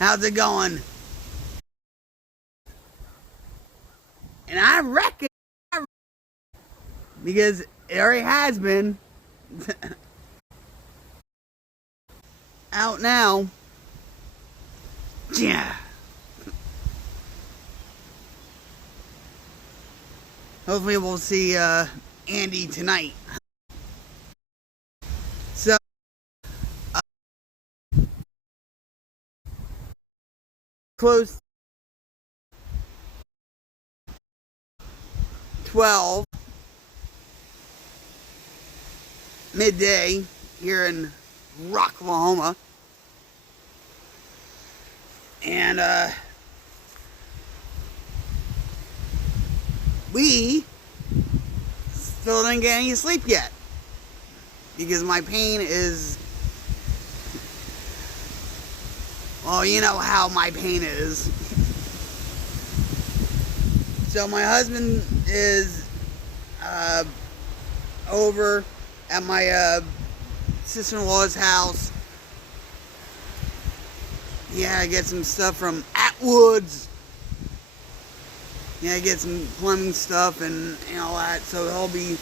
How's it going? And I reckon, because it already has been out now. Yeah. Hopefully we'll see Andy tonight. So, close 12 midday here in Rocklahoma. And we still didn't get any sleep yet because my pain is, well, you know how my pain is. So my husband is over at my sister-in-law's house. Yeah, I get some stuff from Atwoods. Yeah, I get some plumbing stuff and all that. So he'll be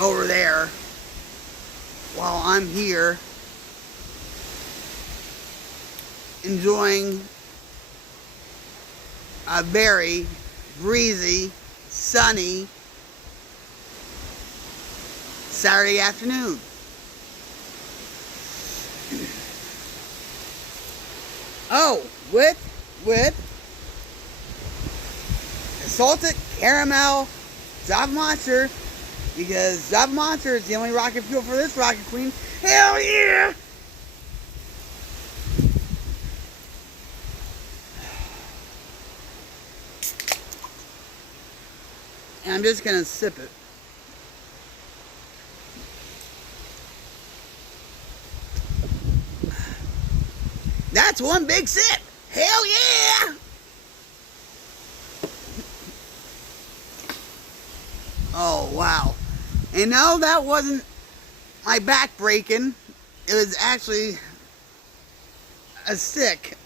over there while I'm here enjoying a very breezy, sunny Saturday afternoon. Oh, with salted caramel Java Monster, because Java Monster is the only rocket fuel for this rocket queen. Hell yeah! And I'm just gonna sip it. That's one big sip. Hell yeah! Oh, wow. And no, that wasn't my back breaking. It was actually a stick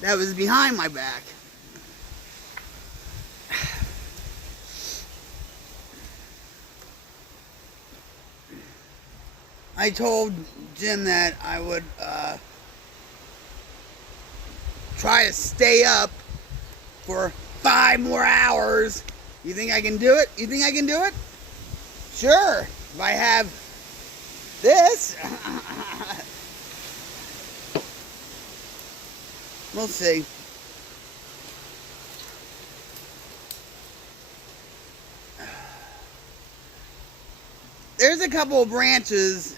that was behind my back. I told Jim that I would try to stay up for 5 more hours. You think I can do it? You think I can do it? Sure. If I have this, we'll see. There's a couple of branches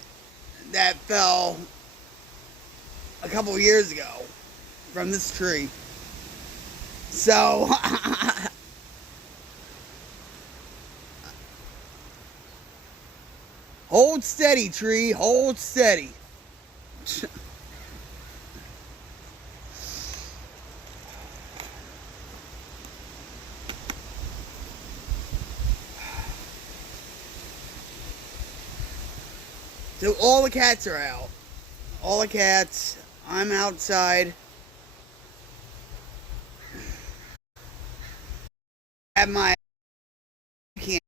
that fell a couple of years ago from this tree. So hold steady, tree, hold steady. So all the cats are out. All the cats. I'm outside. I have my can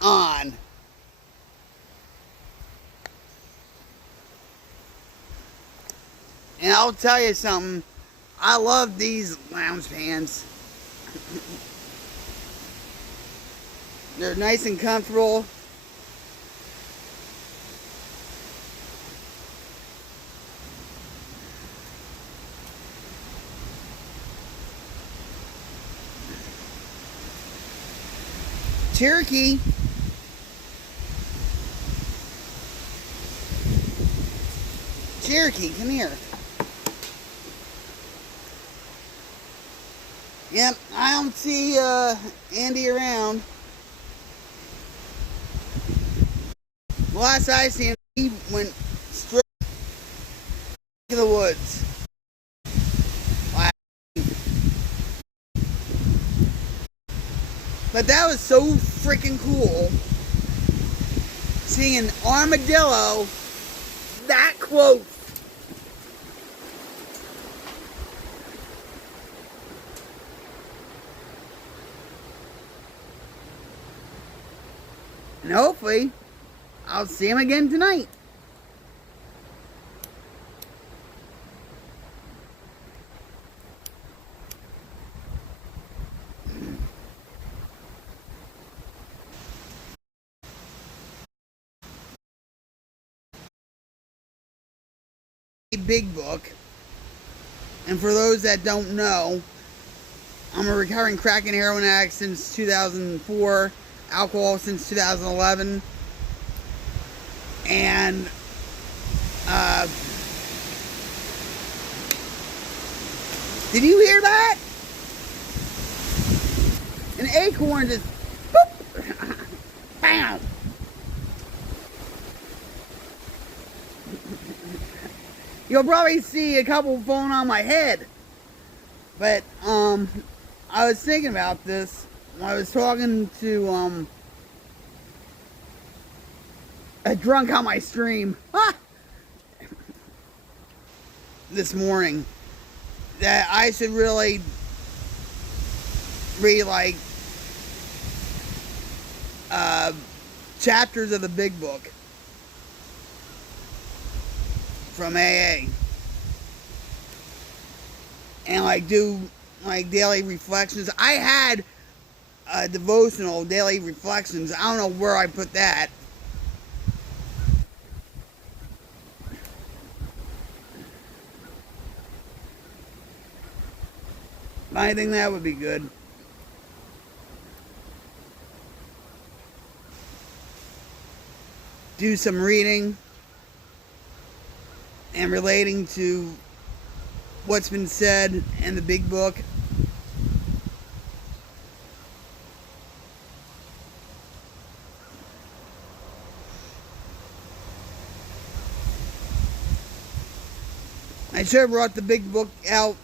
on. And I'll tell you something. I love these lounge pants. They're nice and comfortable. Cherokee. Cherokee, come here. Yep, I don't see Andy around. Last I seen him, he went straight to the woods. But that was so freaking cool. seeing an armadillo that close. And hopefully, I'll see him again tonight. Big Book. And for those that don't know, I'm a recovering crack and heroin addict since 2004, alcohol since 2011, and did you hear that? An acorn just boop, bam. You'll probably see a couple falling on my head. But, I was thinking about this when I was talking to, a drunk on my stream this morning, that I should really read, like, chapters of the Big Book from AA, and like do like daily reflections. I had a devotional daily reflections. I don't know where I put that. I think that would be good. Do some reading and relating to what's been said in the Big Book. I should have brought the Big Book out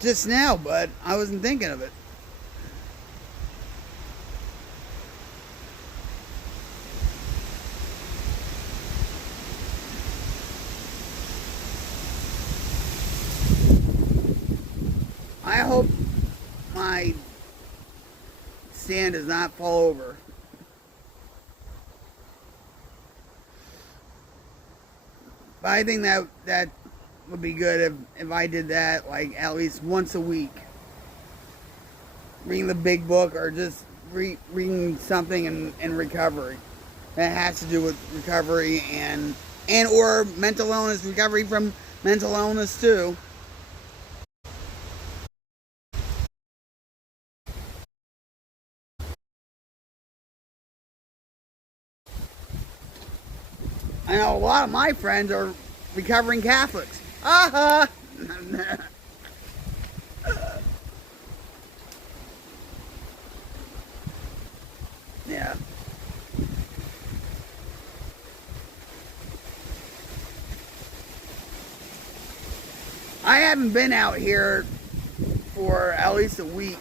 just now, but I wasn't thinking of it. I hope my stand does not fall over. But I think that would be good if I did that like at least once a week. Reading the Big Book or just reading something in recovery that has to do with recovery and or mental illness, recovery from mental illness too. I know a lot of my friends are recovering Catholics. Yeah. I haven't been out here for at least a week.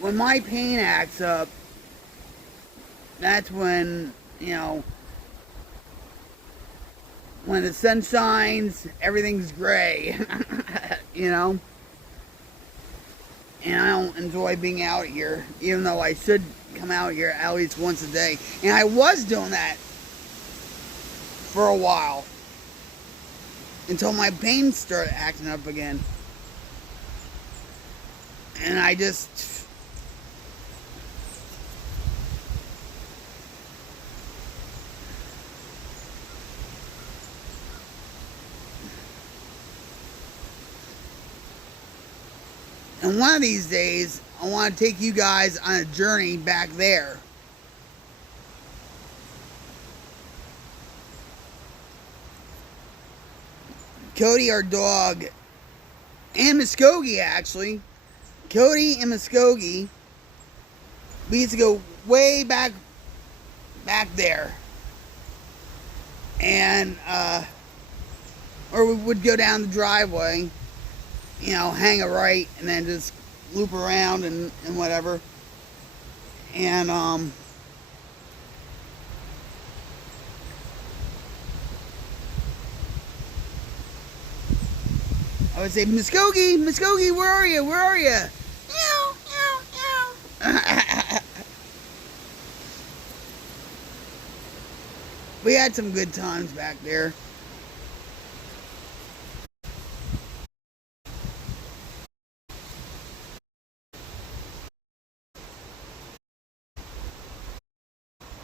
When my pain acts up, that's when, you know, when the sun shines, everything's gray, you know? And I don't enjoy being out here, even though I should come out here at least once a day. And I was doing that for a while, until my pain started acting up again. And I just... And one of these days, I want to take you guys on a journey back there. Cody, our dog, and Muskogee, actually. Cody and Muskogee, we used to go way back there. and or we would go down the driveway, hang a right, and then just loop around and whatever. And I would say, Muskogee, where are you? Where are you? Meow, meow, meow. We had some good times back there.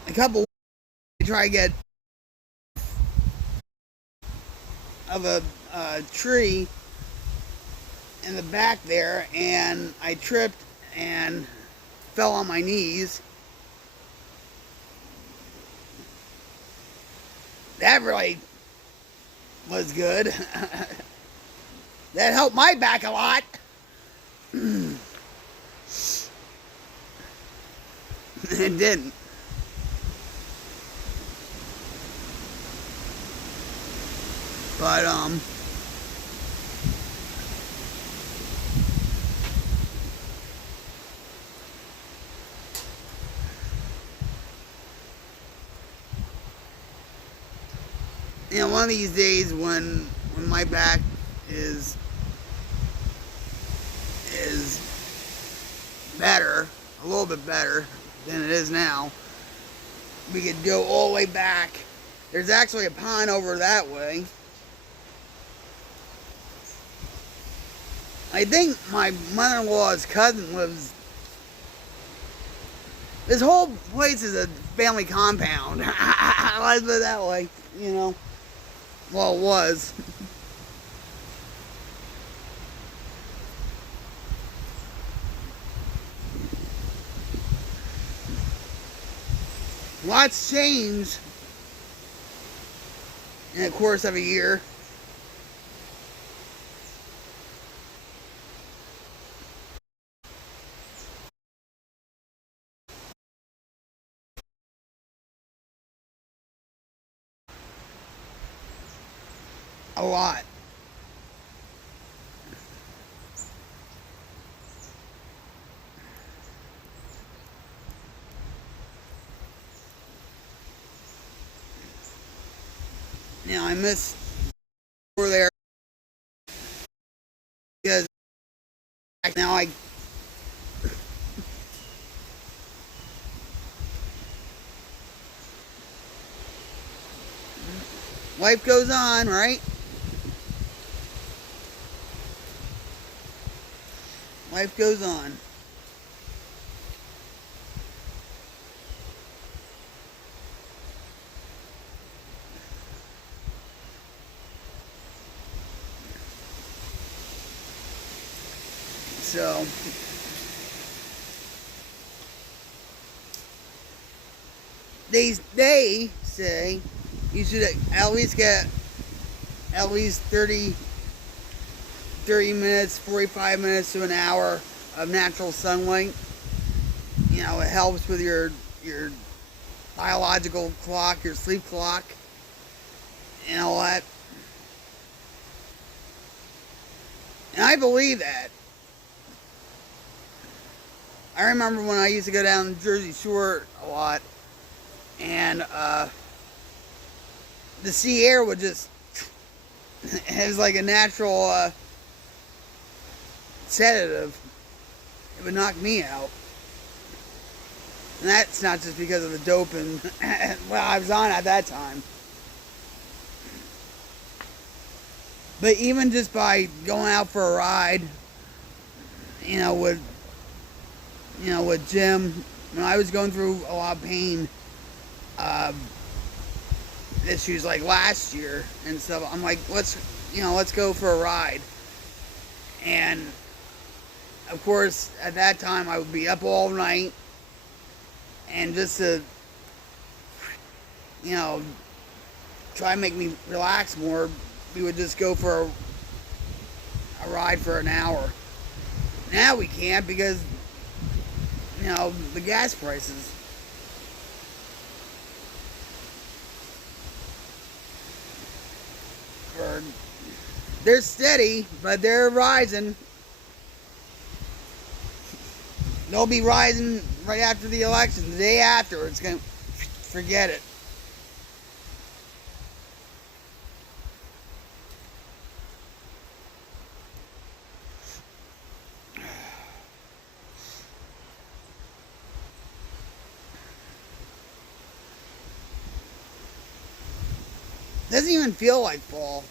A couple try to get of a tree in the back there, and I tripped and fell on my knees. That really was good. That helped my back a lot. It didn't. But one of these days when my back is better, a little bit better than it is now, we could go all the way back. There's actually a pond over that way. I think my mother-in-law's cousin lives. This whole place is a family compound. Let's put it that way, Well, it was. Lots changed in the course of a year. A lot. I miss over there because now life goes on, right? Life goes on. So they say you should at least get at least 30 minutes, 45 minutes to an hour of natural sunlight. It helps with your biological clock, your sleep clock, and all that. And I believe that. I remember when I used to go down the Jersey Shore a lot, and the sea air would just, it was like a natural sedative. It would knock me out. And that's not just because of the doping, well, I was on at that time. But even just by going out for a ride, with Jim, when I was going through a lot of pain, issues like last year and stuff, I'm like, let's go for a ride. And of course, at that time, I would be up all night, and just to, try and make me relax more, we would just go for a ride for an hour. Now we can't because, the gas prices. Lord. They're steady, but they're rising. They'll be rising right after the election. The day after, it's going to forget it. Doesn't even feel like fall.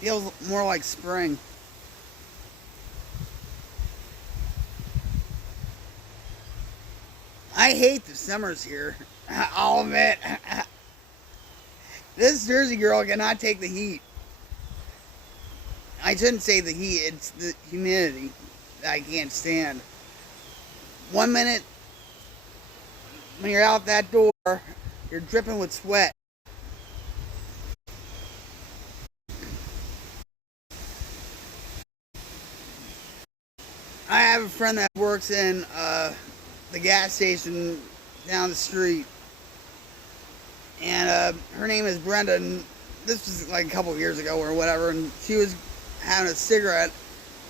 Feels more like spring. I hate the summers here. I'll admit. This Jersey girl cannot take the heat. I shouldn't say the heat, it's the humidity that I can't stand. 1 minute when you're out that door, you're dripping with sweat. I have a friend that works in the gas station down the street, and her name is Brenda. And this was like a couple of years ago or whatever, and she was having a cigarette,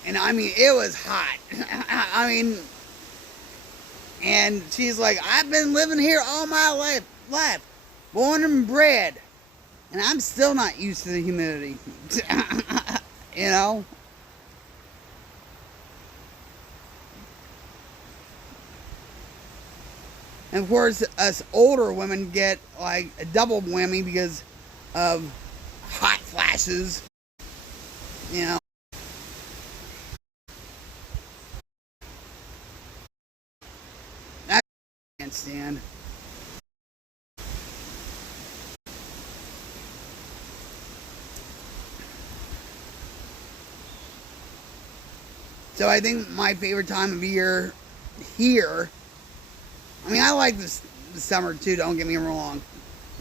and I mean it was hot. I mean, and she's like, I've been living here all my life, born and bred, and I'm still not used to the humidity. You know. And of course, us older women get like a double whammy because of hot flashes. You know, that I can't stand. So I think my favorite time of year here. I mean, I like the summer too. Don't get me wrong,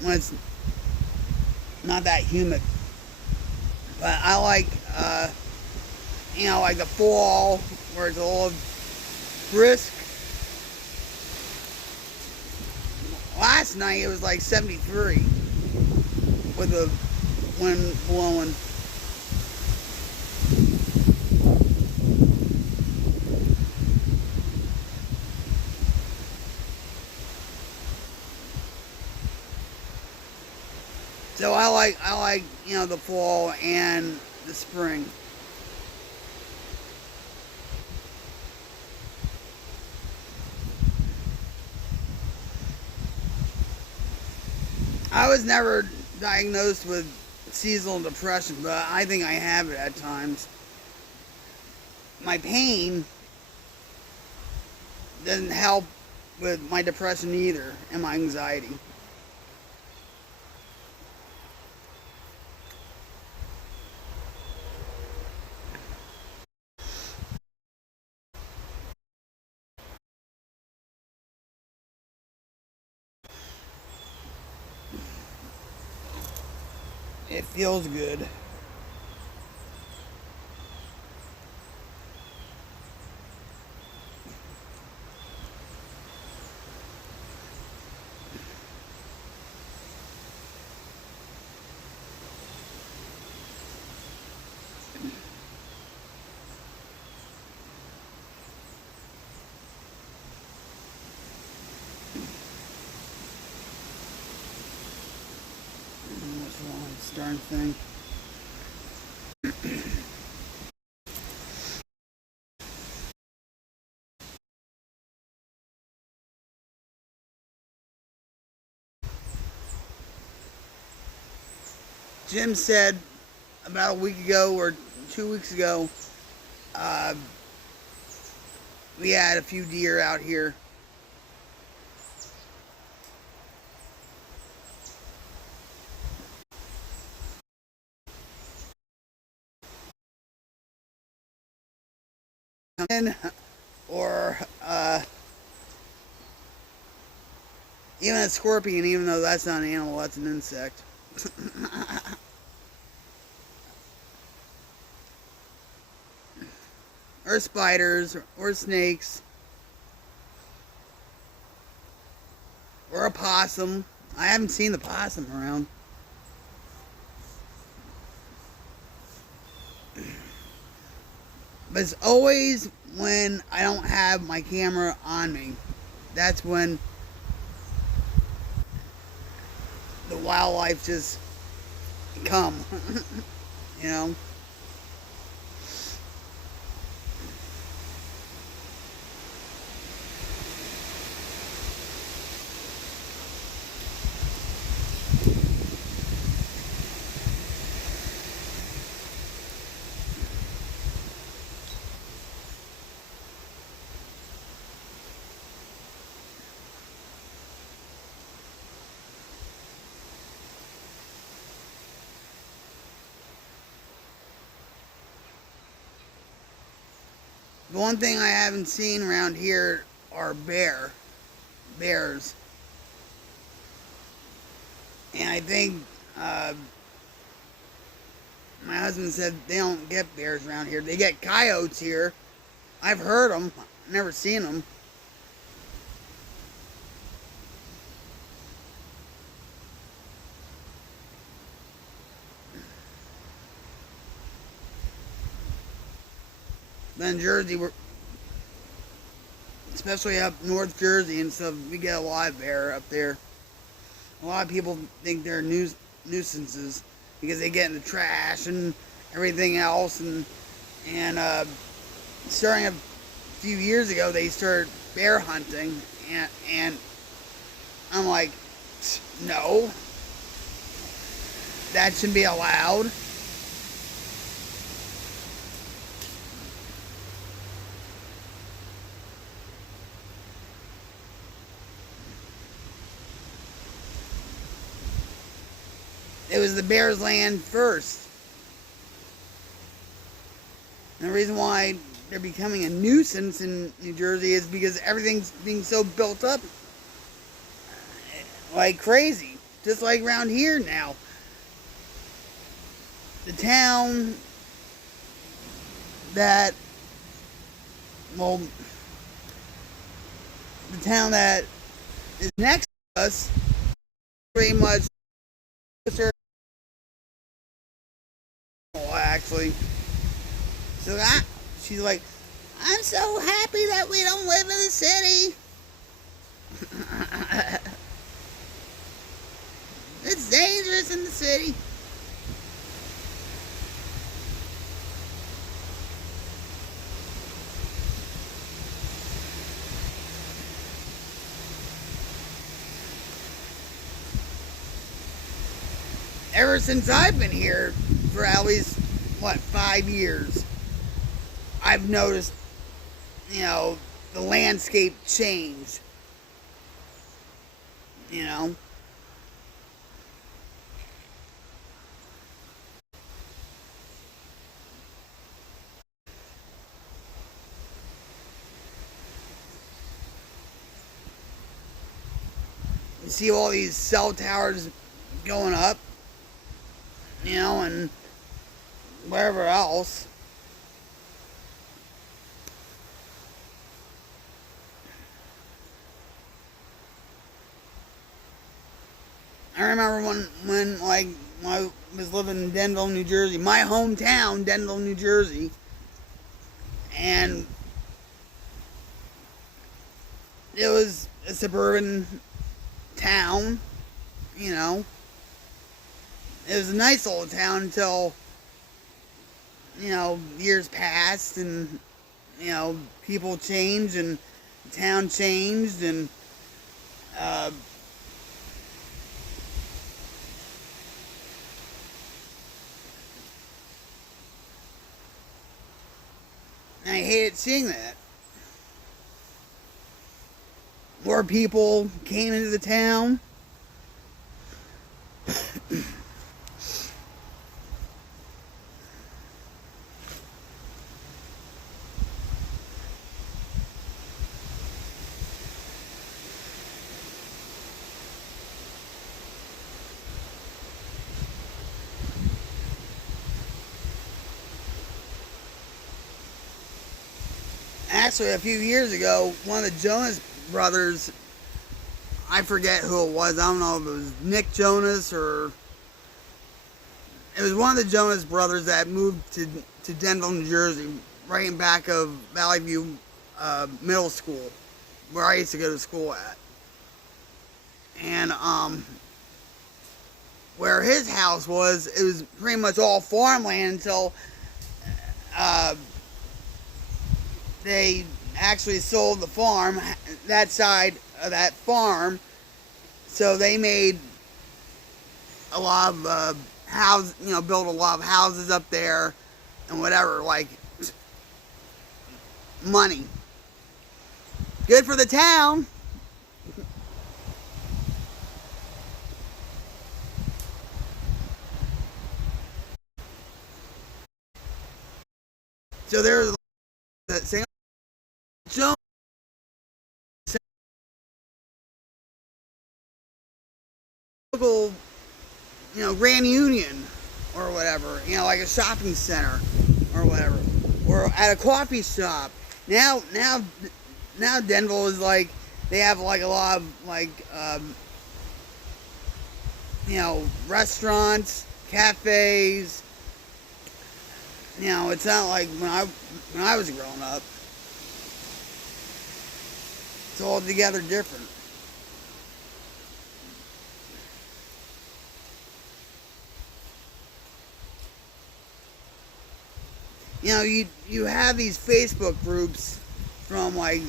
when it's not that humid. But I like, like the fall where it's a little brisk. Last night it was like 73 with the wind blowing. So I like the fall and the spring. I was never diagnosed with seasonal depression, but I think I have it at times. My pain doesn't help with my depression either and my anxiety. It feels good. What's wrong with this darn thing? Jim said about a week ago or 2 weeks ago, uh, we had a few deer out here. Or even a scorpion, even though that's not an animal, that's an insect. Or spiders, or snakes, or a possum. I haven't seen the possum around. But it's always when I don't have my camera on me. That's when the wildlife just come. You know? The one thing I haven't seen around here are bears. And I think my husband said they don't get bears around here. They get coyotes here. I've heard them, never seen them. Then Jersey, especially up North Jersey and stuff, we get a lot of bear up there. A lot of people think they're nuisances because they get in the trash and everything else. And starting a few years ago, they started bear hunting, and I'm like, no, that shouldn't be allowed. It was the bears' land first. And the reason why they're becoming a nuisance in New Jersey is because everything's being so built up like crazy. Just like around here now. The town that, well, the town that is next to us pretty much actually. So she's like, I'm so happy that we don't live in the city. It's dangerous in the city. Ever since I've been here for at least, 5 years, I've noticed, the landscape change. You know? You see all these cell towers going up, and wherever else. I remember when I was living in Denville, New Jersey, my hometown, Denville, New Jersey, and it was a suburban town, It was a nice old town until, years passed and, people changed and the town changed and, I hated seeing that. More people came into the town. Actually, a few years ago, one of the Jonas brothers I forget who it was. I don't know if it was Nick Jonas or it was one of the Jonas brothers that moved to Denville, New Jersey, right in back of Valley View Middle School, where I used to go to school at. And where his house was, it was pretty much all farmland until they actually sold the farm, that side of that farm. So they made a lot of built a lot of houses up there and whatever, like money. Good for the town. So there's the St. Jones, local, Grand Union or whatever, like a shopping center or whatever, or at a coffee shop. Now Denville is like, they have like a lot of like, restaurants, cafes. It's not like when I was growing up. It's altogether different. You have these Facebook groups from like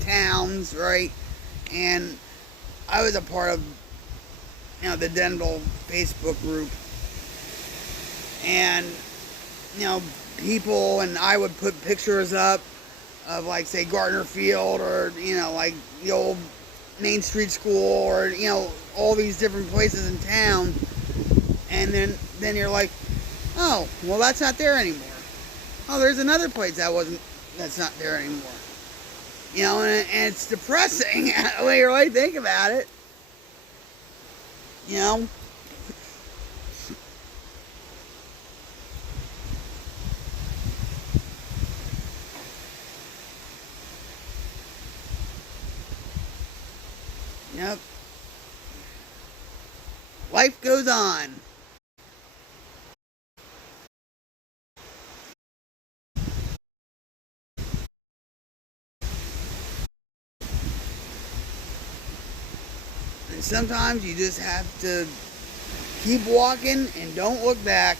towns, right? And I was a part of the Denville Facebook group, and people and I would put pictures up of like say Gardner Field or like the old Main Street School or all these different places in town, and then you're like, oh well, that's not there anymore. Oh, there's another place that's not there anymore. And it's depressing when you really think about it. Yep. Life goes on. And sometimes you just have to keep walking and don't look back.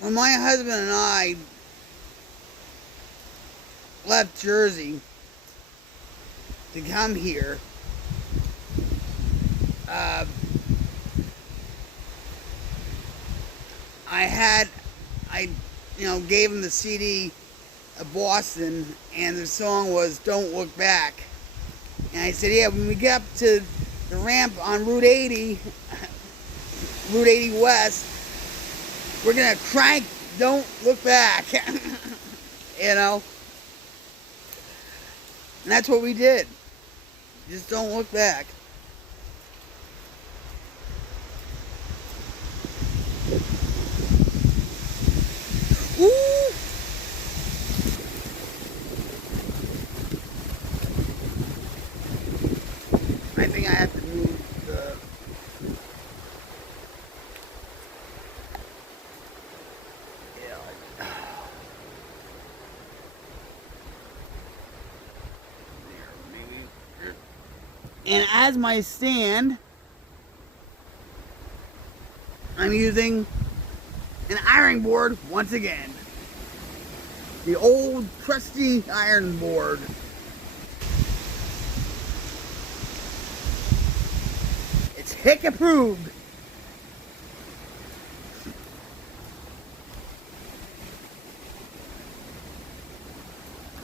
When my husband and I left Jersey to come here, I gave him the CD of Boston, and the song was "Don't Look Back." And I said, yeah, when we get up to the ramp on Route 80, Route 80 West, we're gonna crank "Don't Look Back." And that's what we did. Just don't look back. Ooh. I think I have to move the... Yeah. And as my stand, I'm using an iron board once again. The old crusty iron board. It's HIC approved.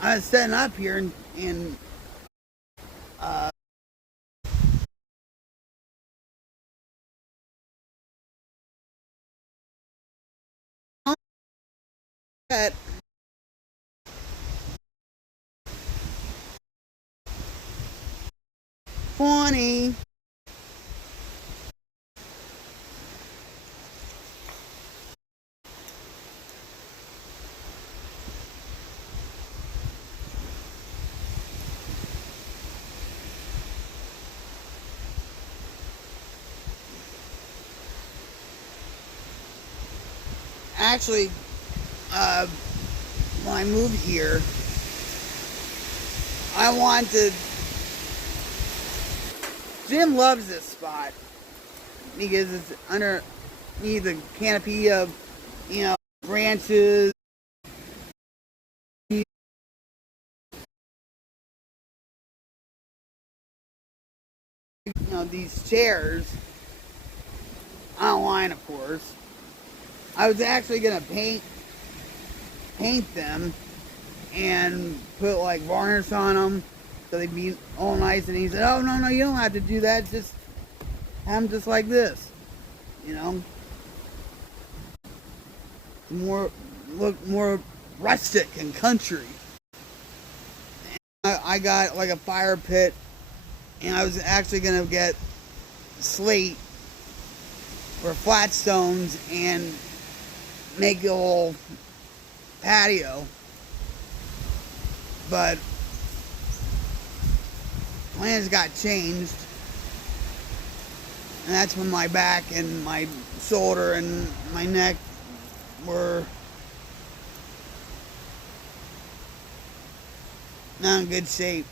I was setting up here in at 20. actually, when I moved here, I wanted. Jim loves this spot because it's underneath the canopy of, branches. These chairs, online, of course. I was actually gonna paint them and put like varnish on them so they'd be all nice. And he said, "Oh no, you don't have to do that. Just have them just like this, look more rustic and country." I got like a fire pit, and I was actually gonna get slate or flat stones and make a little patio, but plans got changed, and that's when my back and my shoulder and my neck were not in good shape.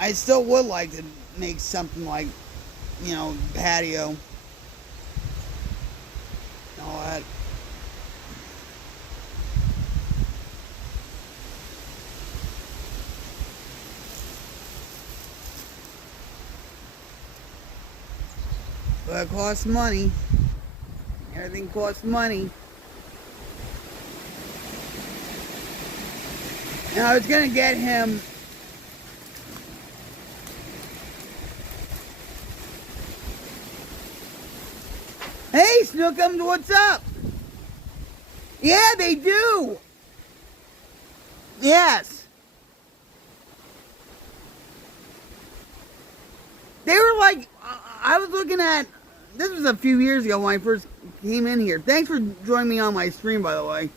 I still would like to make something like, patio and all that. But it costs money. Everything costs money. And I was gonna get him Hey Snookums, what's up? Yeah, they do. Yes. They were like, I was looking at, this was a few years ago when I first came in here. Thanks for joining me on my stream, by the way.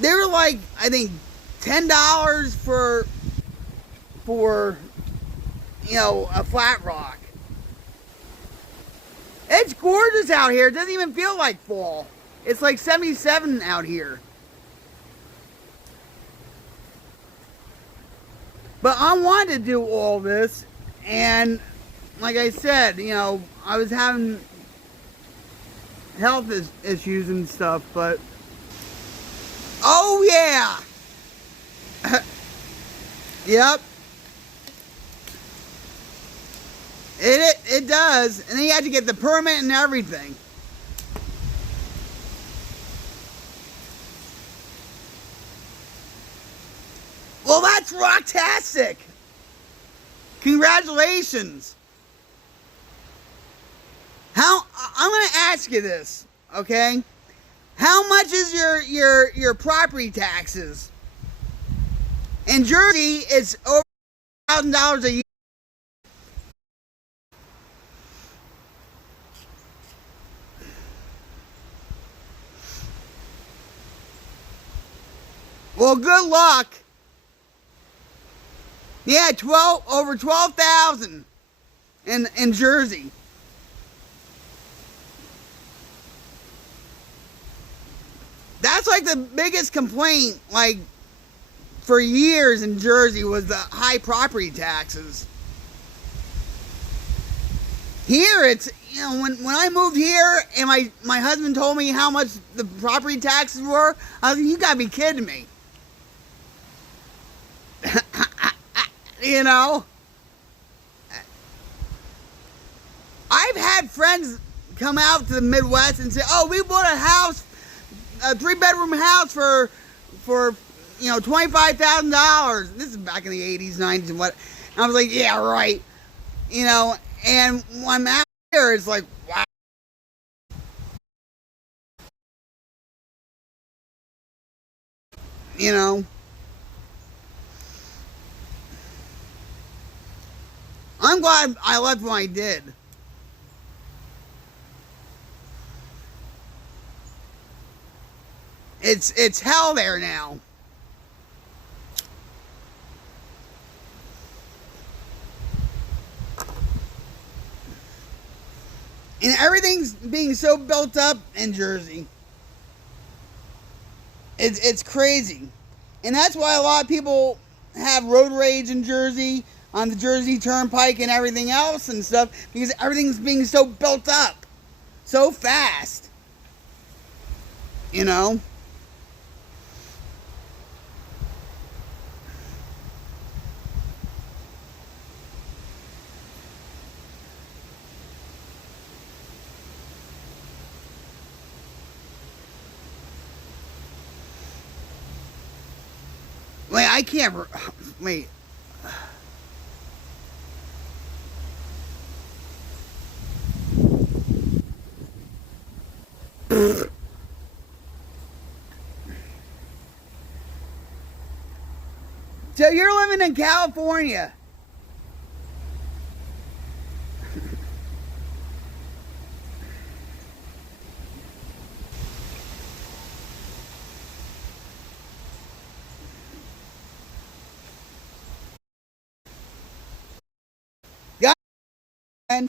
They were like, I think, $10 for a flat rock. It's gorgeous out here. It doesn't even feel like fall. It's like 77 out here. But I wanted to do all this, and like I said, I was having health issues and stuff, but oh yeah. Yep. It does. And then you had to get the permit and everything. Well, that's rocktastic. Congratulations. I'm going to ask you this, okay? How much is your property taxes? In Jersey, it's over $1,000 a year. Well, good luck. Yeah, over 12,000 in Jersey. That's like the biggest complaint, like, for years in Jersey was the high property taxes. Here it's, when I moved here and my husband told me how much the property taxes were, I was like, you gotta be kidding me. I've had friends come out to the Midwest and say, "Oh, we bought a house, a 3-bedroom house for $25,000. This is back in the 80s, 90s, and what? And I was like, yeah, right. And when I'm out here, it's like, wow. I'm glad I left when I did. It's hell there now. And everything's being so built up in Jersey. It's crazy. And that's why a lot of people have road rage in Jersey, on the Jersey Turnpike and everything else and stuff, because everything's being so built up so fast. You know? Wait, I can't. Wait. So you're living in California. God,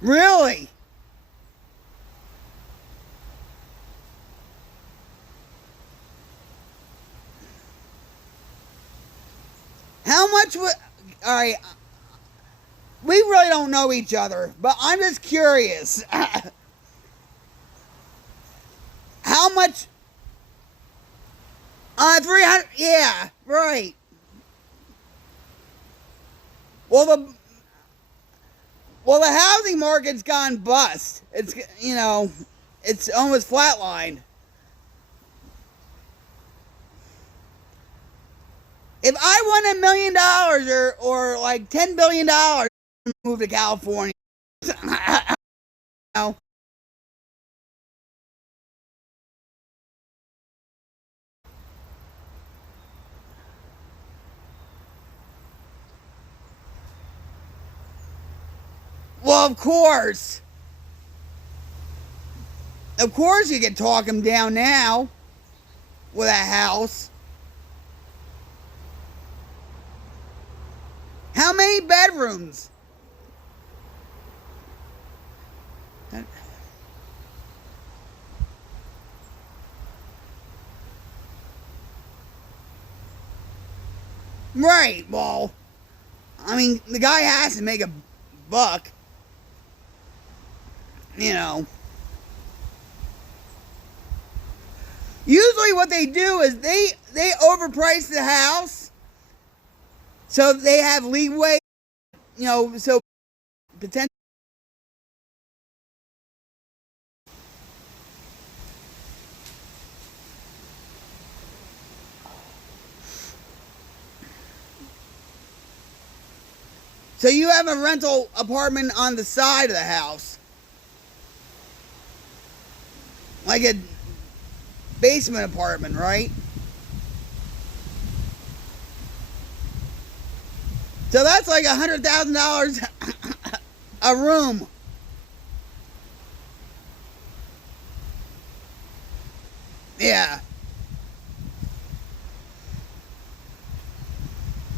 really? How much would. Alright, we really don't know each other, but I'm just curious. How much. 300. Yeah, right. Well, the housing market's gone bust. It's almost flatlined. If I won $1 million or like $10 billion, I'd move to California. Well, of course, you can talk him down now with a house. How many bedrooms? Right. Well, I mean, the guy has to make a buck. You know. Usually, what they do is they overprice the house, so they have leeway. So potential. So you have a rental apartment on the side of the house, like a basement apartment, right? So that's like $100,000 a room. Yeah.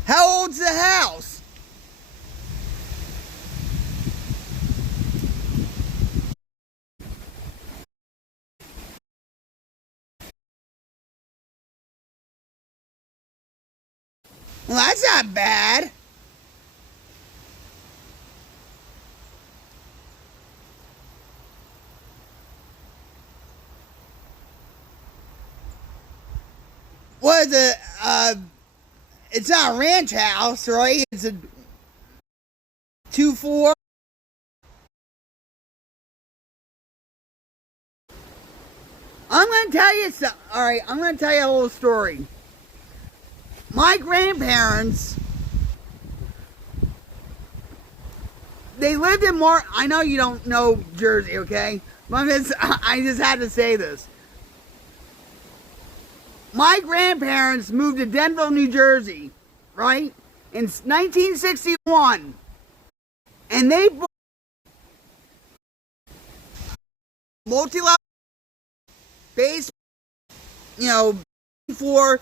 How old's the house? Well, that's not bad. What is it? It's not a ranch house, right? It's a 2-4. I'm gonna tell you some. All right, I'm gonna tell you a little story. My grandparents, they lived in more. I know you don't know Jersey, okay? But I just had to say this. My grandparents moved to Denville, New Jersey, right, in 1961, and they bought multi-level base, you know, for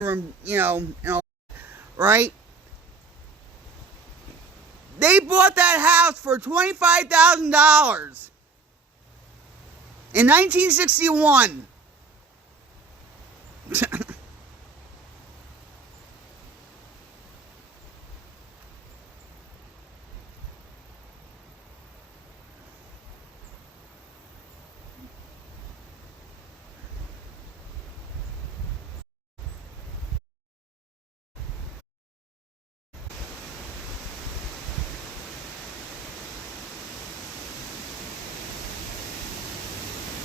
from, right? They bought that house for $25,000 in 1961.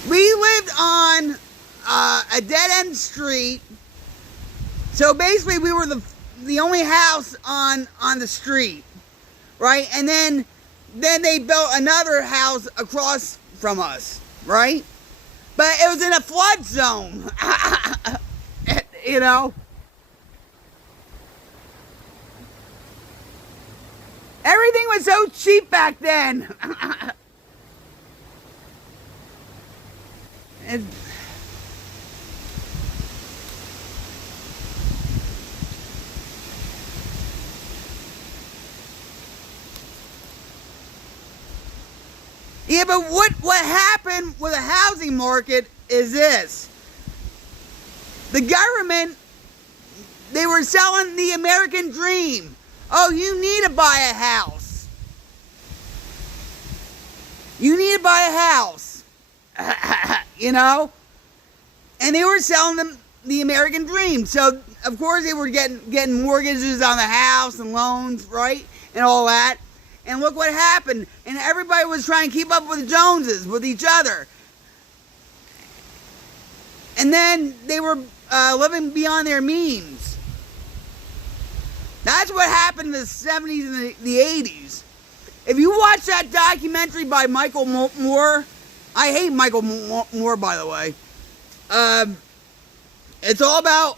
We lived on a dead-end street, so basically we were the only house on the street, right? And then they built another house across from us, right? But it was in a flood zone, you know? Everything was so cheap back then. And yeah, but what happened with the housing market is this. The government, they were selling the American dream. Oh, you need to buy a house. You need to buy a house. You know? And they were selling them the American dream. So, of course, they were getting mortgages on the house and loans, right? And all that. And look what happened. And everybody was trying to keep up with the Joneses, with each other. And then they were living beyond their means. That's what happened in the 70s and the 80s. If you watch that documentary by Michael Moore, I hate Michael Moore, by the way. It's all about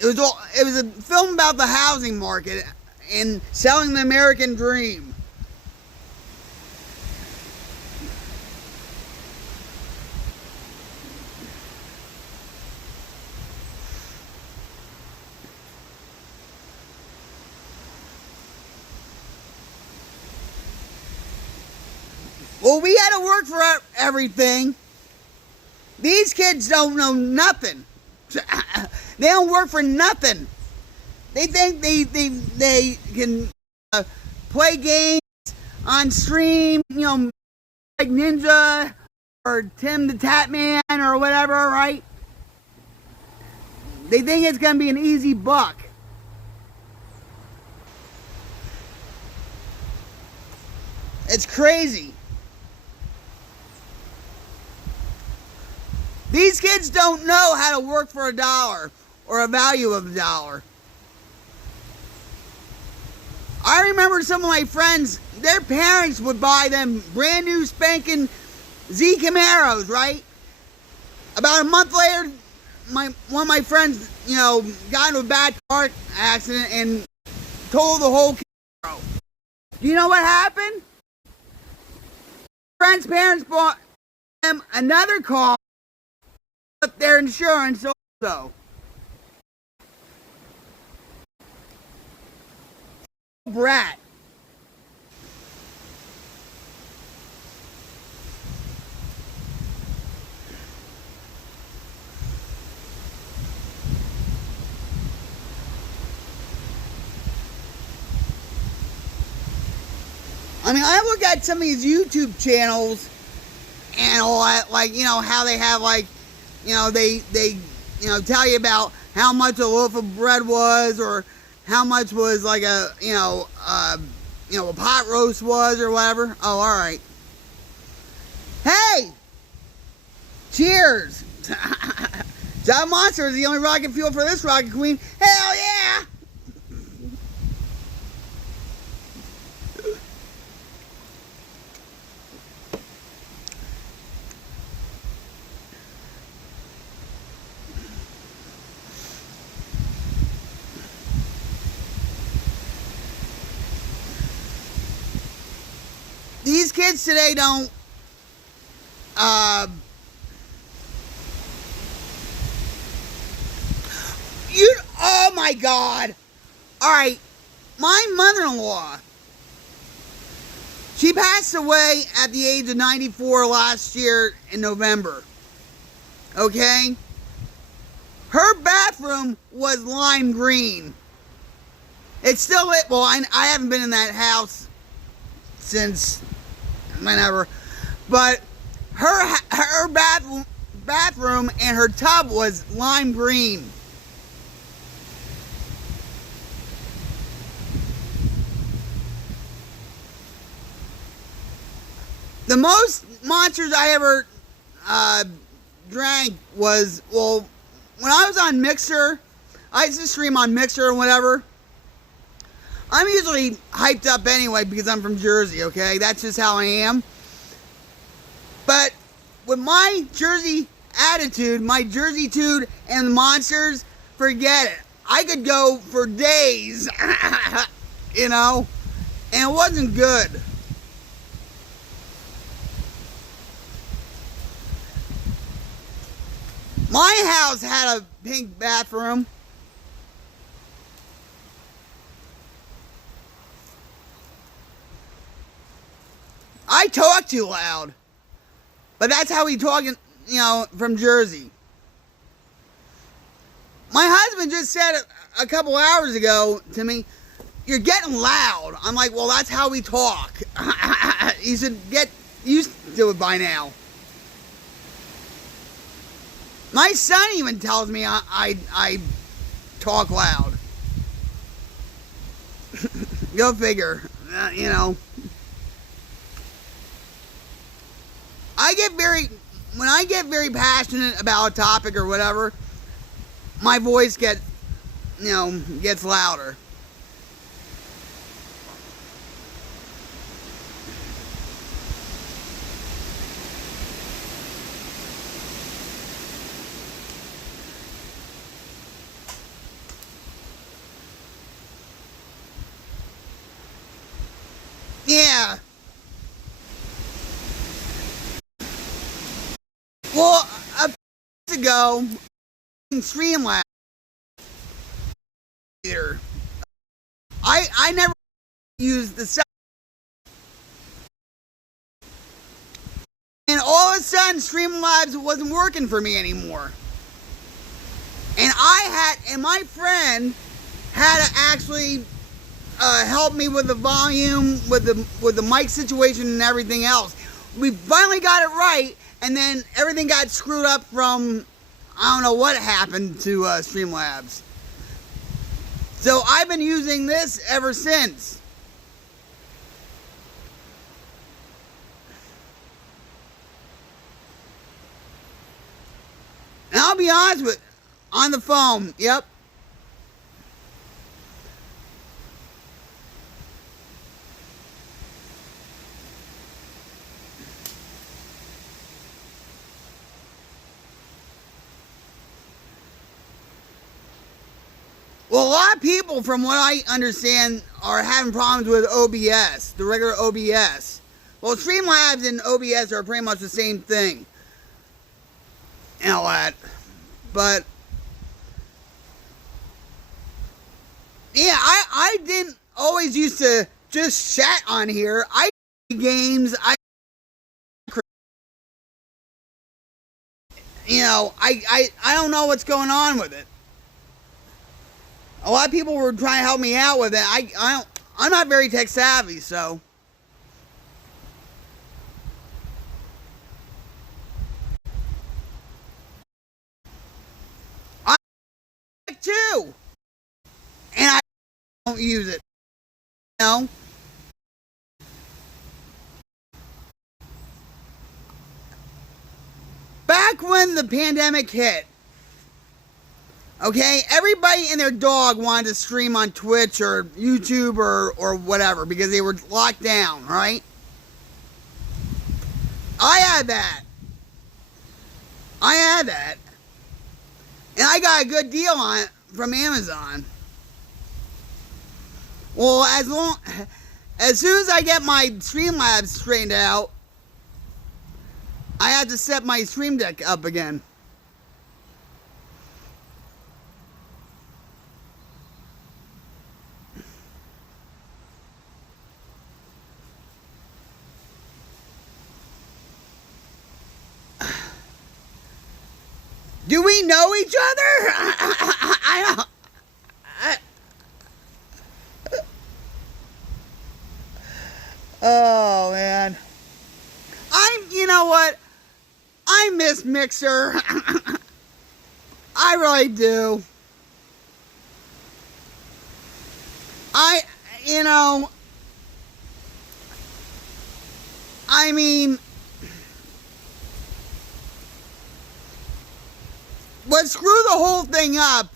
it was a film about the housing market and selling the American dream. Well, we had to work for everything. These kids don't know nothing. They don't work for nothing. They think they can play games on stream, like Ninja or Tim the Tatman or whatever, right? They think it's going to be an easy buck. It's crazy. These kids don't know how to work for a dollar or a value of a dollar. I remember some of my friends, their parents would buy them brand new spanking Z Camaros, right? About a month later, one of my friends, got into a bad car accident and totaled the whole Camaro. Do you know what happened? Friend's parents bought them another car with their insurance also. Brat. I mean, I look at some of these YouTube channels and all that, like, how they have, like, they tell you about how much a loaf of bread was, or how much was like a pot roast was, or whatever. Oh, all right. Hey, cheers. Java Monster is the only rocket fuel for this rocket queen. Hell yeah. These kids today don't Oh my God. All right. My mother-in-law, she passed away at the age of 94 last year in November. Okay? Her bathroom was lime green. It's still lit. Well, I haven't been in that house since whenever. But her bathroom and her tub was lime green. The most Monsters I ever drank was, well, when I was on Mixer, I used to stream on Mixer or whatever. I'm usually hyped up anyway because I'm from Jersey, okay? That's just how I am. But with my Jersey attitude, my Jersey-tude and Monsters, forget it. I could go for days, you know? And it wasn't good. My house had a pink bathroom. I talk too loud. But that's how we talk, from Jersey. My husband just said a couple hours ago to me, "You're getting loud." I'm like, well, that's how we talk. He said, get used to it by now. My son even tells me I talk loud. Go figure, when I get very passionate about a topic or whatever, my voice gets louder. Yeah. Well, a few years ago, in Streamlabs, I never used the site. And all of a sudden, Streamlabs wasn't working for me anymore. And my friend had to actually help me with the volume, with the mic situation and everything else. We finally got it right, and then everything got screwed up from, I don't know what happened to Streamlabs. So I've been using this ever since. And I'll be honest with you, on the phone, yep. Well, a lot of people, from what I understand, are having problems with OBS, the regular OBS. Well, Streamlabs and OBS are pretty much the same thing. And all that. But, yeah, I didn't always used to just chat on here. I play games. I don't know what's going on with it. A lot of people were trying to help me out with it. I'm not very tech savvy, so. I like too. And I don't use it. Back when the pandemic hit, okay, everybody and their dog wanted to stream on Twitch or YouTube or whatever because they were locked down, right? I had that. And I got a good deal on it from Amazon. Well, as soon as I get my Streamlabs straightened out, I have to set my Stream Deck up again. Do we know each other? I don't. Oh man, you know what? I miss Mixer. I really do. You know, I mean, what screwed the whole thing up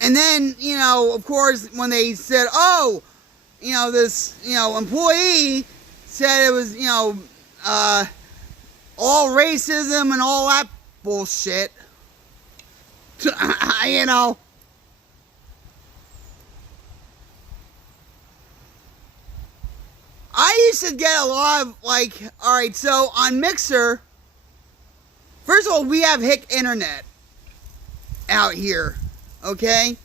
and then, you know, of course, when they said, oh, you know, this, you know, employee said it was, you know, all racism and all that bullshit. You know. I used to get a lot of, like, alright, so on Mixer, first of all, we have hick internet out here, okay?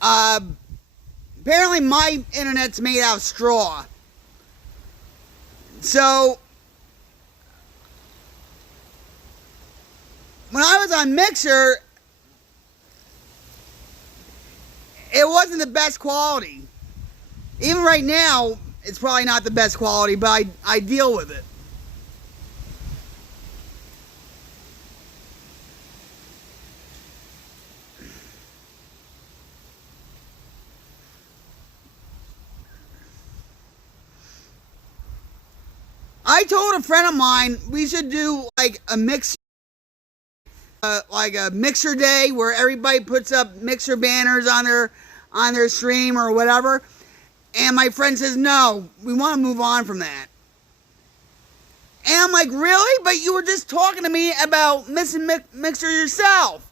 Apparently my internet's made out of straw. So, when I was on Mixer, it wasn't the best quality. Even right now, it's probably not the best quality, but I deal with it. I told a friend of mine we should do like a Mixer day where everybody puts up Mixer banners on their stream or whatever. And my friend says, no, we want to move on from that. And I'm like, really? But you were just talking to me about missing Mixer yourself.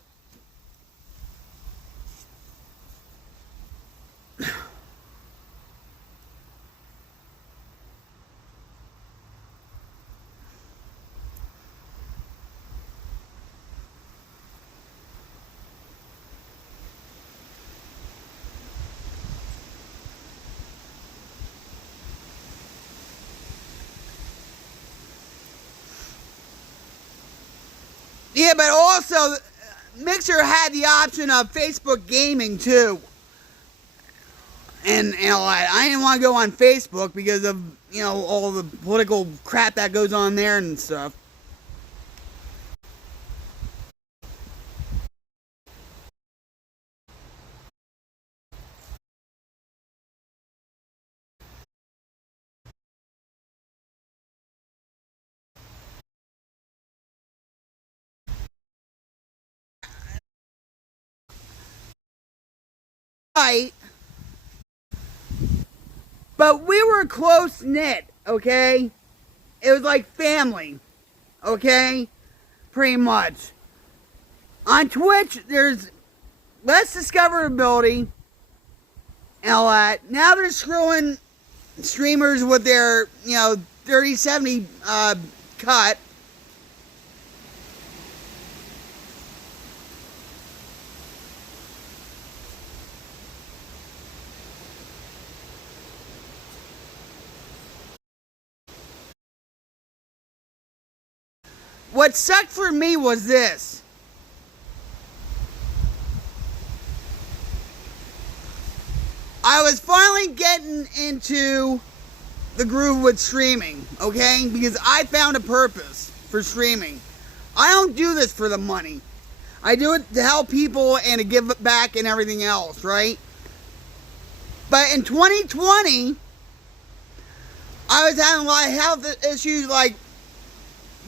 Yeah, but also, Mixer had the option of Facebook gaming too. And you know, I didn't want to go on Facebook because of, you know, all the political crap that goes on there and stuff. Right. But we were close knit, okay? It was like family, okay? Pretty much. On Twitch, there's less discoverability and all that. Now they're screwing streamers with their, you know, 3070 cut. What sucked for me was this. I was finally getting into the groove with streaming, okay? Because I found a purpose for streaming. I don't do this for the money. I do it to help people and to give it back and everything else, right? But in 2020, I was having a lot of health issues. Like,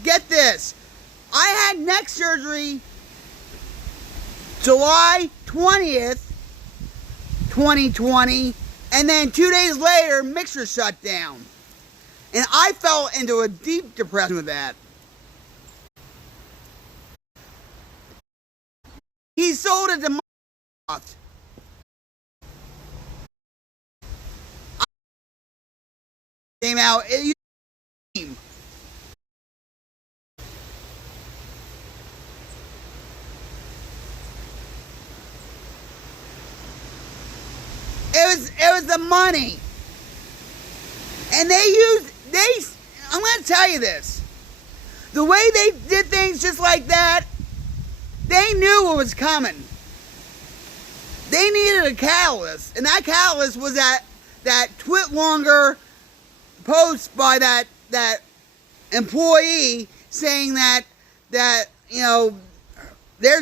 get this. I had neck surgery July 20th, 2020, and then 2 days later, Mixer shut down. And I fell into a deep depression with that. He sold it to Microsoft. Came out. It was the money. And I'm going to tell you this. The way they did things just like that, they knew what was coming. They needed a catalyst. And that catalyst was that TwitLonger post by that employee saying that their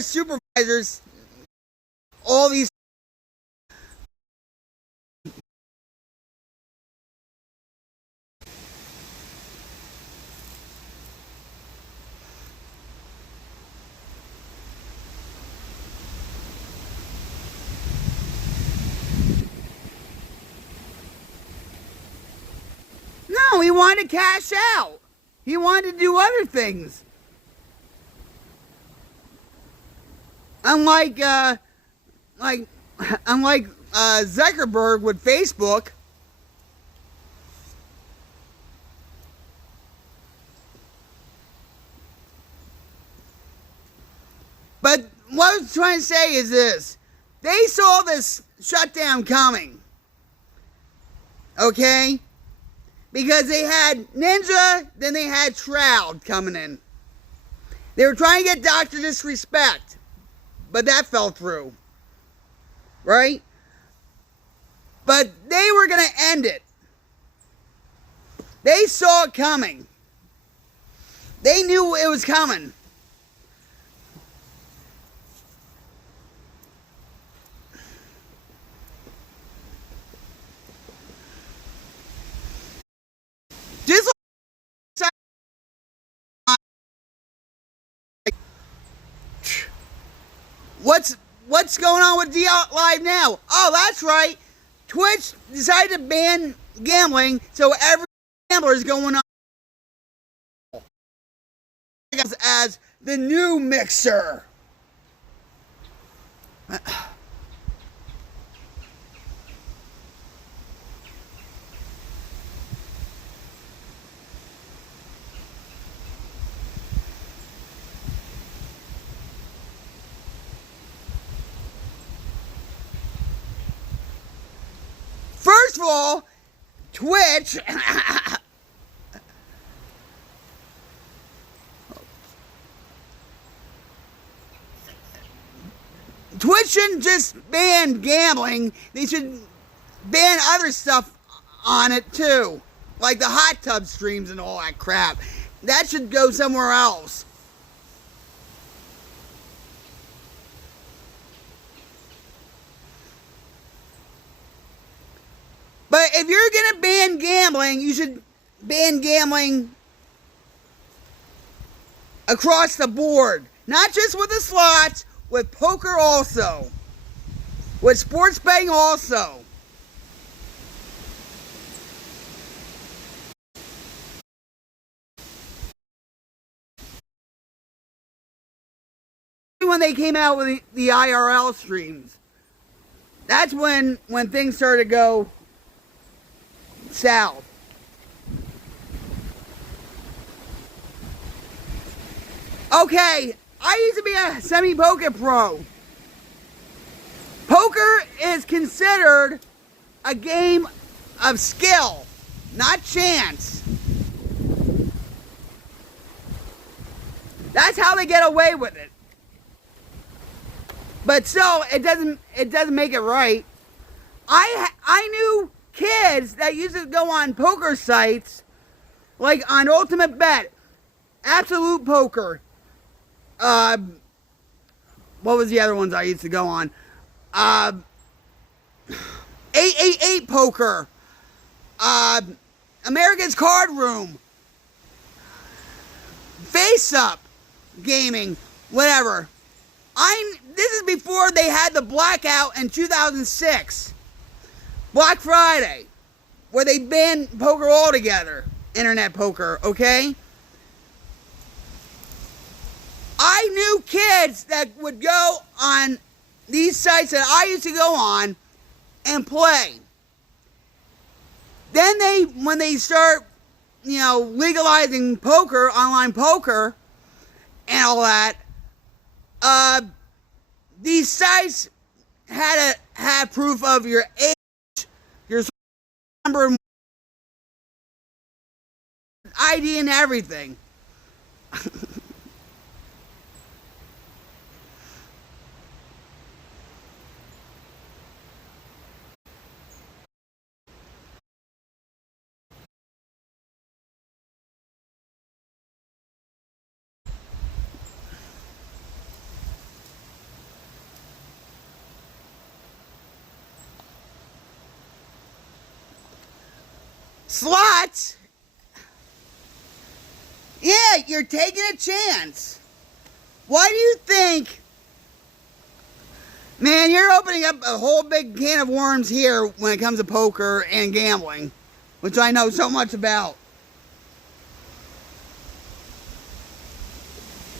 supervisors, all these. No, he wanted to cash out. He wanted to do other things. Unlike Zuckerberg with Facebook. But what I was trying to say is this. They saw this shutdown coming. Okay? Because they had Ninja, then they had Shroud coming in. They were trying to get Dr. Disrespect. But that fell through. Right? But they were going to end it. They saw it coming. They knew it was coming. Just like what's going on with DLive now? Oh, that's right. Twitch decided to ban gambling, so every gambler is going on as the new Mixer. First of all, Twitch shouldn't just ban gambling. They should ban other stuff on it too. Like the hot tub streams and all that crap. That should go somewhere else. But if you're going to ban gambling, you should ban gambling across the board. Not just with the slots, with poker also. With sports betting also. When they came out with the IRL streams, that's when things started to go south. Okay, I used to be a semi-poker pro. Poker is considered a game of skill, not chance. That's how they get away with it. But still, it doesn't make it right. I knew kids that used to go on poker sites, like on Ultimate Bet, Absolute Poker. What was the other ones I used to go on? 888 Poker. America's Card Room. Face Up Gaming. Whatever. This is before they had the blackout in 2006. Black Friday. Where they banned poker altogether. Internet poker, okay? I knew kids that would go on these sites that I used to go on and play. Then when they start, legalizing poker, online poker, and all that, these sites had to have proof of your age, your number, ID and everything. Slots? Yeah, you're taking a chance. Why do you think? Man, you're opening up a whole big can of worms here when it comes to poker and gambling, which I know so much about.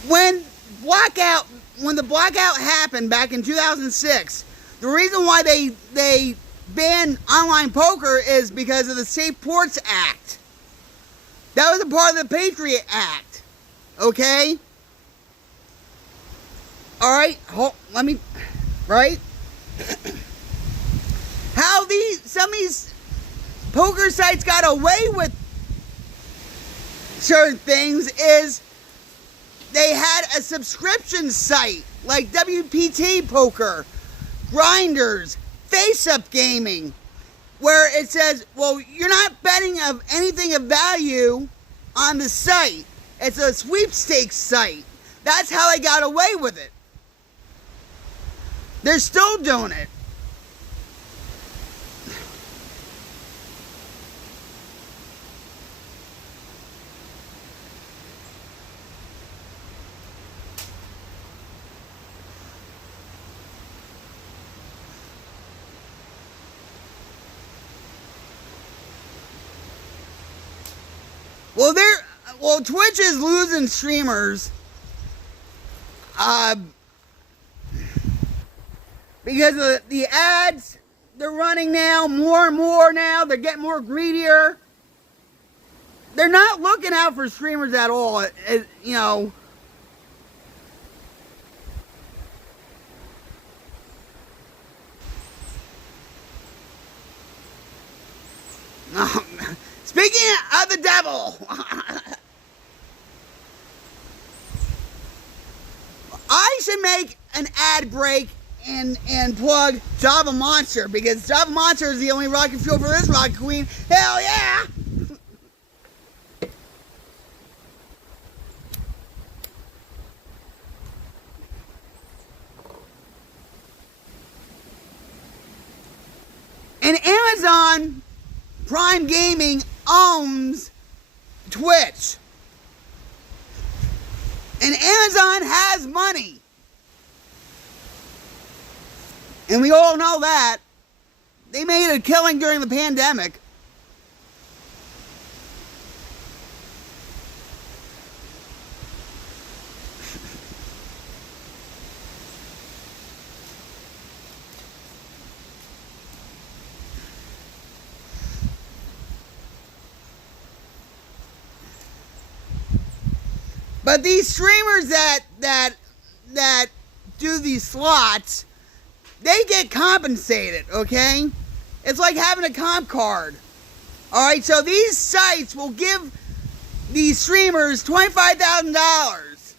When the blackout happened back in 2006, the reason why they banned online poker is because of the Safe Ports Act. That was a part of the Patriot Act. Okay? Alright, let me... Right? How some of these poker sites got away with certain things is they had a subscription site like WPT Poker, Grinders, Face Up Gaming, where it says, well, you're not betting of anything of value on the site. It's a sweepstakes site. That's how they got away with it. They're still doing it. Well, Twitch is losing streamers. Because of the ads they're running now, more and more now, they're getting more greedier. They're not looking out for streamers at all, you know. Speaking of the devil, I should make an ad break and plug Java Monster, because Java Monster is the only rocket fuel for this rocket queen. Hell yeah! And Amazon Prime Gaming owns Twitch. And Amazon has money. And we all know that. They made a killing during the pandemic. But these streamers that do these slots, they get compensated, okay? It's like having a comp card. Alright, so these sites will give these streamers $25,000.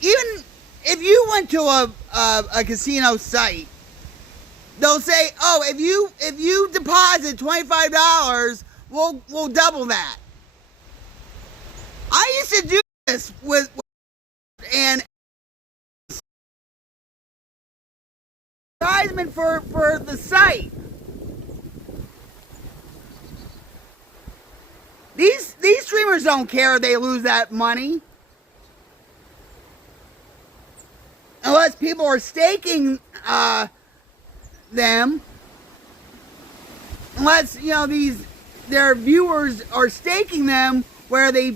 Even if you went to a casino site, they'll say, oh, if you deposit $25, we'll double that. I used to do this with and advertisement for the site. These streamers don't care if they lose that money. Unless people are staking them. Unless, you know, their viewers are staking them where they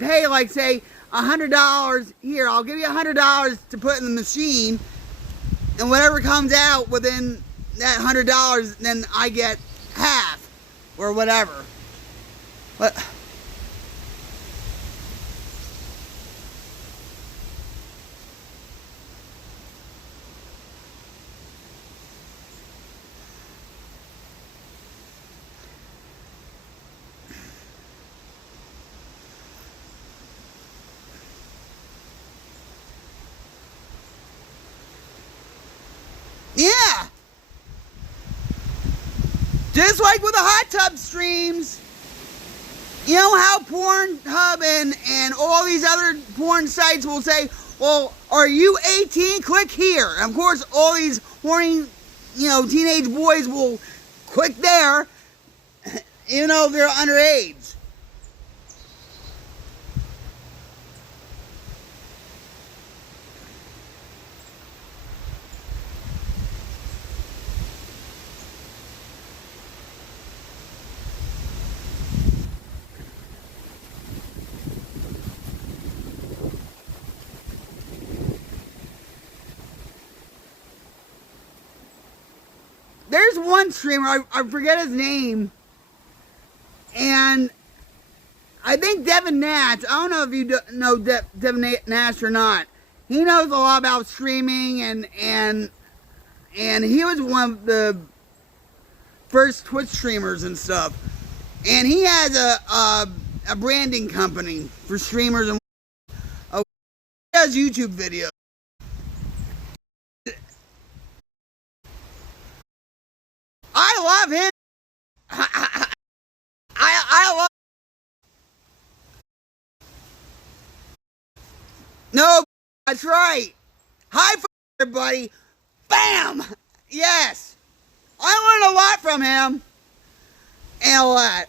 pay, like, say, $100. Here, I'll give you $100 to put in the machine, and whatever comes out within that $100, then I get half or whatever. But Just like with the hot tub streams. You know how Pornhub and all these other porn sites will say, well, are you 18? Click here. And of course, all these horny, teenage boys will click there, even though they're underage. There's one streamer, I forget his name, and I think Devin Nash, I don't know if you know Devin Nash or not. He knows a lot about streaming, and he was one of the first Twitch streamers and stuff. And he has a branding company for streamers, and he does YouTube videos. I love him. I love. No, that's right. High five, everybody. Bam. Yes. I learned a lot from him. And a lot.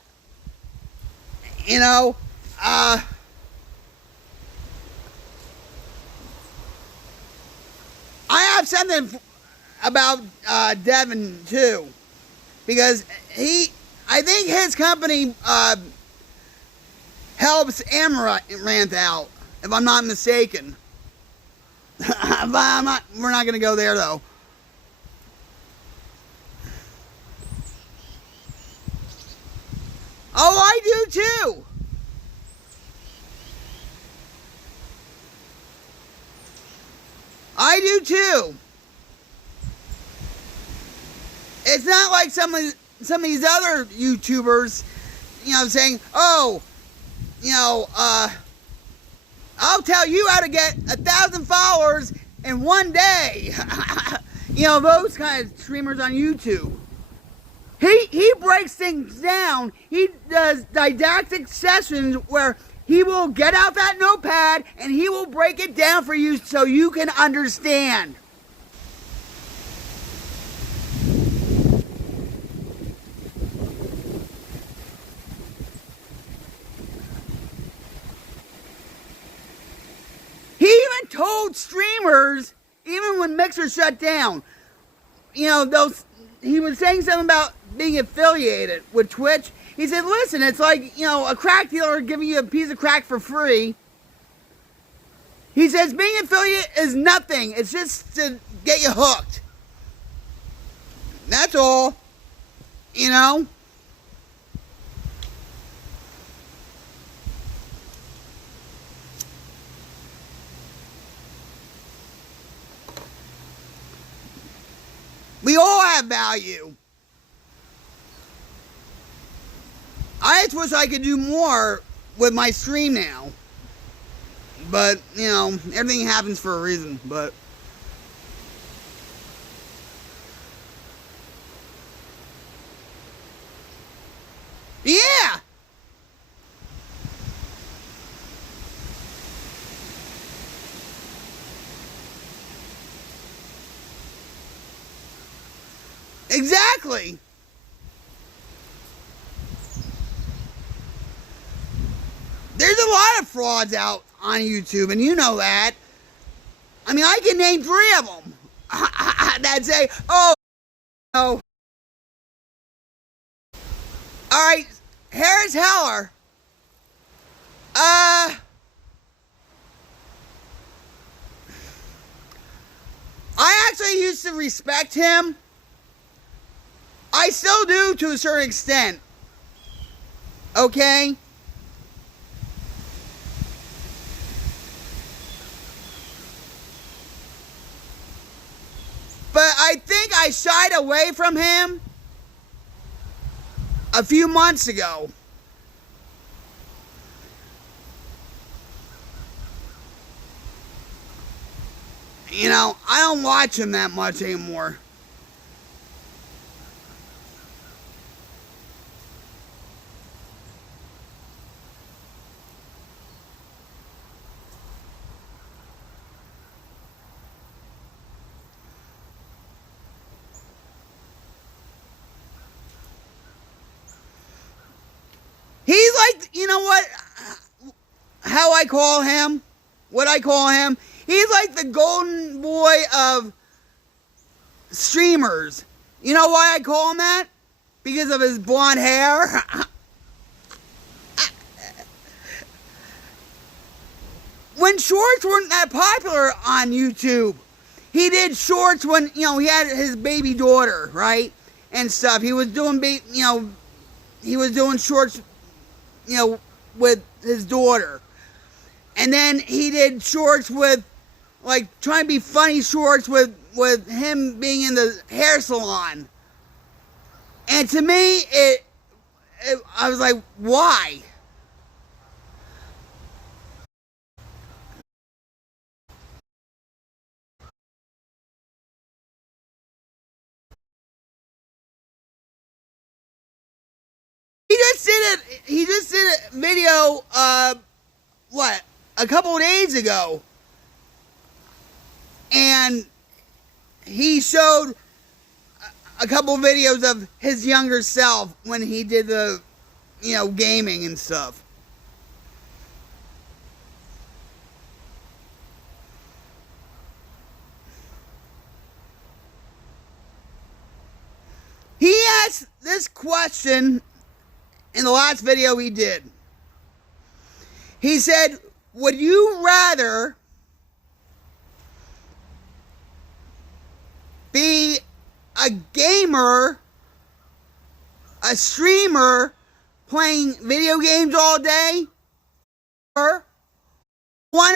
I have something about Devin too. Because I think his company helps Amaranth out, if I'm not mistaken. But we're not going to go there, though. Oh, I do, too. I do, too. It's not like some of these other YouTubers, saying, oh, I'll tell you how to get 1,000 followers in one day. Those kind of streamers on YouTube. He breaks things down. He does didactic sessions where he will get out that notepad and he will break it down for you so you can understand. He even told streamers, even when Mixer shut down, he was saying something about being affiliated with Twitch. He said, listen, it's like, a crack dealer giving you a piece of crack for free. He says being affiliate is nothing. It's just to get you hooked. That's all. We all have value. I just wish I could do more with my stream now. But, everything happens for a reason. But yeah! Exactly. There's a lot of frauds out on YouTube, and you know that. I mean, I can name 3 of them that say, oh, no. All right, Harris Heller. I actually used to respect him. I still do to a certain extent. Okay? But I think I shied away from him a few months ago. I don't watch him that much anymore. you know what? How I call him? What I call him? He's like the golden boy of streamers. You know why I call him that? Because of his blonde hair. When shorts weren't that popular on YouTube, he did shorts when, you know, he had his baby daughter, right? And stuff. He was doing, he was doing shorts, you know, with his daughter. And then he did shorts with, like, trying to be funny shorts with him being in the hair salon. And to me, I was like, why? He just did a video, what, a couple of days ago. And he showed a couple of videos of his younger self when he did the, you know, gaming and stuff. He asked this question in the last video he did. He said, would you rather be a gamer, a streamer, playing video games all day, or one?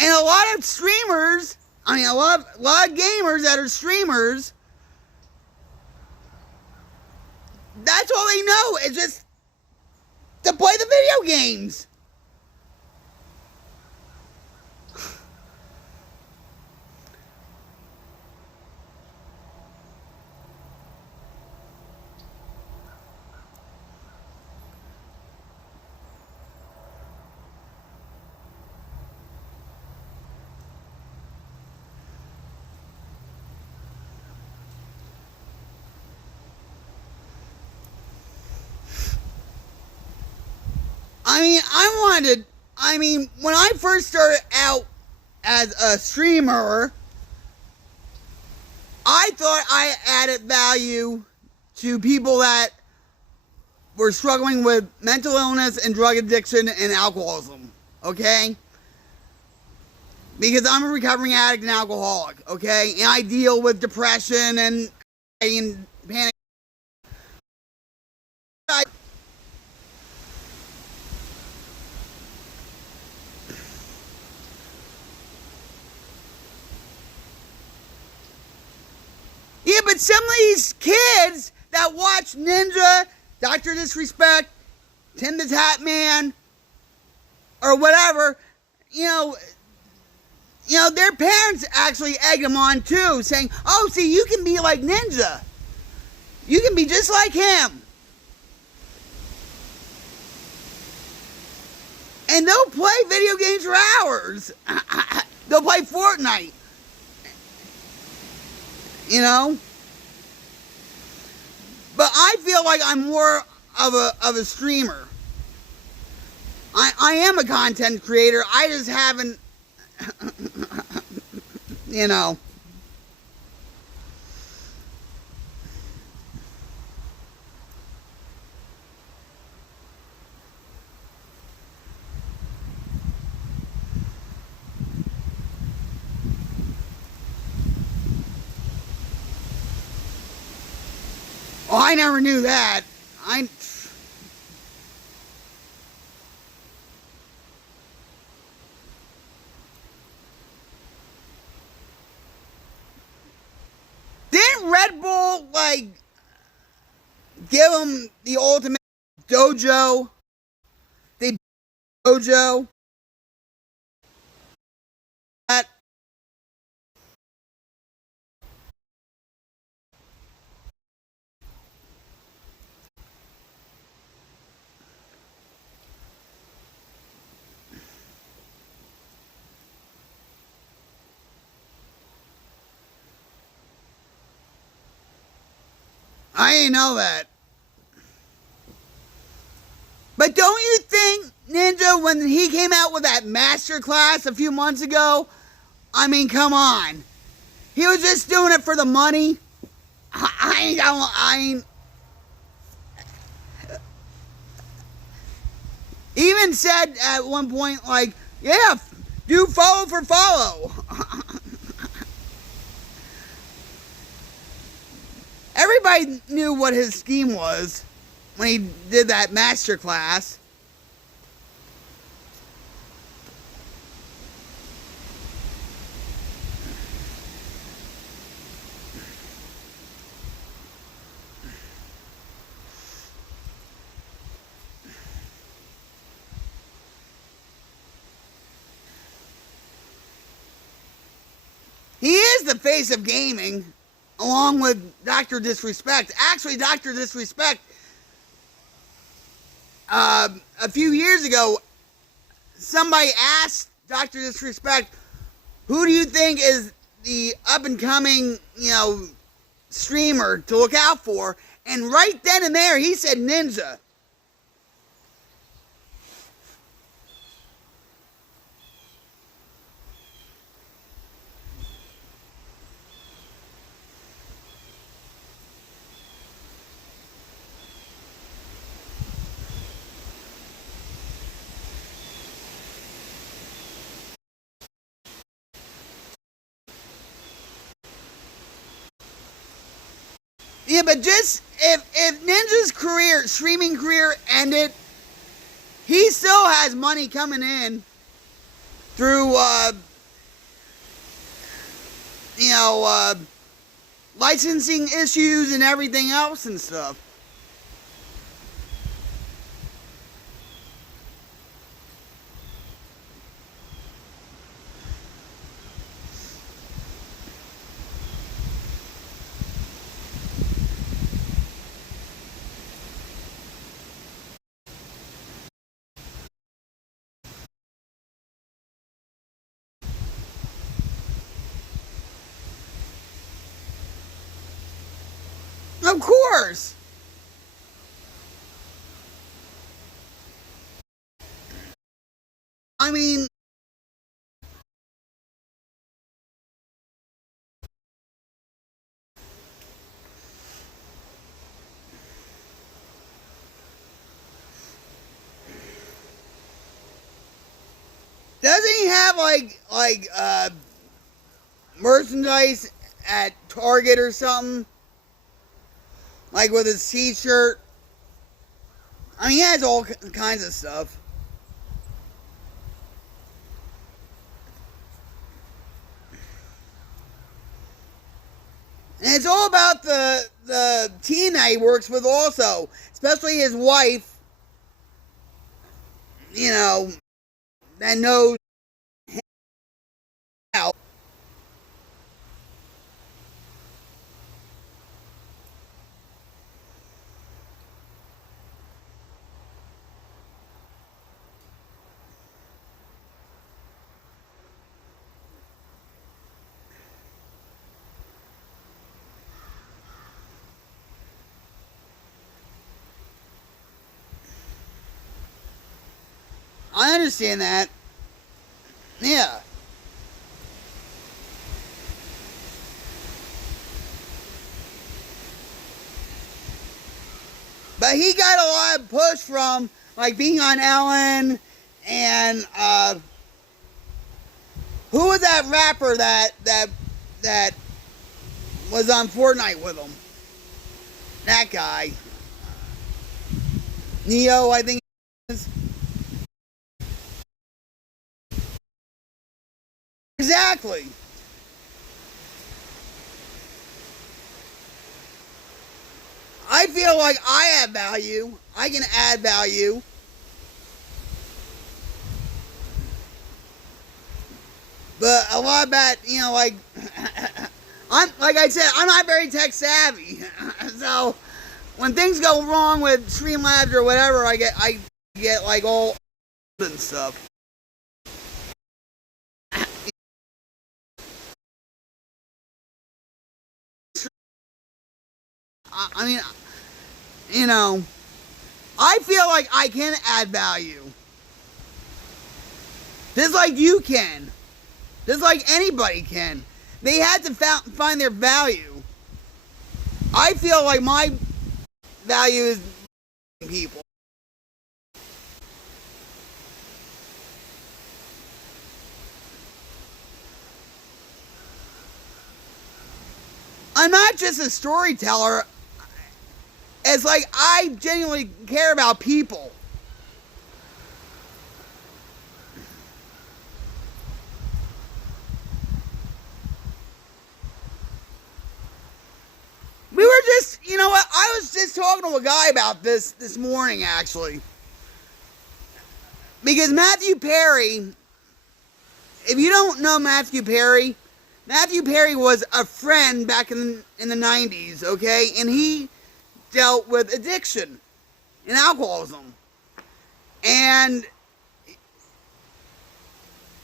And a lot of streamers, I mean, a lot of gamers that are streamers, that's all they know is just to play the video games. When I first started out as a streamer, I thought I added value to people that were struggling with mental illness and drug addiction and alcoholism, okay? Because I'm a recovering addict and alcoholic, okay? And I deal with depression and panic. Yeah, but some of these kids that watch Ninja, Dr. Disrespect, Tim the Tap Man, or whatever, you know, their parents actually egg them on too, saying, oh, see, you can be like Ninja. You can be just like him. And they'll play video games for hours. They'll play Fortnite. You know? But I feel like I'm more of a streamer. I am a content creator. I just haven't, you know. Oh, I never knew that. Didn't Red Bull, like, give him the ultimate dojo? They dojo? That. I ain't know that. But don't you think, Ninja, when he came out with that master class a few months ago, I mean, come on. He was just doing it for the money. I ain't. He even said at one point, like, yeah, do follow for follow. Everybody knew what his scheme was when he did that master class. He is the face of gaming, along with Dr. Disrespect. Actually, Dr. Disrespect, a few years ago, somebody asked Dr. Disrespect, who do you think is the up and coming, streamer to look out for? And right then and there, he said Ninja. Yeah, but just if Ninja's streaming career ended, he still has money coming in through, licensing issues and everything else and stuff. Of course. I mean, doesn't he have merchandise at Target or something? Like with his t-shirt? I mean, he has all kinds of stuff. And it's all about the team that he works with also. Especially his wife, that knows how. I understand that. Yeah. But he got a lot of push from like being on Ellen and who was that rapper that was on Fortnite with him? That guy. Neo, I think it is. Exactly. I feel like I have value. I can add value. But a lot of that, I'm like I said, I'm not very tech savvy. So when things go wrong with Streamlabs or whatever, I get like all and stuff. I mean, you know, I feel like I can add value. Just like you can. Just like anybody can. They had to find their value. I feel like my value is people. I'm not just a storyteller. It's like I genuinely care about people. We were just, you know what? I was just talking to a guy about this morning, actually. Because Matthew Perry, if you don't know Matthew Perry was a friend back in the 90s, okay? And he dealt with addiction and alcoholism. And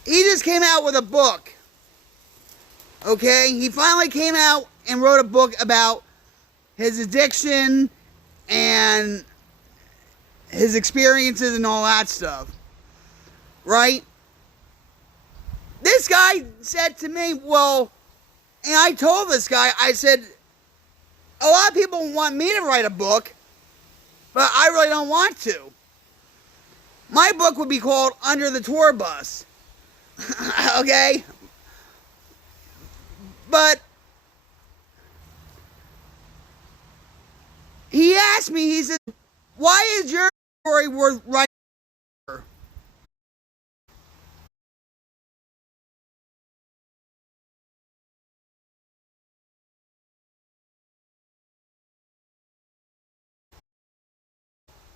he just came out with a book, okay? He finally came out and wrote a book about his addiction and his experiences and all that stuff, right? This guy said to me, well, and I told this guy, I said, a lot of people want me to write a book, but I really don't want to. My book would be called Under the Tour Bus, okay? But he asked me, he said, why is your story worth writing?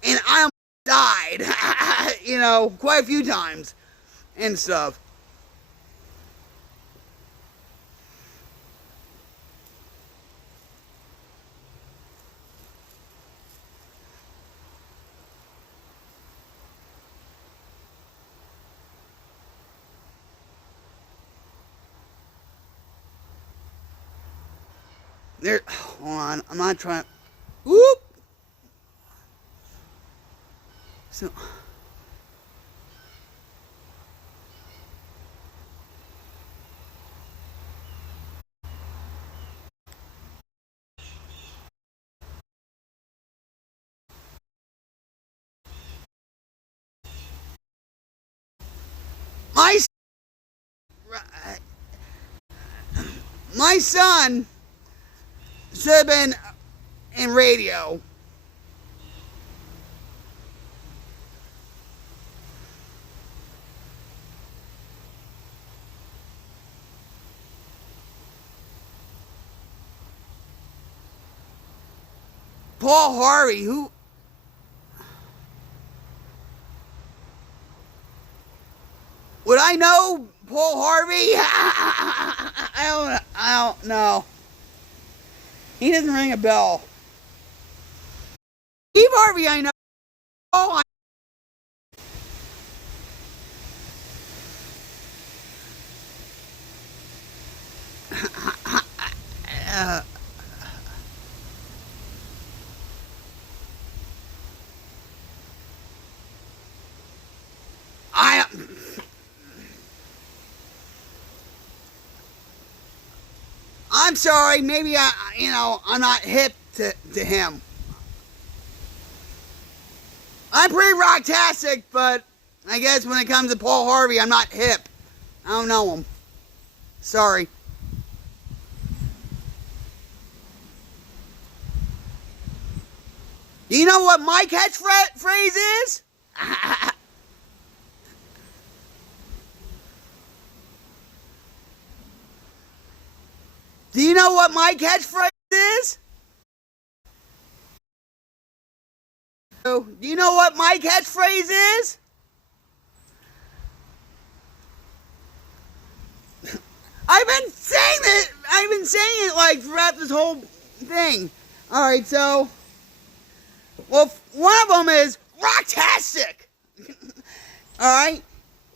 And I almost died, you know, quite a few times and stuff. There, hold on, I'm not trying. Whoop! So, my my son should have been in radio. Paul Harvey, who would I know? Paul Harvey? I don't know. He doesn't ring a bell. Steve Harvey, I know. Oh, uh, I. I'm sorry. Maybe I'm not hip to him. I'm pretty rocktastic, but I guess when it comes to Paul Harvey, I'm not hip. I don't know him. Sorry. Do you know what my catchphrase is? Do you know what my catchphrase is? Do you know what my catchphrase is? I've been saying it like throughout this whole thing. Alright, so, well, one of them is rocktastic. Alright?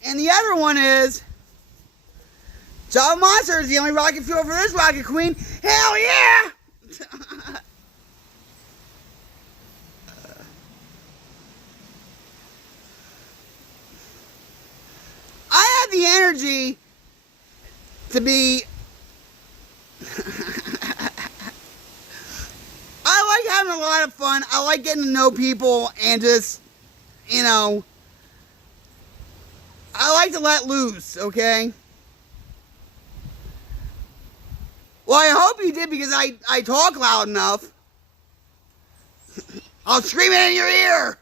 And the other one is Java Monster is the only rocket fuel for this rocket queen. Hell yeah! energy to be. I like having a lot of fun. I like getting to know people and just, you know, I like to let loose, okay? Well, I hope you did because I talk loud enough. I'll scream it in your ear.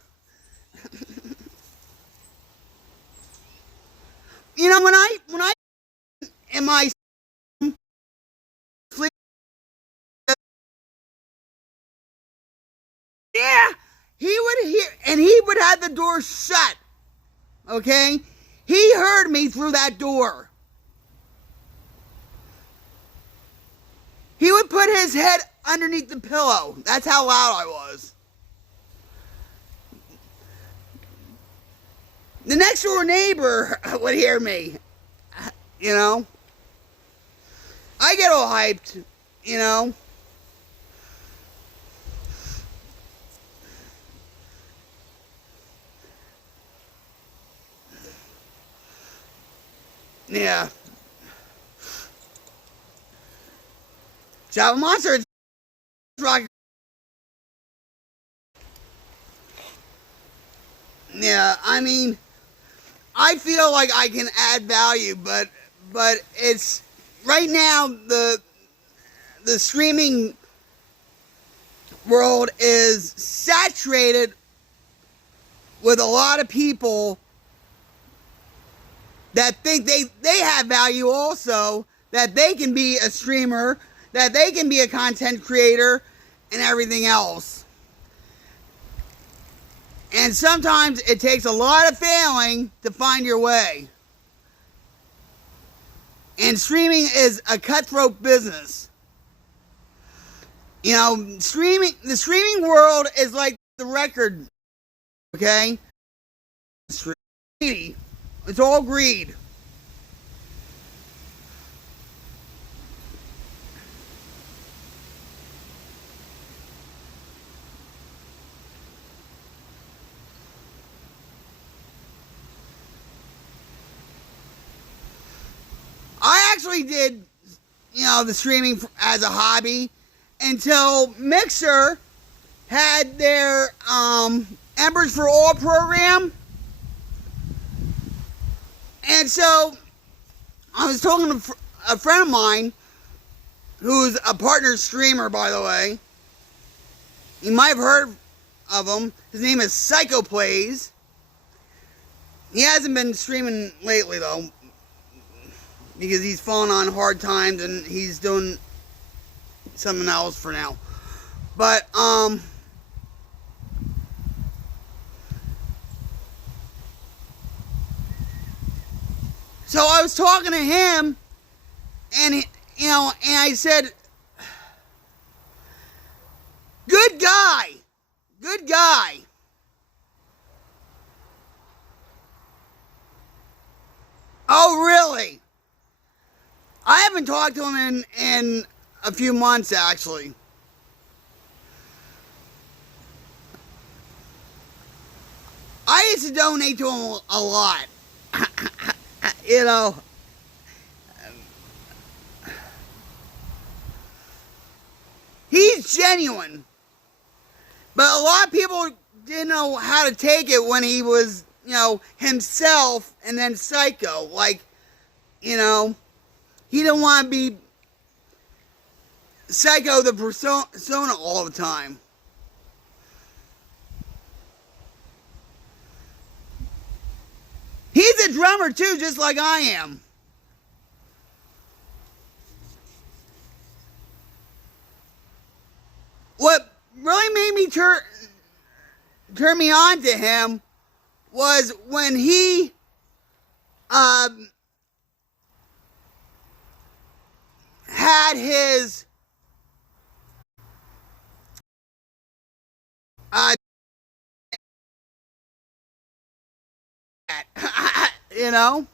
You know, when I in my sleep, yeah, he would hear, and he would have the door shut. Okay, he heard me through that door. He would put his head underneath the pillow. That's how loud I was. The next door neighbor would hear me. You know, I get all hyped. You know. Yeah. Java Monster is rock. Yeah, I mean, I feel like I can add value, but it's right now the streaming world is saturated with a lot of people that think they have value also, that they can be a streamer, that they can be a content creator and everything else. And sometimes it takes a lot of failing to find your way. And streaming is a cutthroat business. You know, the streaming world is like the record, okay? It's greedy. It's all greed. I actually did, you know, the streaming as a hobby until Mixer had their Embers for All program. And so I was talking to a friend of mine who's a partner streamer, by the way. You might have heard of him. His name is Psycho Plays. He hasn't been streaming lately, though, because he's fallen on hard times and he's doing something else for now. But, so I was talking to him, and he, you know, and I said, good guy, good guy. Oh, really? I haven't talked to him in a few months, actually. I used to donate to him a lot. You know. He's genuine. But a lot of people didn't know how to take it when he was, you know, himself and then Psycho. Like, you know, he didn't want to be Psycho the persona all the time. He's a drummer too, just like I am. What really made me turn me on to him was when he had his you know.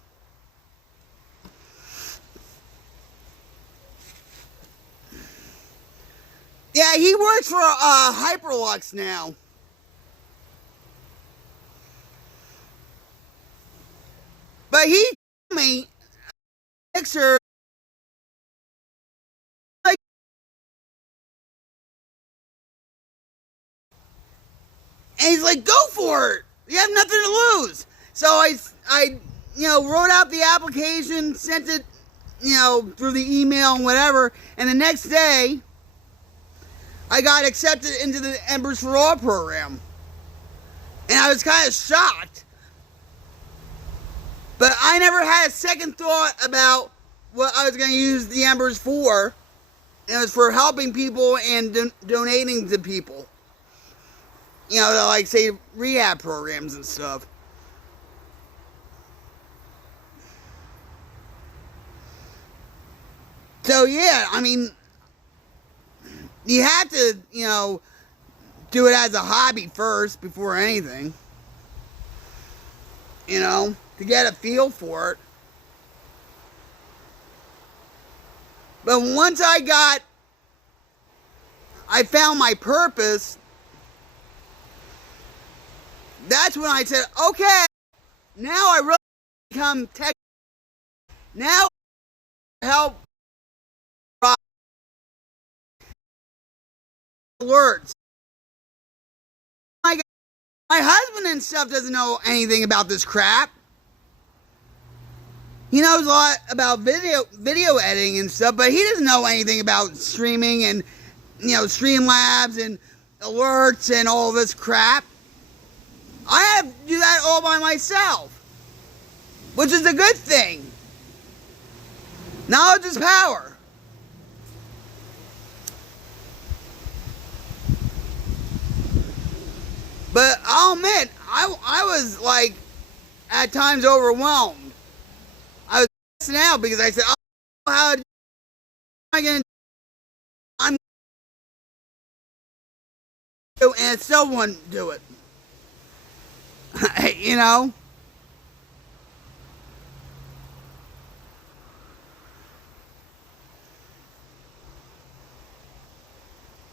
Yeah, he works for Hyperlux now. But he told me, Mixer, like, and he's like, go for it. You have nothing to lose. So I wrote out the application, sent it, through the email and whatever. And the next day, I got accepted into the Embers for All program. And I was kind of shocked. But I never had a second thought about what I was going to use the Embers for. And it was for helping people and donating to people. To like, say, rehab programs and stuff. So, yeah, I mean, you have to, do it as a hobby first before anything. To get a feel for it. But once I found my purpose, that's when I said, okay, now I really become tech. Now I help alerts. My husband and stuff doesn't know anything about this crap. He knows a lot about video editing and stuff, but he doesn't know anything about streaming and, Streamlabs and alerts and all this crap. I have to do that all by myself, which is a good thing. Knowledge is power. But I'll admit, I was like, at times overwhelmed. I was stressing out because I said, oh, how am I going to do it? And it still wouldn't do it.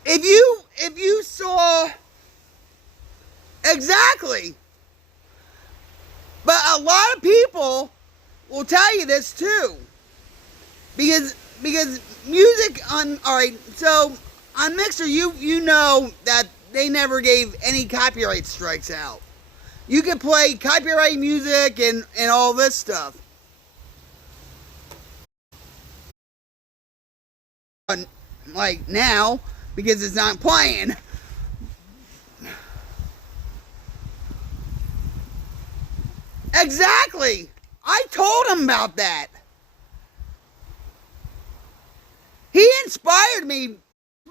If you saw exactly, but a lot of people will tell you this too, because music on so on Mixer you know that they never gave any copyright strikes out. You can play copyright music and all this stuff. Like now, because it's not playing. Exactly. I told him about that. He inspired me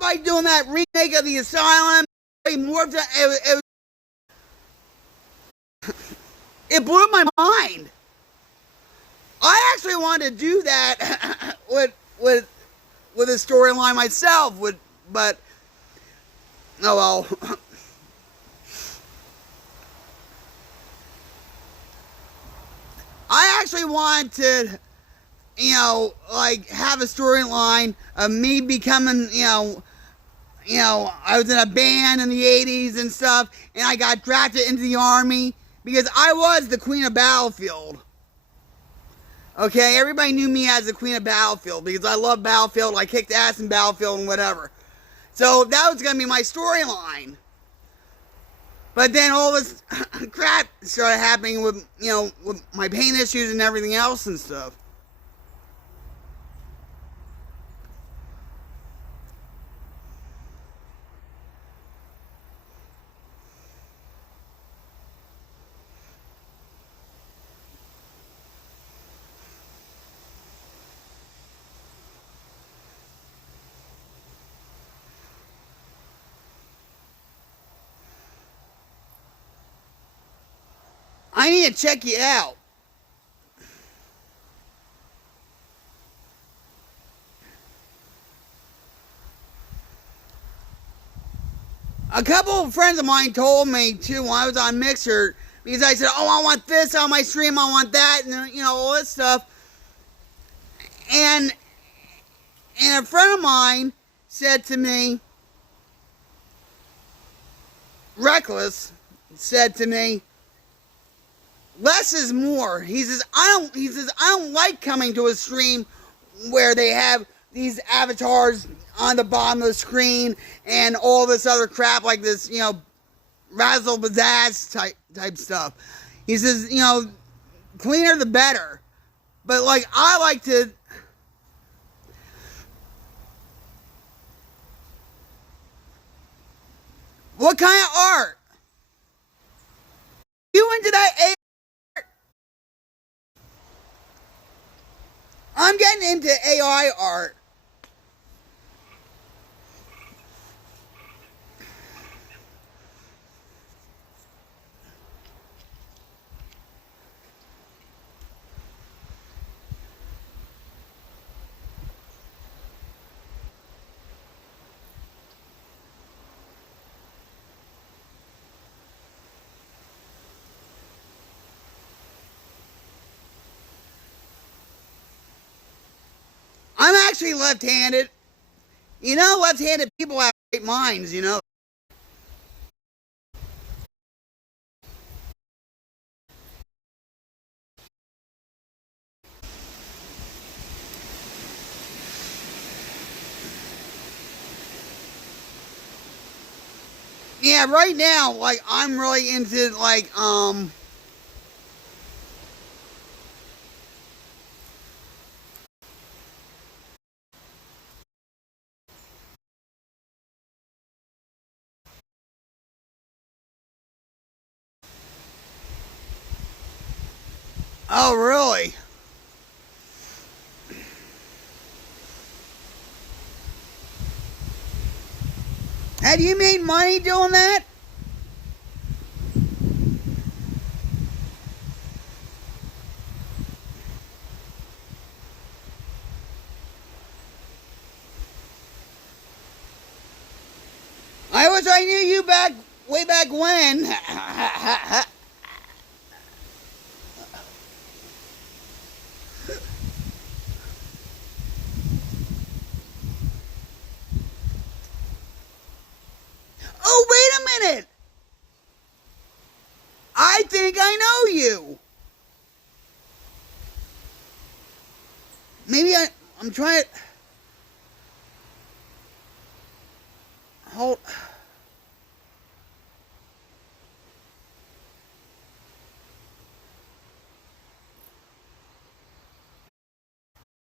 by doing that remake of The Asylum. He morphed it blew my mind. I actually wanted to do that with a storyline myself, but oh well. I actually wanted to, like have a storyline of me becoming, I was in a band in the 80s and stuff, and I got drafted into the Army because I was the Queen of Battlefield. Okay, everybody knew me as the Queen of Battlefield because I love Battlefield. I kicked ass in Battlefield and whatever. So that was going to be my storyline. But then all this crap started happening with, with my pain issues and everything else and stuff. I need to check you out. A couple of friends of mine told me too when I was on Mixer, because I said, oh, I want this on my stream, I want that, and all this stuff. And a friend of mine said to me, Reckless said to me, less is more. I don't like coming to a stream where they have these avatars on the bottom of the screen and all this other crap like this, razzle bazzazz type stuff. He says, cleaner the better. But like I like to. What kind of art? You into that AI? I'm getting into AI art. I'm actually left-handed. Left-handed people have great minds. Yeah, right now, like I'm really into oh really? Have you made money doing that? I wish I knew you way back when. Oh, wait a minute. I think I know you. Maybe I'm trying to hold.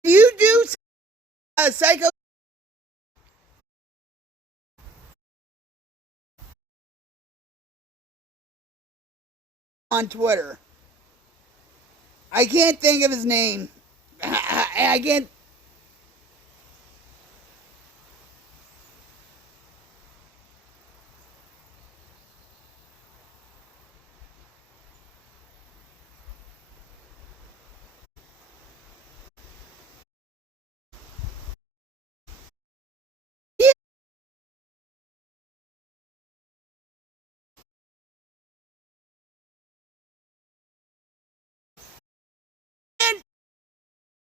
You do psycho on Twitter. I can't think of his name. I can't.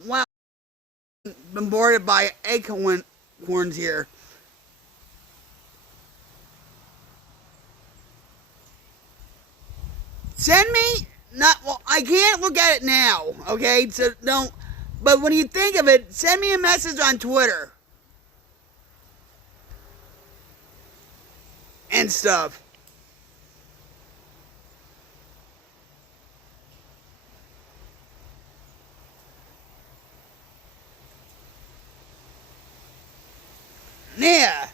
Wow, bombarded by acorns here. Send me not well. I can't look at it now. Okay, so don't. But when you think of it, send me a message on Twitter and stuff. Yeah.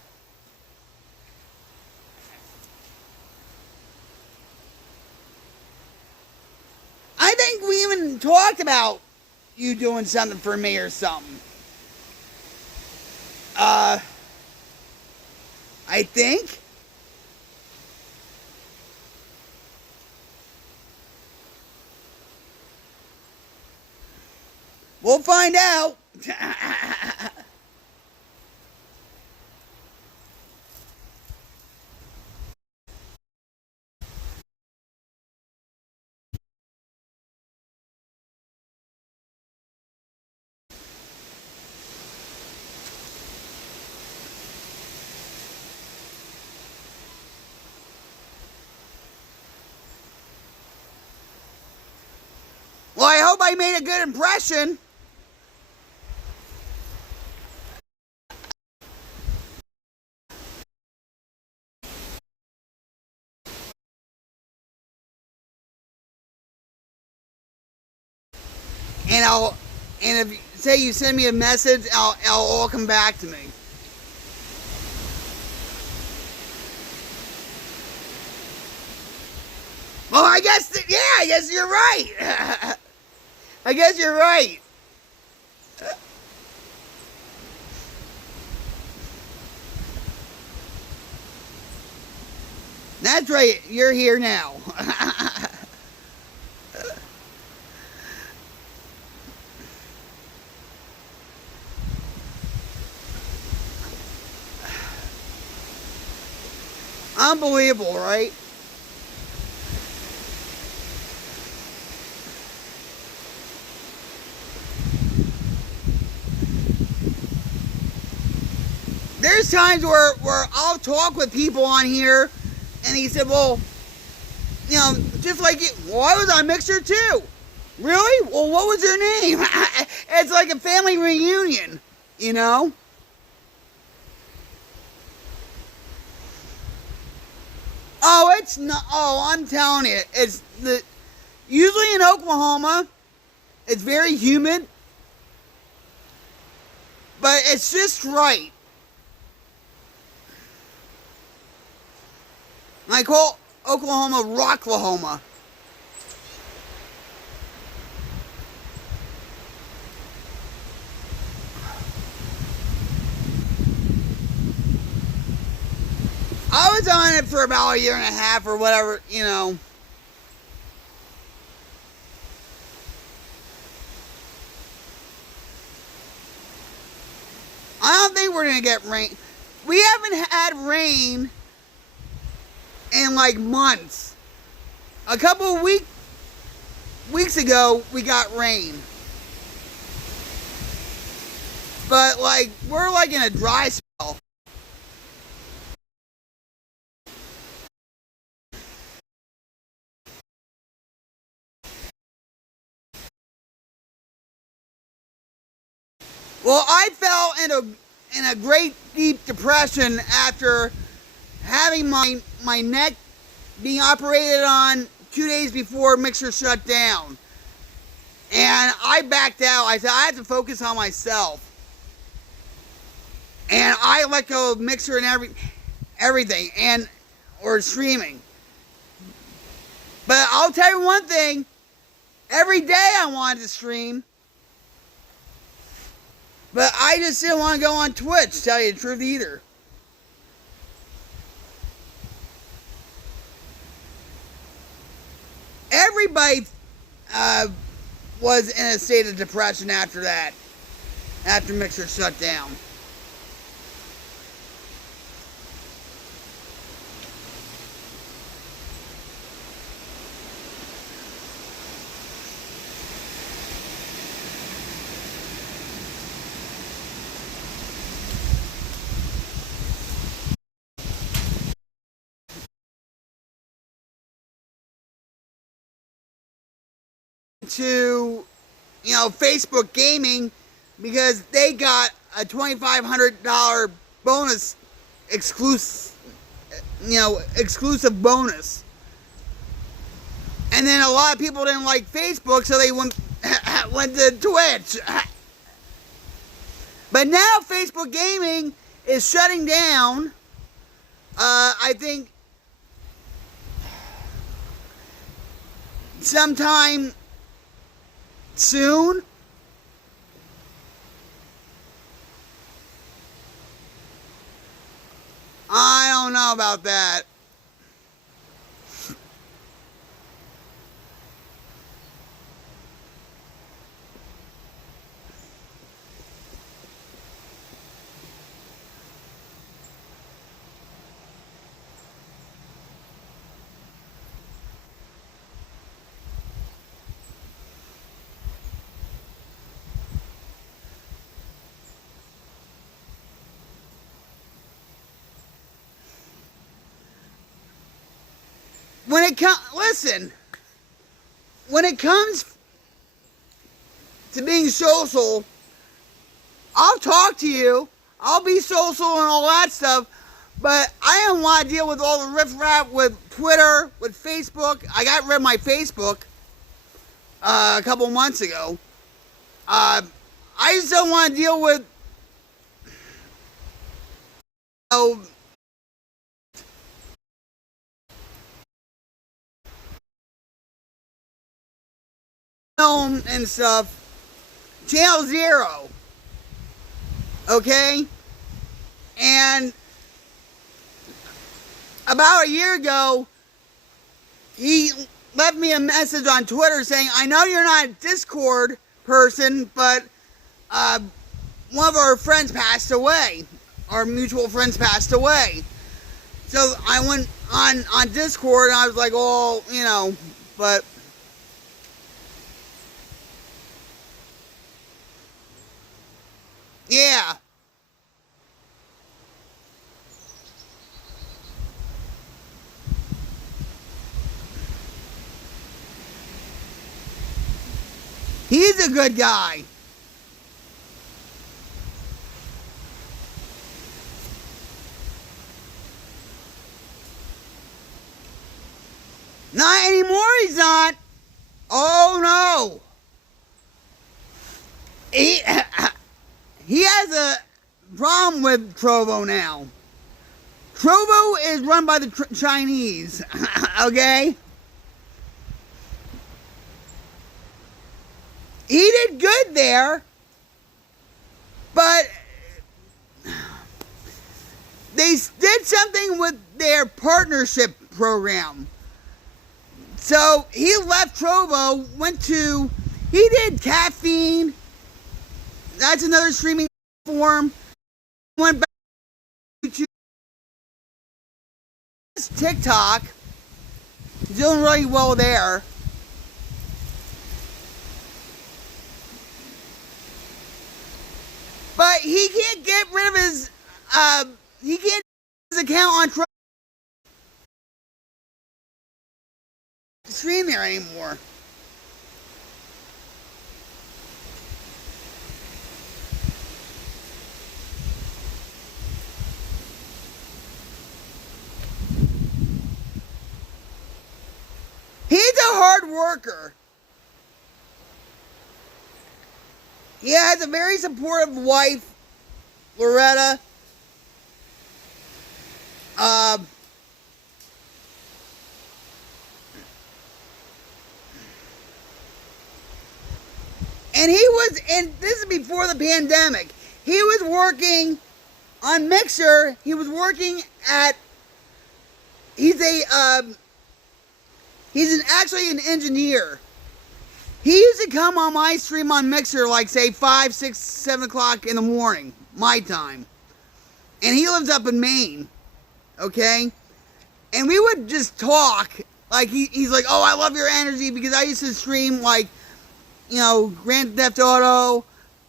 I think we even talked about you doing something for me or something. Uh, I think. We'll find out. Well, I hope I made a good impression. And if say you send me a message, I'll all come back to me. Well, I guess you're right. I guess you're right. That's right. You're here now. Unbelievable, right? There's times where I'll talk with people on here, and he said, well, just like you, well, I was on Mixer too. Really? Well, what was your name? It's like a family reunion, you know? Oh, it's not. Oh, I'm telling you, usually in Oklahoma, it's very humid, but it's just right. I call Oklahoma Rocklahoma. I was on it for about a year and a half or whatever, I don't think we're going to get rain. We haven't had rain in like months. A couple of weeks ago, we got rain. But like, we're like in a dry spell. Well, I fell in a great deep depression after having my neck being operated on 2 days before Mixer shut down. And I backed out. I said, I have to focus on myself. And I let go of Mixer and everything, or streaming. But I'll tell you one thing, every day I wanted to stream, but I just didn't want to go on Twitch, to tell you the truth either. Everybody was in a state of depression after that, after Mixer shut down. To Facebook Gaming, because they got a $2,500 bonus exclusive bonus. And then a lot of people didn't like Facebook, so they went to Twitch. But now Facebook Gaming is shutting down. I think sometime soon. I don't know about that. When it comes to being social. I'll talk to you. I'll be social and all that stuff. But I don't want to deal with all the riffraff with Twitter, with Facebook. I got rid of my Facebook a couple months ago. I just don't want to deal with film and stuff. Channel Zero. Okay? And about a year ago, he left me a message on Twitter saying, I know you're not a Discord person, but one of our friends passed away. Our mutual friends passed away. So I went on Discord and I was like, oh, you know, but yeah. He's a good guy. Not anymore, he's not. Oh no. He has a problem with Trovo now. Trovo is run by the Chinese, okay? He did good there, but they did something with their partnership program. So he left Trovo, he did Caffeine. That's another streaming platform. Went back to TikTok. He's doing really well there. But he can't get rid of his, he can't his account on Trovo stream there anymore. He's a hard worker. He has a very supportive wife, Loretta. And this is before the pandemic, he was working on Mixer. He was working at, he's actually an engineer. He used to come on my stream on Mixer like say 5, 6, 7 o'clock in the morning, my time. And he lives up in Maine, okay? And we would just talk, like he's like, oh, I love your energy because I used to stream like, you know, Grand Theft Auto,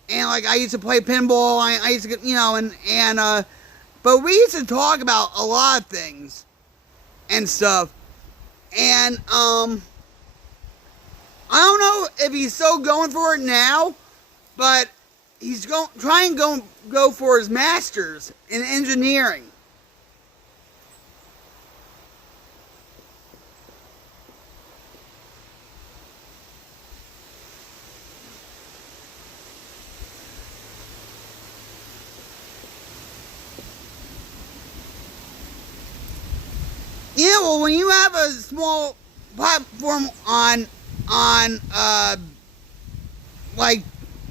and like I used to play pinball, I used to, you know, but we used to talk about a lot of things and stuff. And, I don't know if he's so going for it now, but he's trying to go for his master's in engineering. Yeah, well, when you have a small platform on like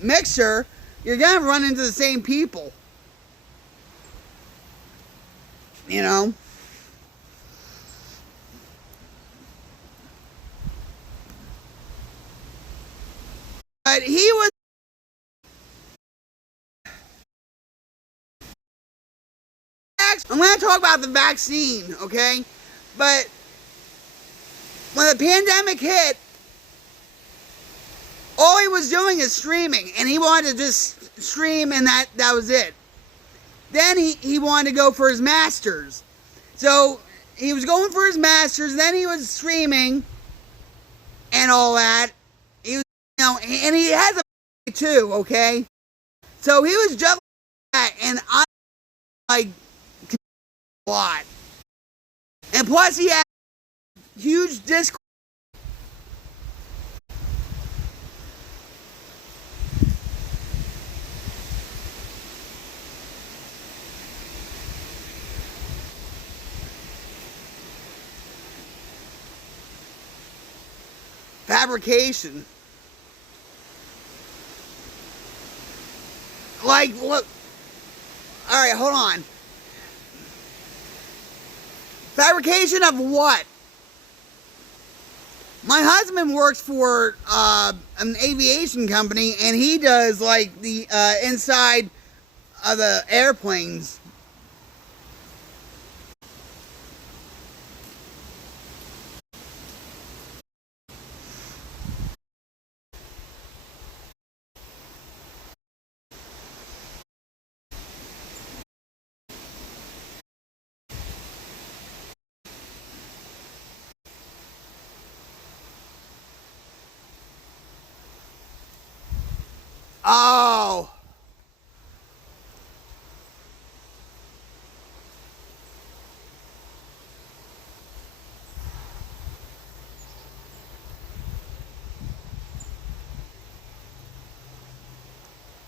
Mixer, you're gonna run into the same people, you know. But he was. I'm gonna talk about the vaccine, okay? But when the pandemic hit, all he was doing is streaming, and he wanted to just stream, and that was it. Then he wanted to go for his masters. So he was going for his masters, then he was streaming and all that. He was, you know, and he has a too, okay? So he was just like that, and I like a lot. And plus he had huge disc. Fabrication. Like, look. Alright, hold on. Fabrication of what? My husband works for an aviation company, and he does like the inside of the airplanes. Oh.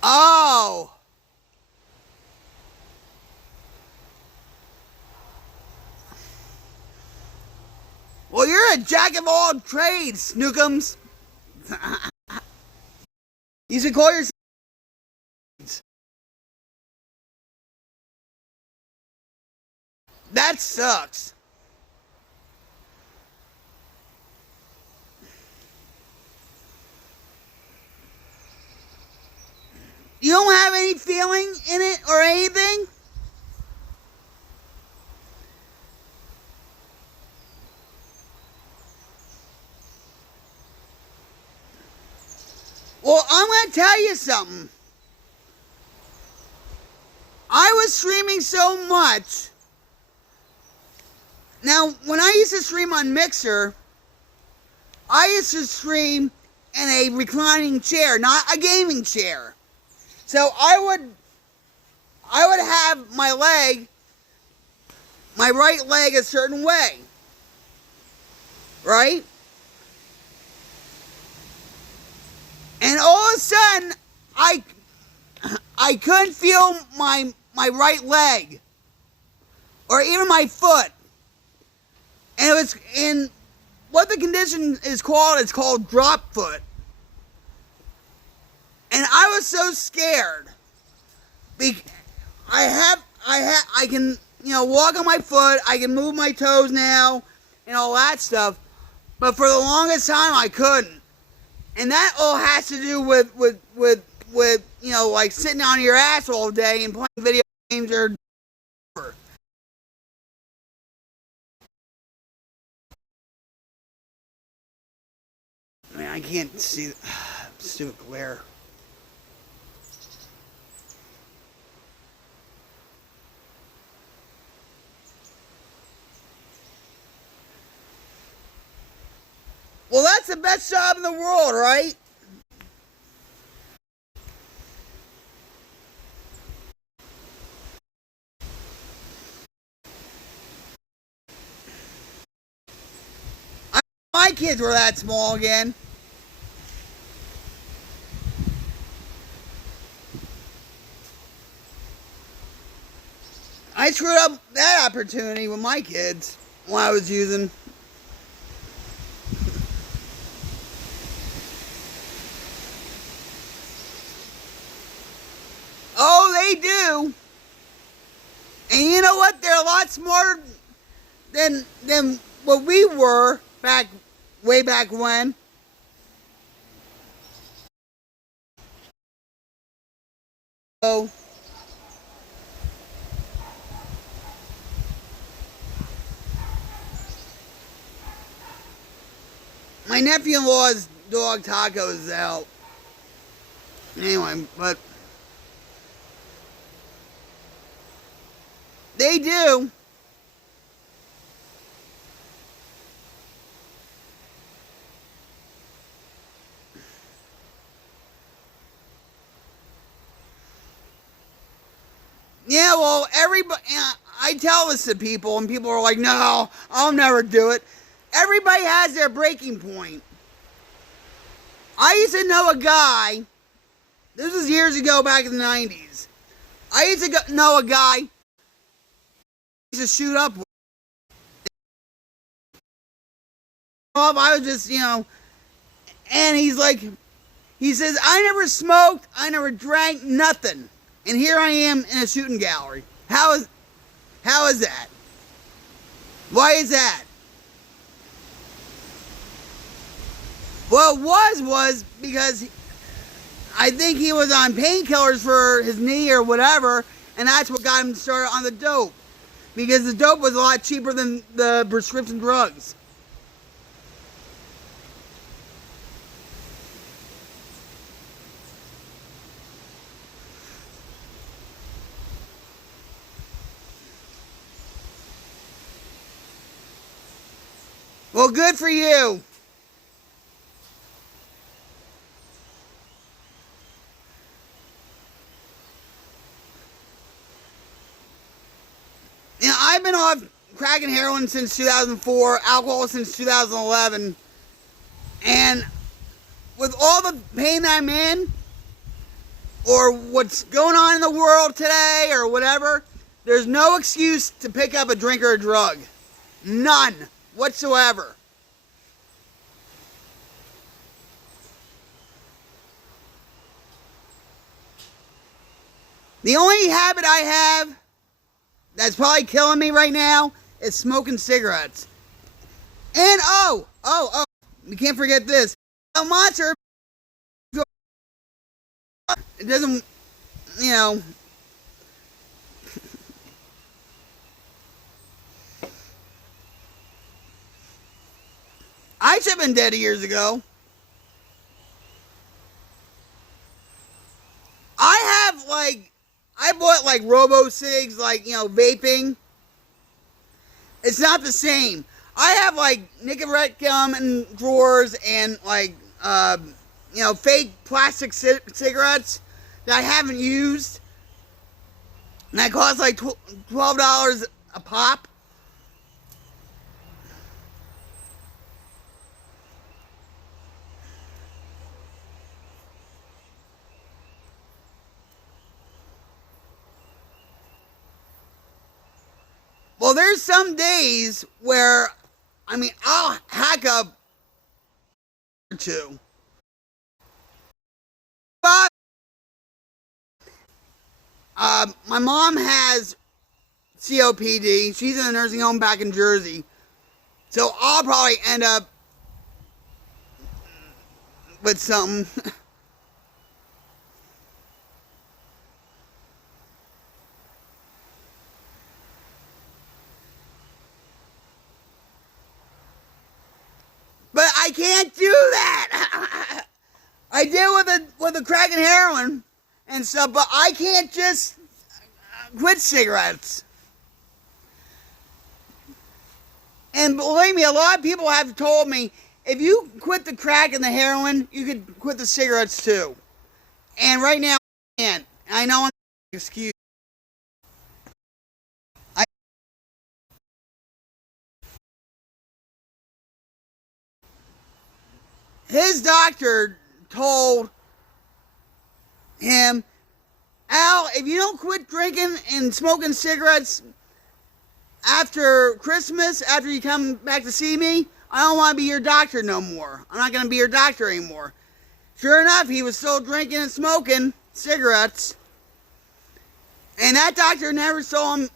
Oh. Well, you're a jack of all trades, Snookums. You should call yourself. That sucks. You don't have any feeling in it or anything? Well, I'm going to tell you something. I was streaming so much. Now, when I used to stream on Mixer, I used to stream in a reclining chair, not a gaming chair. So I would have my right leg a certain way. Right? And all of a sudden, I couldn't feel my right leg. Or even my foot. And it was in what the condition is called, it's called drop foot. And I was so scared. I can, walk on my foot, I can move my toes now, and all that stuff. But for the longest time, I couldn't. And that all has to do with like sitting on your ass all day and playing video games or whatever. I mean, I can't see stupid glare. Well, that's the best job in the world, right? My kids were that small again. I screwed up that opportunity with my kids when I was using. Oh, they do. And you know what? They're a lot smarter than what we were way back when. So my nephew-in-law's dog Taco is out. Anyway, but they do. Yeah, well, everybody, I tell this to people, and people are like, no, I'll never do it. Everybody has their breaking point. I used to know a guy, this was years ago back in the 90s. I used to know a guy used to shoot up with. I was just, and he's like, he says, I never smoked, I never drank, nothing. And here I am in a shooting gallery. How is that? Why is that? Well, it was because I think he was on painkillers for his knee or whatever, and that's what got him started on the dope. Because the dope was a lot cheaper than the prescription drugs. Well, good for you. I've been off crack and heroin since 2004, alcohol since 2011, and with all the pain that I'm in, or what's going on in the world today, or whatever, there's no excuse to pick up a drink or a drug. None whatsoever. The only habit I have that's probably killing me right now is smoking cigarettes. And we can't forget this. A monster, it doesn't, I should have been dead years ago. I bought Robo Cigs, vaping. It's not the same. I have Nicorette gum in drawers and fake plastic cigarettes that I haven't used. And that cost $12 a pop. Well, there's some days where, I'll hack up or two. But my mom has COPD. She's in a nursing home back in Jersey. So I'll probably end up with something. But I can't do that. I did with the crack and heroin and stuff, but I can't just quit cigarettes. And believe me, a lot of people have told me, if you quit the crack and the heroin, you could quit the cigarettes too. And right now, I can't. I know I'm an excuse. His doctor told him, Al, if you don't quit drinking and smoking cigarettes after Christmas, after you come back to see me, I don't want to be your doctor no more. I'm not going to be your doctor anymore. Sure enough, he was still drinking and smoking cigarettes. And that doctor never saw him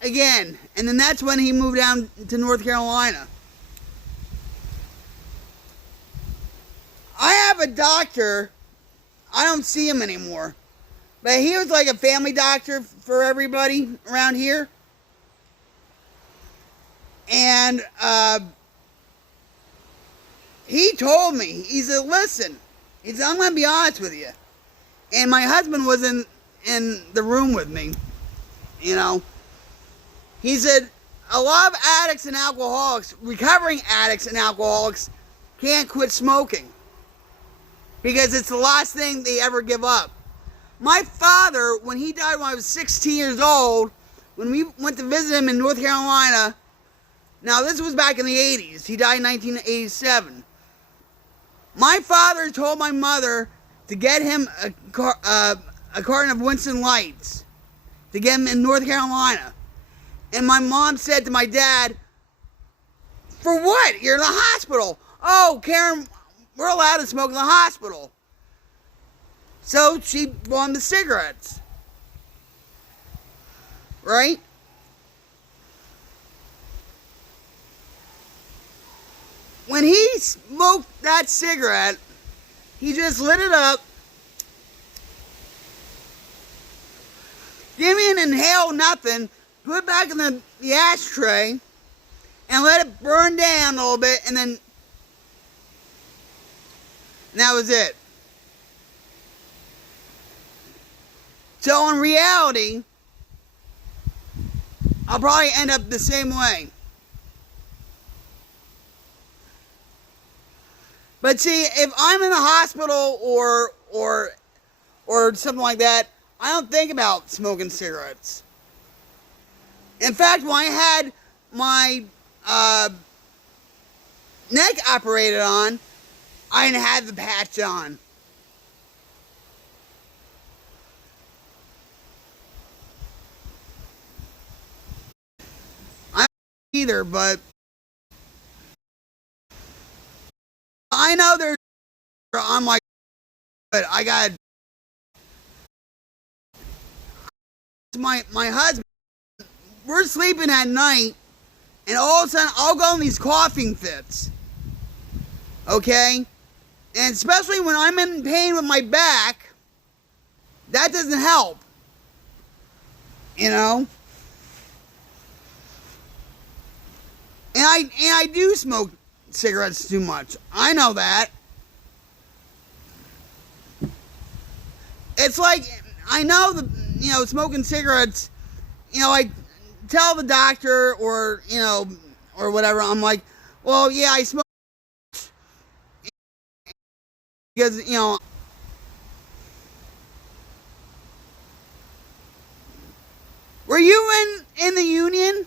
again. And then that's when he moved down to North Carolina. I have a doctor, I don't see him anymore, but he was like a family doctor for everybody around here. And he told me, he said, listen, he said, I'm going to be honest with you. And my husband was in the room with me, He said, a lot of addicts and alcoholics, recovering addicts and alcoholics, can't quit smoking. Because it's the last thing they ever give up. My father, when he died when I was 16 years old, when we went to visit him in North Carolina, now this was back in the 80s. He died in 1987. My father told my mother to get him a carton of Winston Lights to get him in North Carolina. And my mom said to my dad, "For what? You're in the hospital." "Oh, Karen, we're allowed to smoke in the hospital." So she bought him the cigarettes. Right? When he smoked that cigarette, he just lit it up, give me an inhale, nothing, put it back in the ashtray, and let it burn down a little bit, and that was it. So in reality, I'll probably end up the same way. But see, if I'm in the hospital or something like that, I don't think about smoking cigarettes. In fact, when I had my neck operated on, I didn't have the patch on. I don't either, but I know there's. I'm like, but I got my husband. We're sleeping at night, and all of a sudden I'll go in these coughing fits. Okay, and especially when I'm in pain with my back, that doesn't help. You know. And I do smoke cigarettes too much. I know that. It's like, I know smoking cigarettes, I tell the doctor or whatever, I'm like, well, yeah, I smoke because, were you in the union?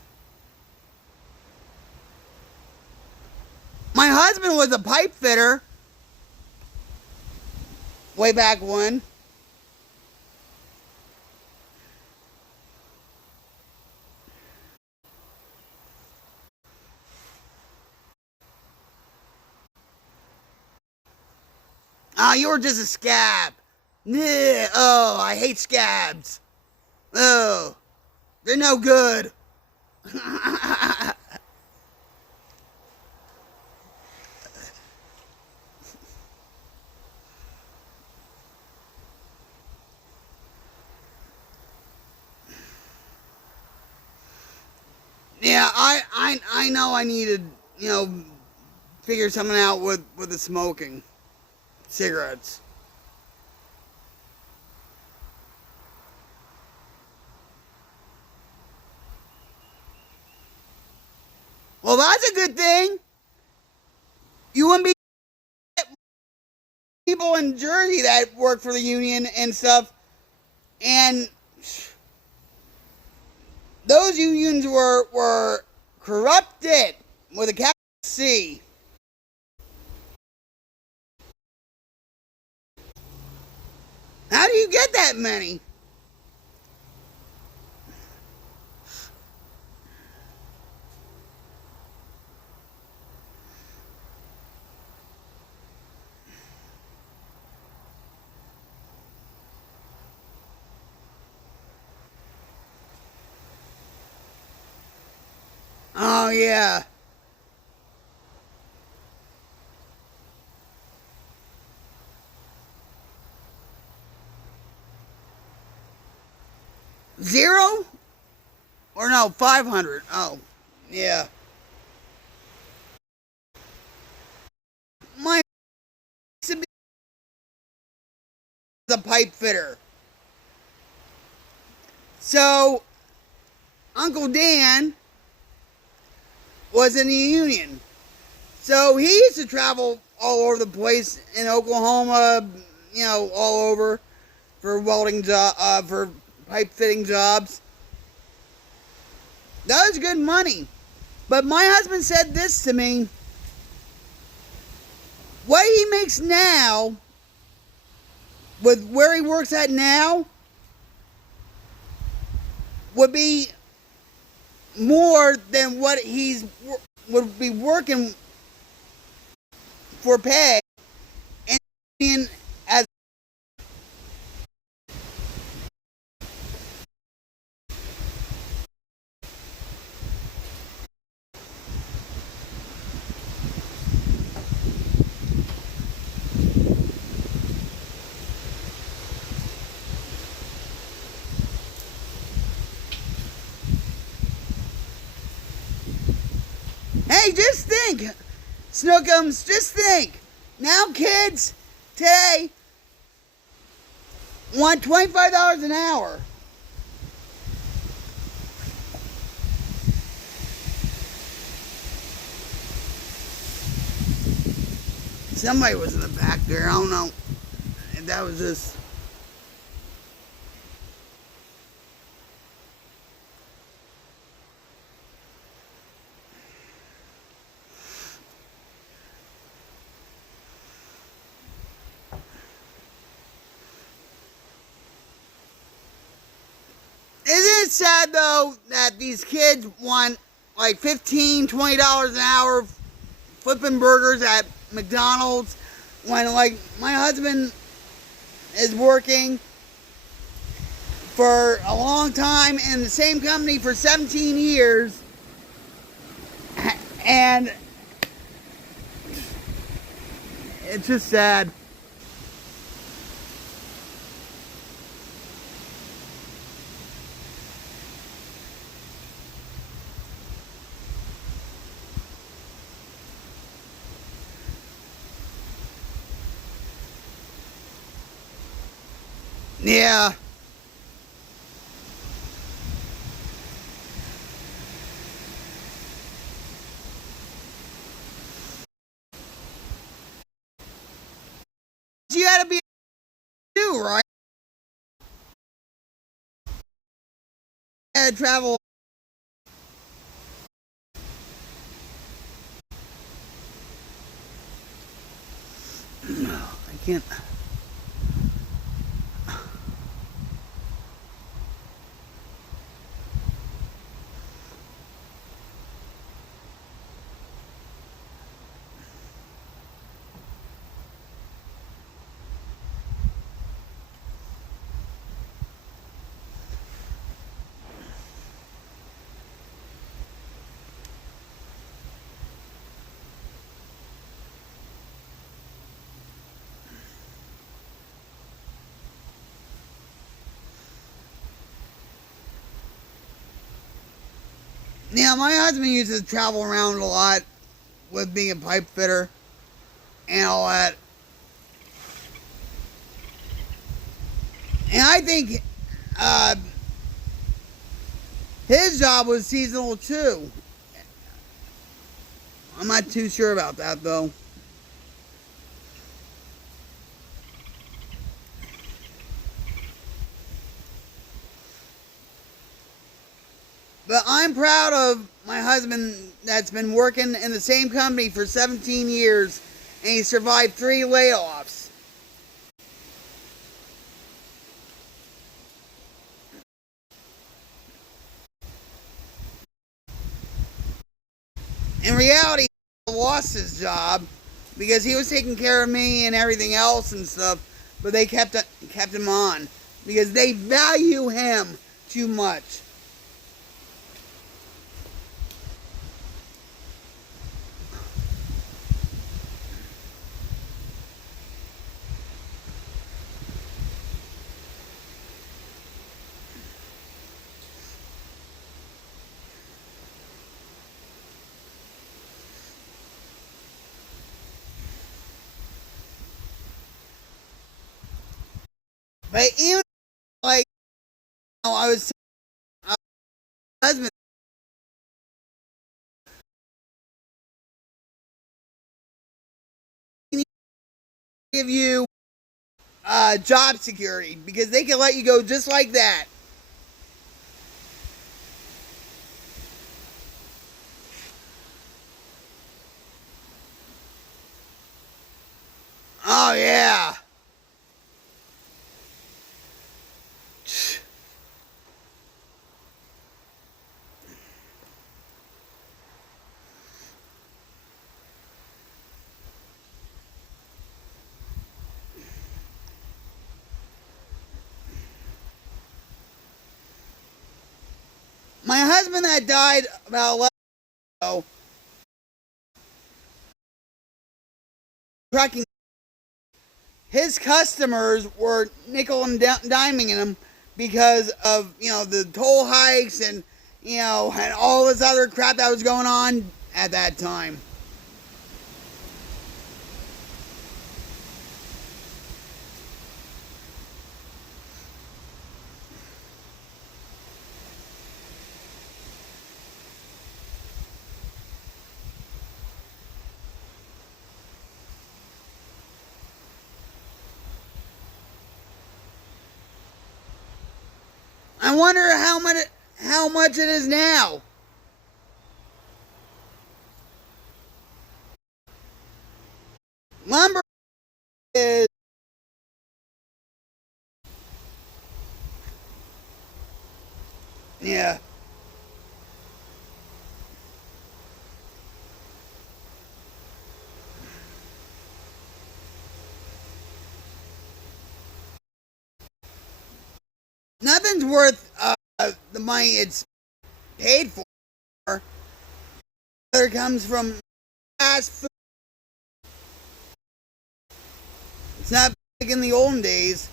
My husband was a pipe fitter way back when. Oh, you were just a scab. Oh, I hate scabs. Oh, they're no good. Yeah, I know I needed, figure something out with the smoking cigarettes. Well, that's a good thing. You wouldn't be people in Jersey that work for the union and stuff, and those unions were corrupted with a capital C. How do you get that many? Oh, yeah. Zero? Or no, 500. Oh, yeah. My the pipe fitter. So, Uncle Dan was in the union. So he used to travel all over the place in Oklahoma, all over. for welding job, for pipe fitting jobs. That was good money. But my husband said this to me. What he makes now, with where he works at now, would be more than what he's would be working for pay and being as. Hey, just think, Snookums, just think. Now kids today want $25 an hour. Somebody was in the back there. I don't know if that was just. Isn't it sad though that these kids want like $15, $20 an hour flipping burgers at McDonald's when like my husband is working for a long time in the same company for 17 years and it's just sad. Yeah. You gotta be new, right? You gotta travel. I can't. Yeah, my husband used to travel around a lot with being a pipe fitter and all that. And I think uh, his job was seasonal too. I'm not too sure about that though. But I'm proud of my husband that's been working in the same company for 17 years and he survived 3 layoffs. In reality, he lost his job because he was taking care of me and everything else and stuff, but they kept him on because they value him too much. But even like I was husband give you job security because they can let you go just like that. Oh, yeah. My husband that died about 11 years ago, trucking, his customers were nickel and diming him because of, the toll hikes and, and all this other crap that was going on at that time. I wonder how much it is now. Lumber is yeah. Nothing's worth the money it's paid for. Whether it comes from fast food, it's not like in the olden days.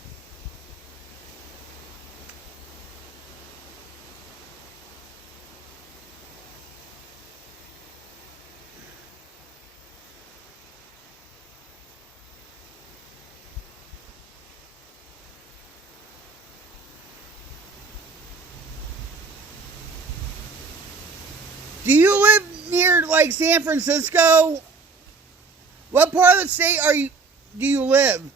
Do you live near like San Francisco? What part of the state do you live?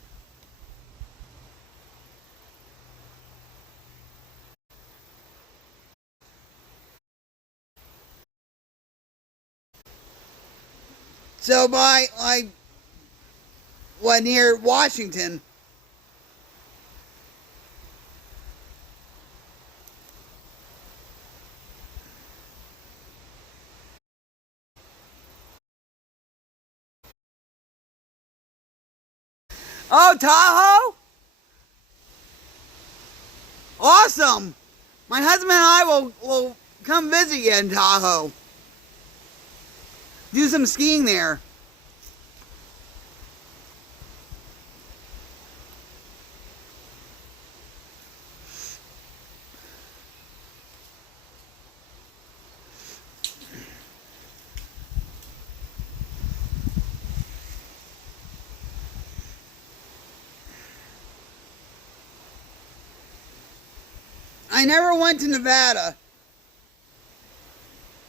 So by like what, near Washington? Oh, Tahoe? Awesome. My husband and I will come visit you in Tahoe. Do some skiing there. I never went to Nevada.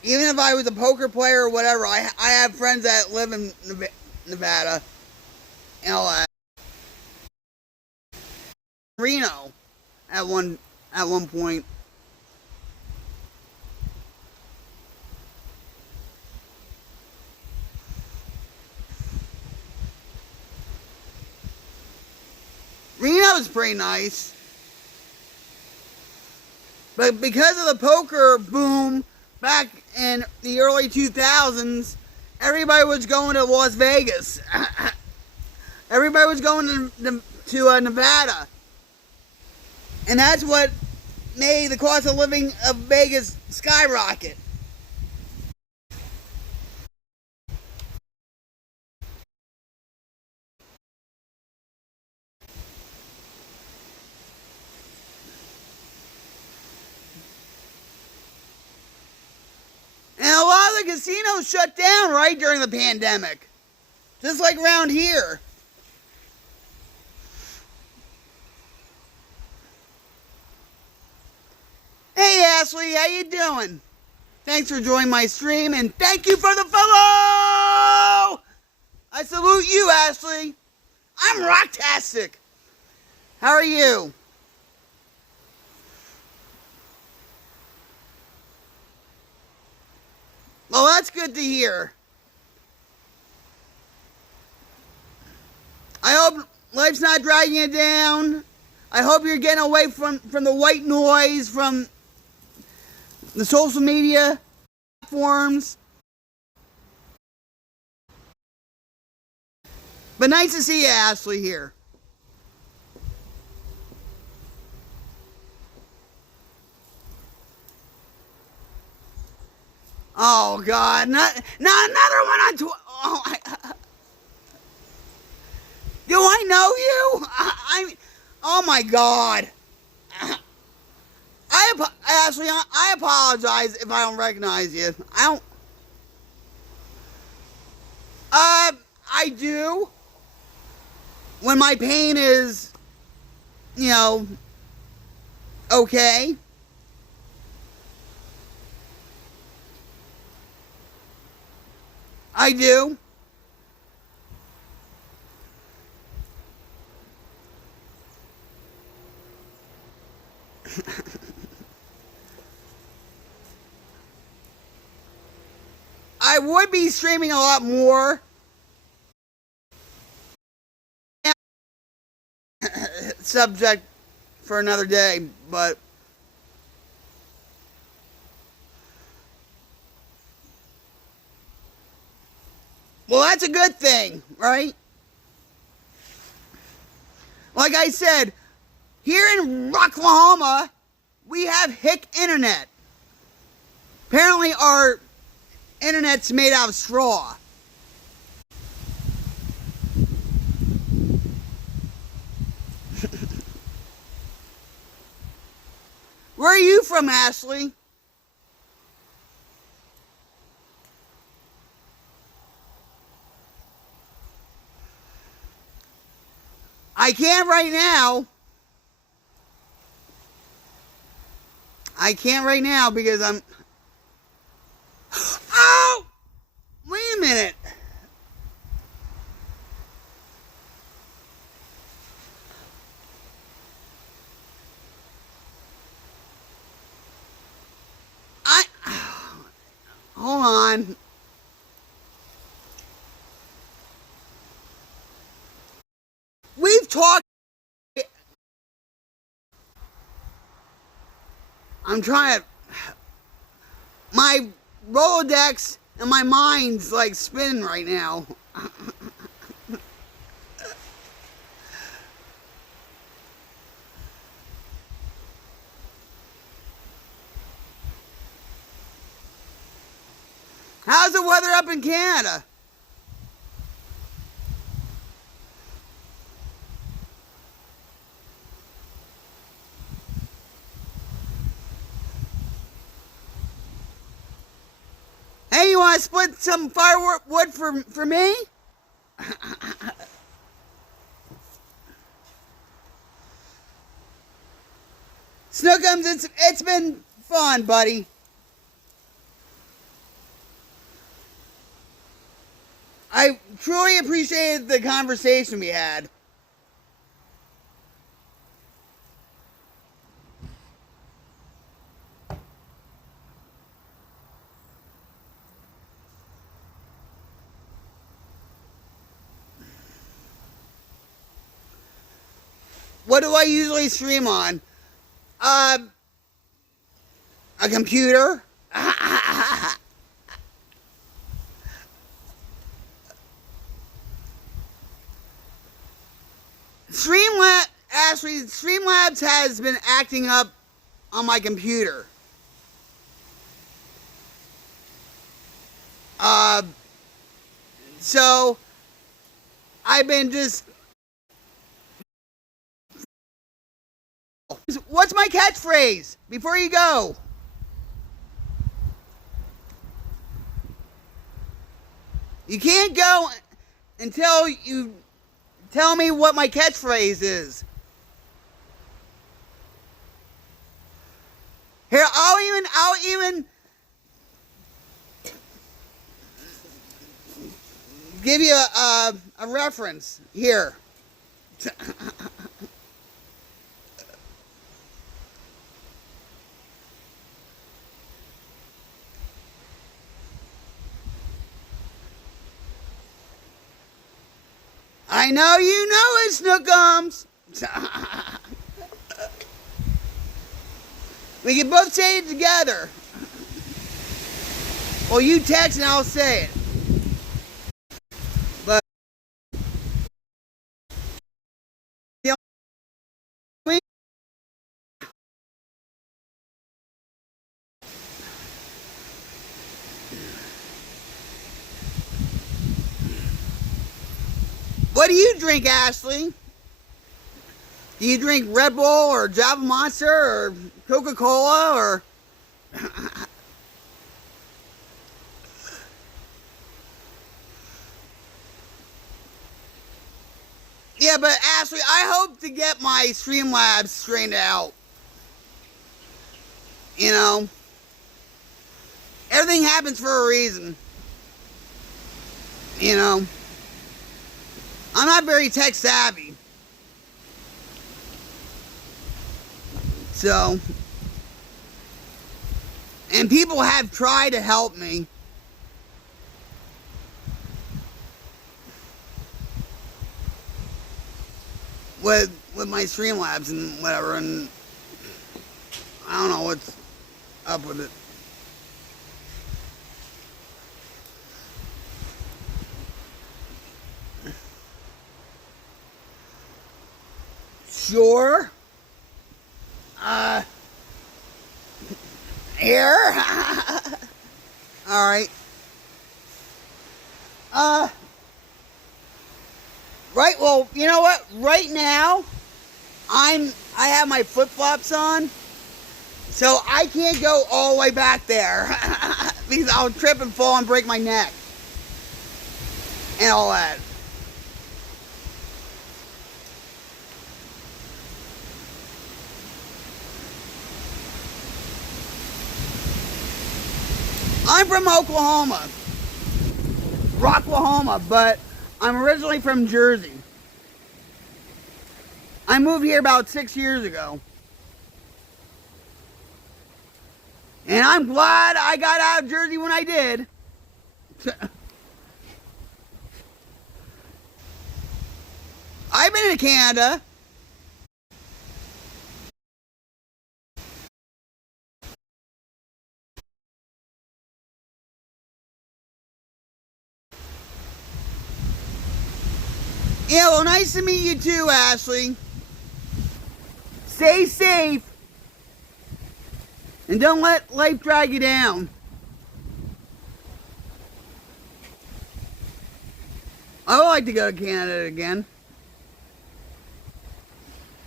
Even if I was a poker player or whatever, I have friends that live in Nevada. Reno at one point. Reno is pretty nice. But because of the poker boom back in the early 2000s, everybody was going to Las Vegas. Everybody was going to Nevada. And that's what made the cost of living of Vegas skyrocket. And a lot of the casinos shut down right during the pandemic. Just like around here. Hey Ashley, how you doing? Thanks for joining my stream and thank you for the follow! I salute you, Ashley. I'm rocktastic. How are you? Well, that's good to hear. I hope life's not dragging you down. I hope you're getting away from the white noise, from the social media platforms. But nice to see you, Ashley, here. Oh, God. Not another one on do I know you? Oh, my God. Ashley, I apologize if I don't recognize you. I do. When my pain is, okay. I do. I would be streaming a lot more. Subject for another day, but well, that's a good thing, right? Like I said, here in Rocklahoma, we have hick internet. Apparently, our internet's made out of straw. Where are you from, Ashley? I can't right now. I can't right now because I'm... Oh! Wait a minute. Hold on. We've talked... I'm trying to... My Rolodex and my mind's like spinning right now. How's the weather up in Canada? Hey, you want to split some firewood for me? Snookums, it's been fun, buddy. I truly appreciated the conversation we had. What do I usually stream on? A computer. Streamlabs has been acting up on my computer. So I've been just... What's my catchphrase before you go? You can't go until you tell me what my catchphrase is. Here, I'll even give you a reference here. I know you know it, Snookums. We can both say it together. Well, you text and I'll say it. But the only what do you drink, Ashley? Do you drink Red Bull or Java Monster or Coca-Cola or... Yeah, but Ashley, I hope to get my Streamlabs straightened out. You know? Everything happens for a reason. You know? I'm not very tech savvy. So... And people have tried to help me. With my Streamlabs and whatever, and I don't know what's up with it. Sure. Here. All right. Right, well, you know what? Right now, I have my flip-flops on, so I can't go all the way back there because I'll trip and fall and break my neck and all that. I'm from Oklahoma, Rocklahoma, but I'm originally from Jersey. I moved here about 6 years ago. And I'm glad I got out of Jersey when I did. I've been to Canada. Yeah, well, nice to meet you too, Ashley. Stay safe. And don't let life drag you down. I would like to go to Canada again.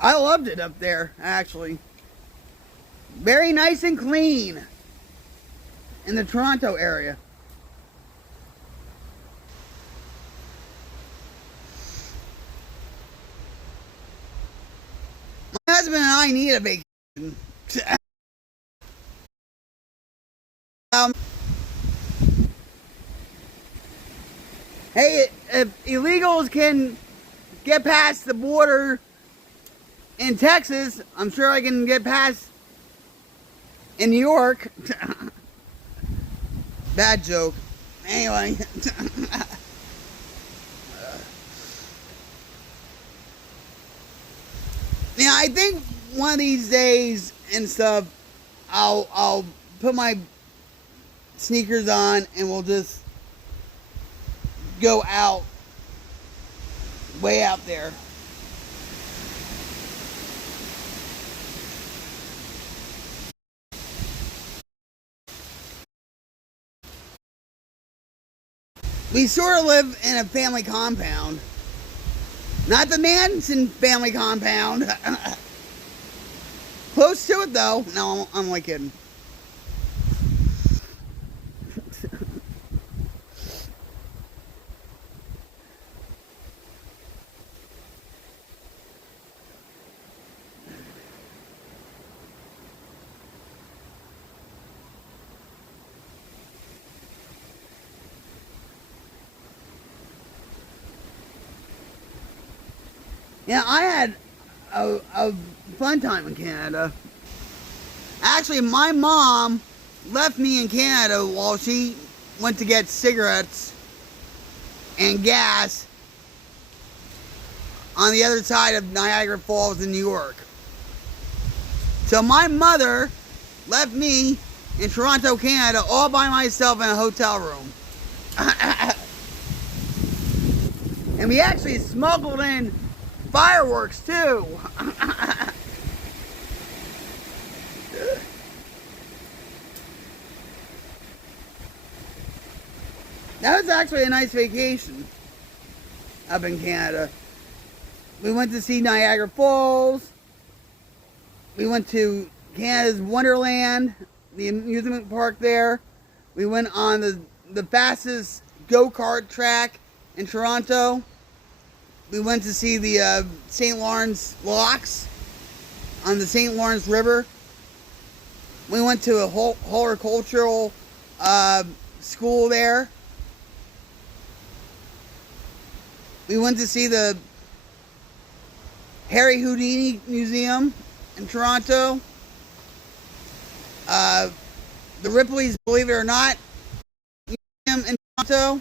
I loved it up there, actually. Very nice and clean. In the Toronto area. My husband and I need a vacation. Hey, if illegals can get past the border in Texas, I'm sure I can get past in New York. Bad joke. Anyway. Yeah, I think one of these days and stuff, I'll put my sneakers on and we'll just go out, way out there. We sort of live in a family compound. Not the Manson family compound. Close to it though. No, I'm only kidding. Yeah, I had a fun time in Canada. Actually, my mom left me in Canada while she went to get cigarettes and gas on the other side of Niagara Falls in New York. So my mother left me in Toronto, Canada, all by myself in a hotel room. And we actually smuggled in fireworks too. That was actually a nice vacation up in Canada. We went to see Niagara Falls. We went to Canada's Wonderland, the amusement park there. We went on the fastest go-kart track in Toronto. We went to see the St. Lawrence Locks on the St. Lawrence River. We went to a horticultural school there. We went to see the Harry Houdini Museum in Toronto. The Ripley's Believe It or Not Museum in Toronto.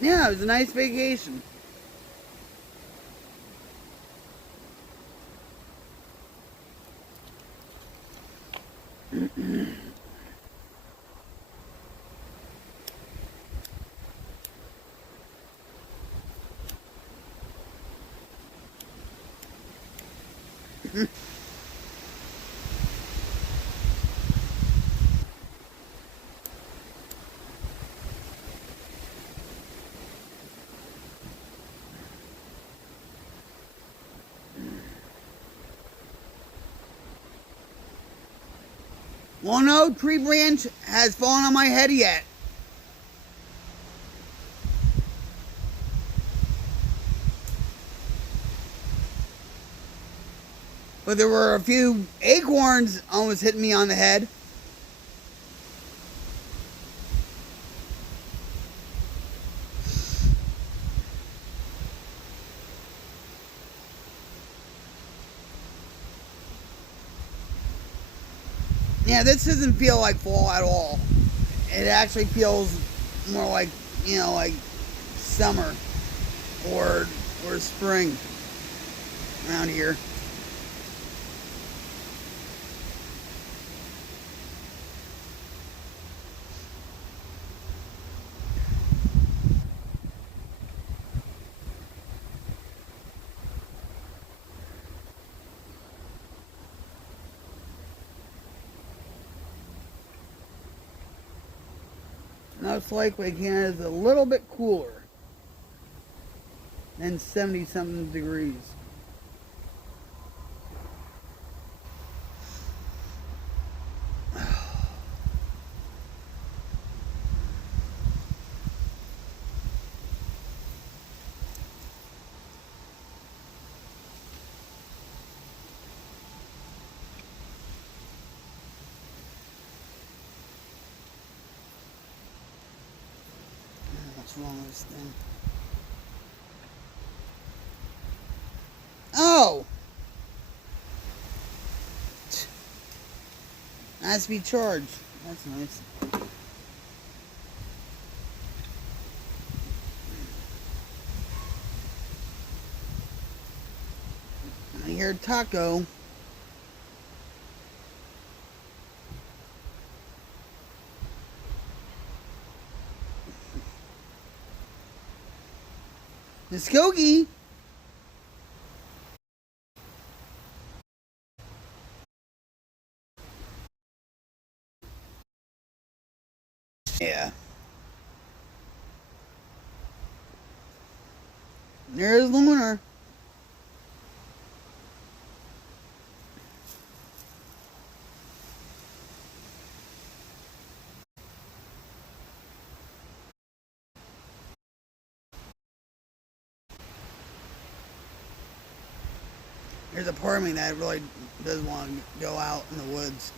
Yeah, it was a nice vacation. Well, no tree branch has fallen on my head yet. But there were a few acorns almost hitting me on the head. Yeah, this doesn't feel like fall at all. It actually feels more like, like summer or spring around here. Most likely Canada's a little bit cooler than 70 something degrees. What's wrong with this thing? Oh! Has to be charged. That's nice. I hear taco. Muskogee. Yeah. There's Lunar. There's a part of me that really does want to go out in the woods.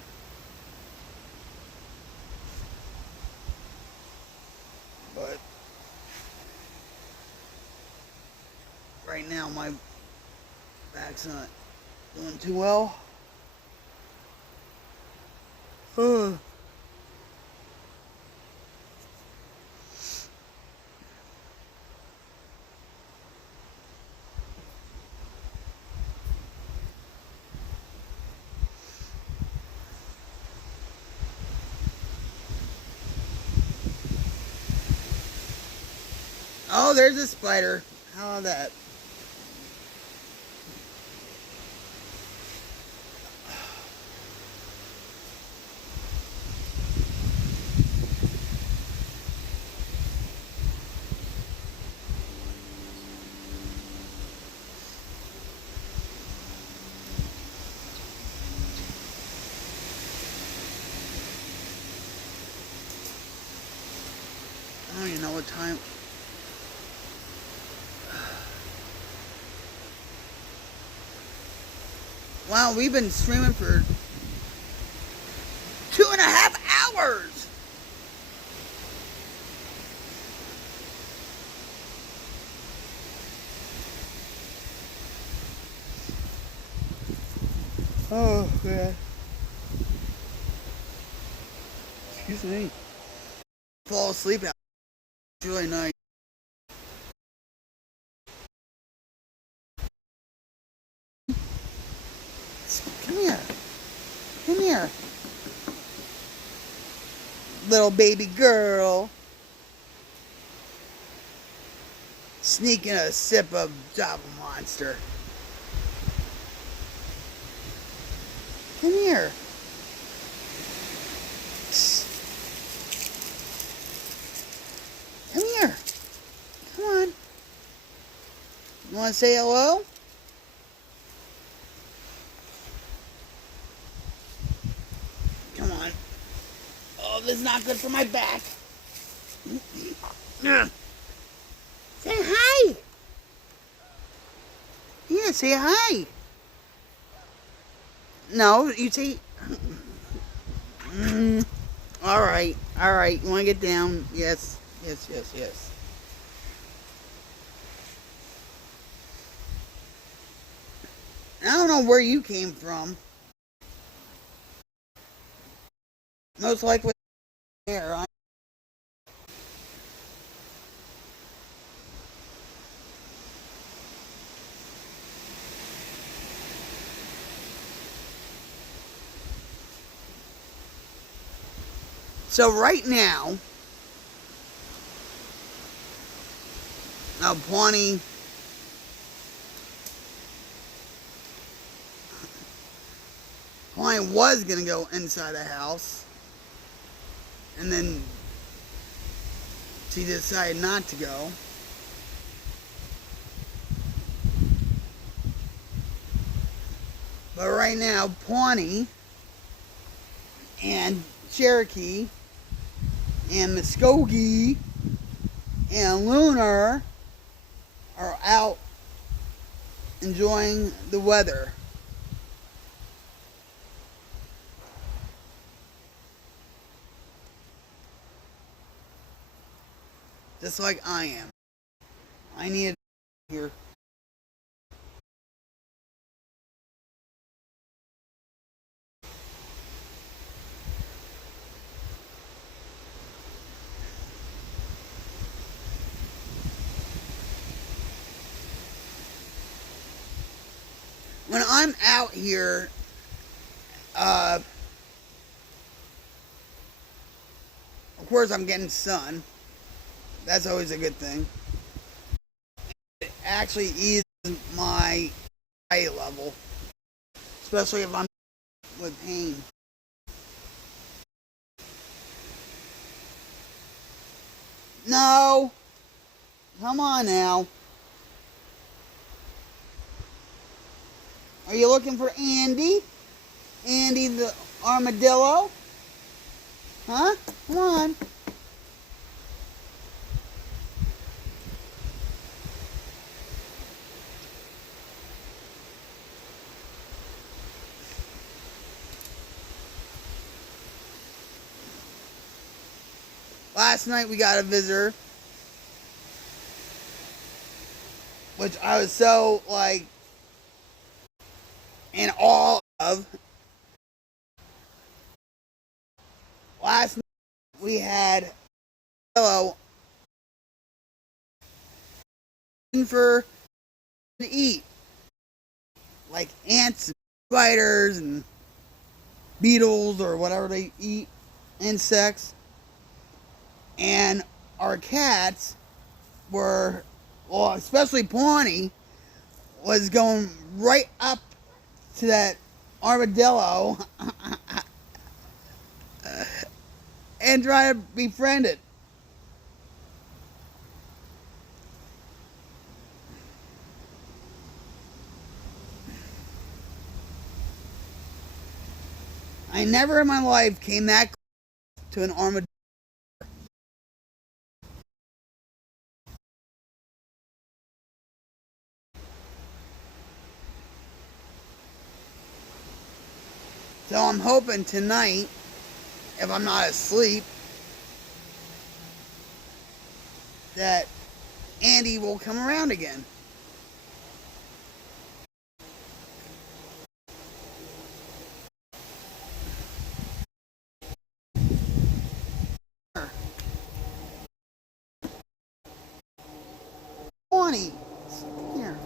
But right now my Back's not doing too well. Oh, there's a spider. How about that? I don't even know what time. Wow, we've been streaming for 2.5 hours. Oh, yeah. Excuse me. Fall asleep out. It's really nice. Come here. Come here. Little baby girl. Sneaking a sip of Java Monster. Come here. Come here. Come on. You want to say hello? Come on. Oh, this is not good for my back. Say hi. Yeah, say hi. No, you say... All right. All right. You want to get down? Yes. Yes, yes, yes. I don't know where you came from. Most likely there. So right now, Pawnee was going to go inside the house, and then she decided not to go. But right now, Pawnee and Cherokee and Muskogee and Lunar are out enjoying the weather. Just like I am. I need here. When I'm out here, of course I'm getting sun. That's always a good thing. It actually eases my eye level, especially if I'm with pain. No, come on now. Are you looking for Andy? Andy the armadillo? Huh? Come on. Last night we got a visitor, which I was so like of last night we had hello for to eat like ants and spiders and beetles or whatever they eat, insects. And our cats were, well, especially Pawnee, was going right up to that armadillo and trying to befriend it. I never in my life came that close to an armadillo. So I'm hoping tonight, if I'm not asleep, that Andy will come around again. Bonnie, here.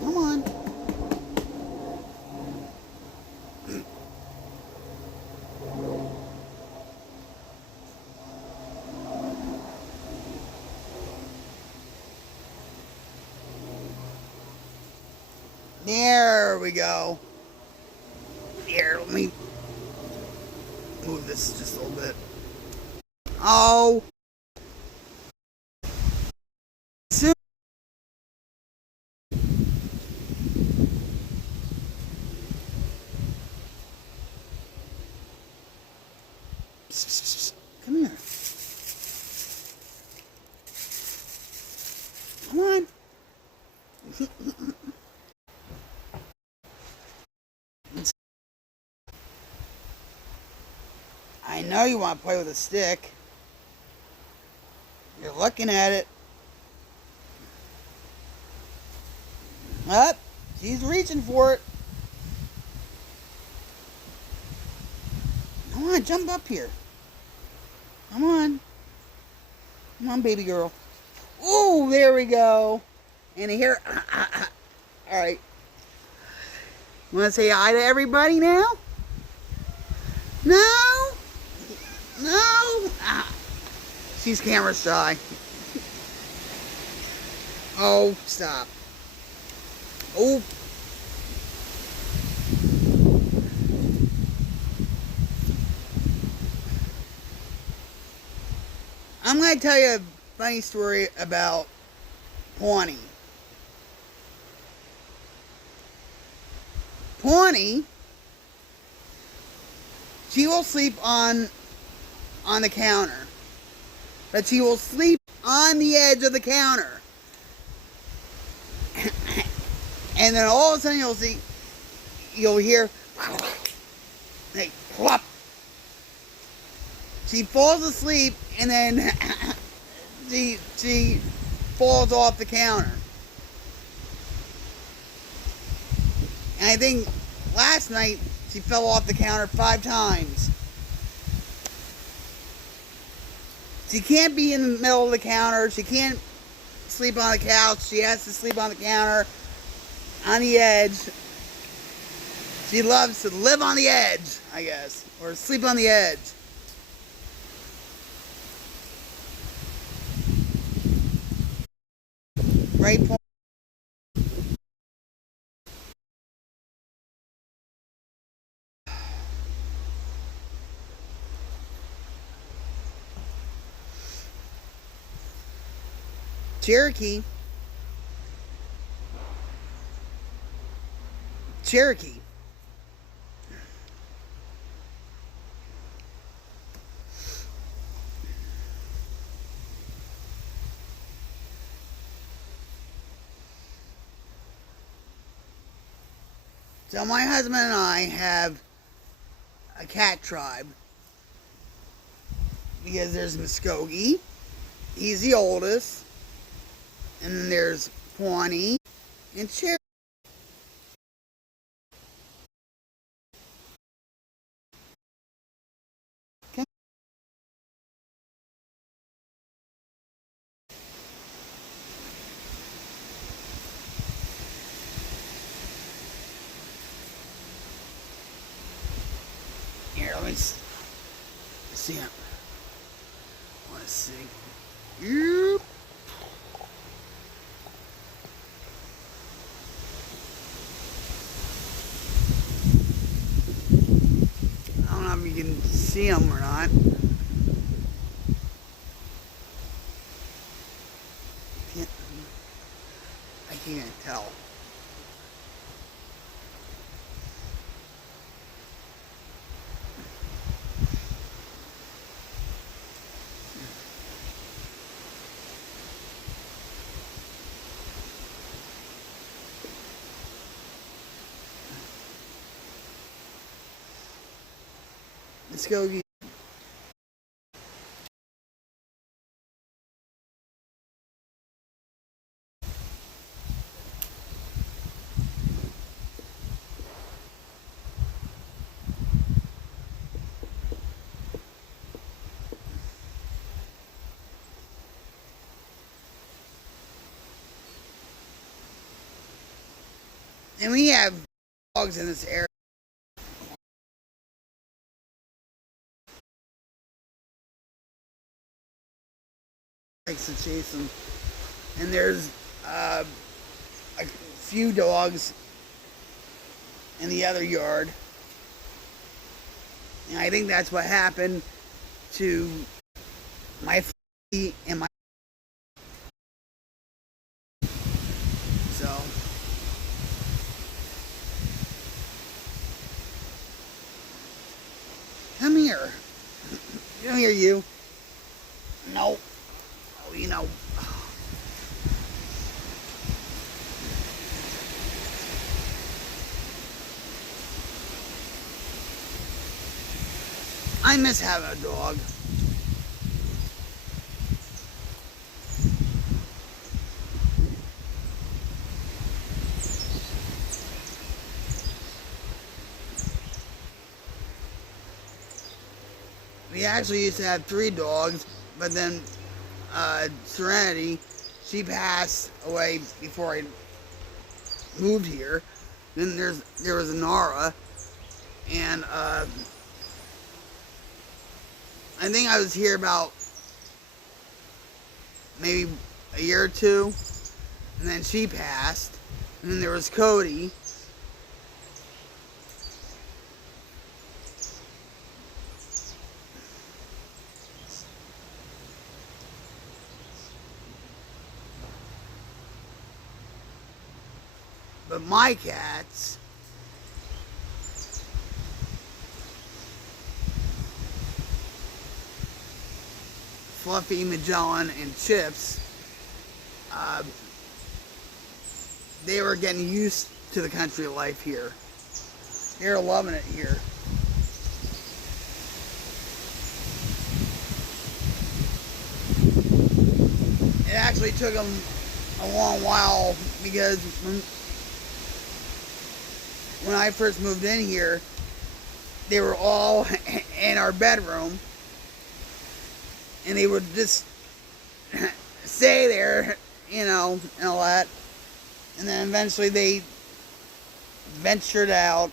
Come on. There we go. Here, let me move this just a little bit. Oh. Soon. Come here. Come on. I know you want to play with a stick. You're looking at it. Up. She's reaching for it. Come on, jump up here. Come on. Come on, baby girl. Ooh, there we go. And here. All right. You want to say hi to everybody now? No? No? She's camera shy. Oh, stop. Oh. I'm going to tell you a funny story about Pawnee. Pawnee, she will sleep on the counter. But she will sleep on the edge of the counter. And then all of a sudden you'll hear, like, plop. She falls asleep and then she falls off the counter. And I think last night she fell off the counter 5 times. She can't be in the middle of the counter. She can't sleep on the couch. She has to sleep on the counter, on the edge. She loves to live on the edge, I guess, or sleep on the edge. Right point. Cherokee. So my husband and I have a cat tribe because there's Muskogee. He's the oldest. And then there's Pawnee. and cherry. Here, let me see him. Let's see. Yep. I don't know if you can see him or not. I can't tell. Let's go get. And we have dogs in this area. Likes to chase them. And there's a few dogs in the other yard. And I think that's what happened to my and my. So. Come here. Come here, you. No. Oh, you know. I miss having a dog. We actually used to have 3 dogs, but then Serenity, she passed away before I moved here. Then there was Nara, and I think I was here about maybe a year or 2, and then she passed. And then there was Cody. But my cats, Fluffy, Magellan, and Chips, they were getting used to the country life here. They're loving it here. It actually took them a long while because when I first moved in here, they were all in our bedroom, and they would just stay there, and all that. And then eventually they ventured out.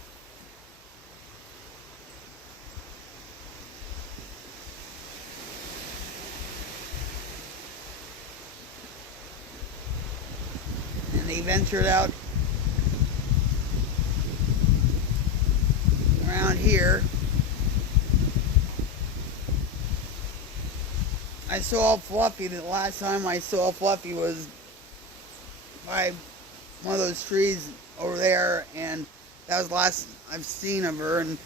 And they ventured out around here. I saw Fluffy. The last time I saw Fluffy was by one of those trees over there, and that was the last I've seen of her. And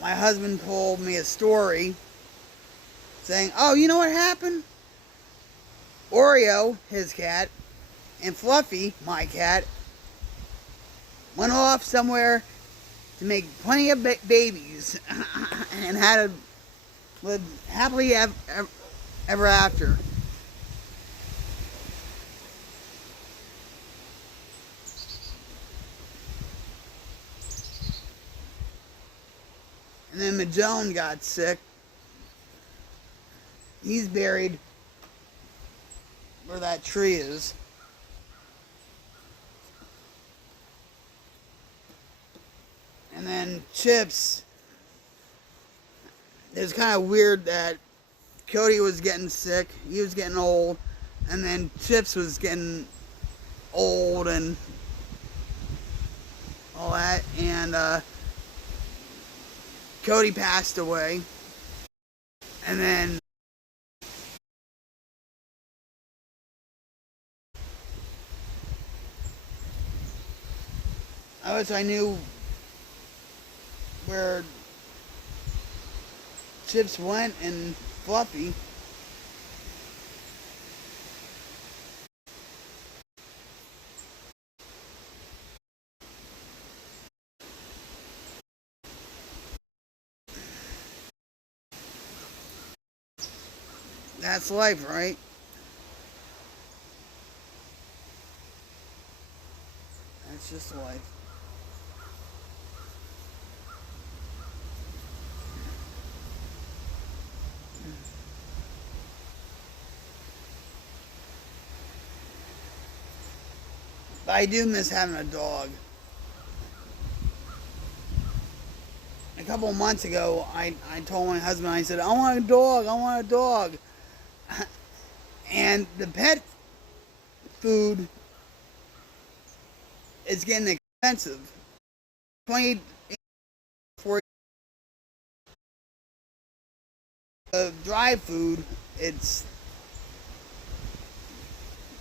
my husband told me a story saying, oh, you know what happened? Oreo, his cat, and Fluffy, my cat, went off somewhere to make plenty of babies and had to live happily ever after. And then Magellan got sick. He's buried where that tree is. And then Chips, it was kind of weird that Cody was getting sick. He was getting old. And then Chips was getting old and all that. And Cody passed away. And then I wish I knew where Chips went and Fluffy. That's life, right? That's just life. But I do miss having a dog. A couple of months ago, I told my husband, I said, I want a dog, I want a dog. And the pet food is getting expensive. 20 for the dry food, it's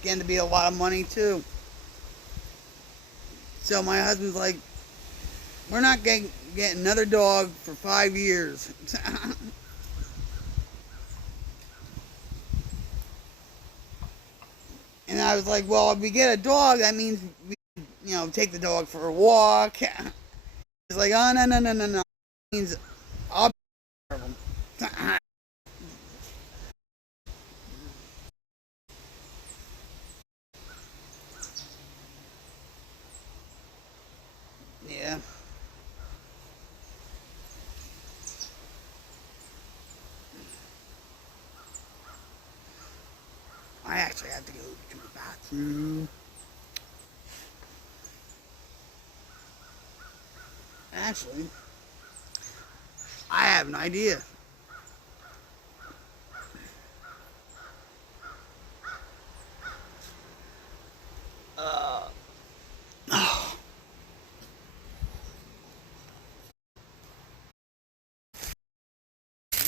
getting to be a lot of money too. So my husband's like, we're not going to get another dog for 5 years. And I was like, well, if we get a dog, that means we, take the dog for a walk. He's like, oh, no, no, no, no, no. It means I'll be careful. Yeah. I actually have to go to the bathroom. Actually, I have an idea.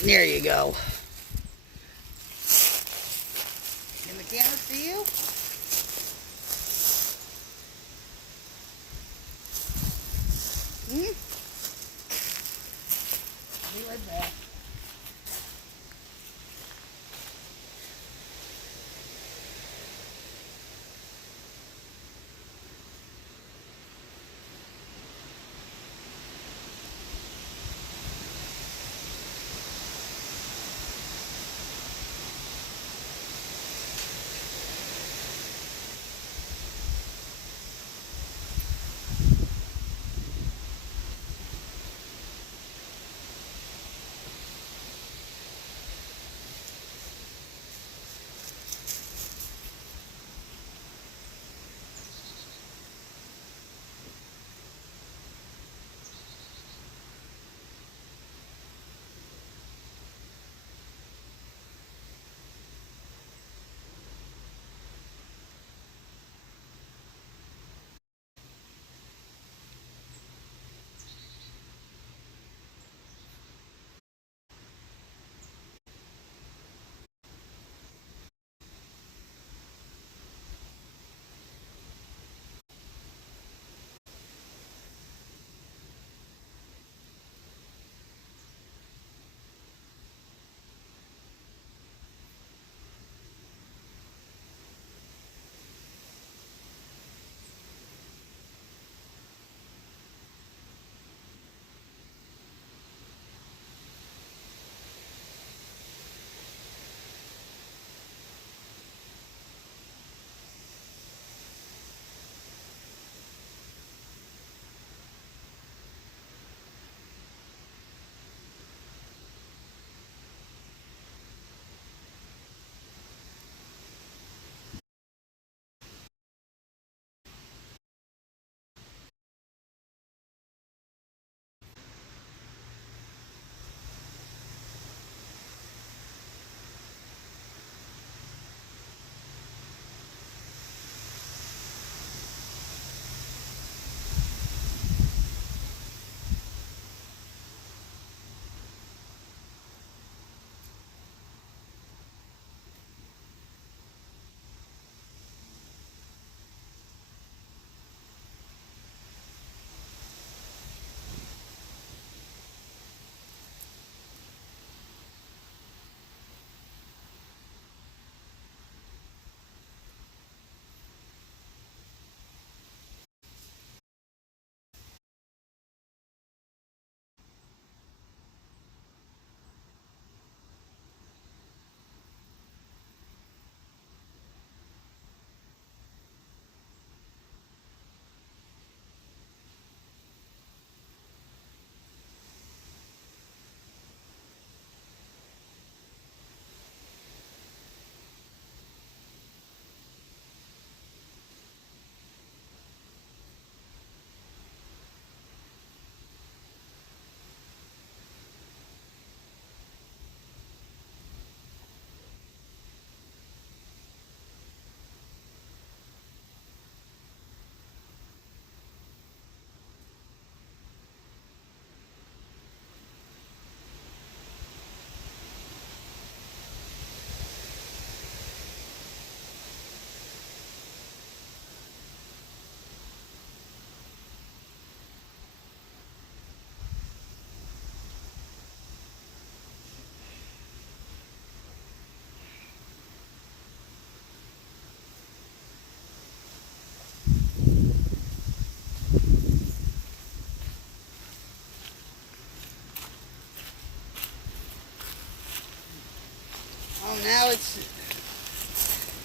There you go. Can the camera see you? Hmm? I'll be right back.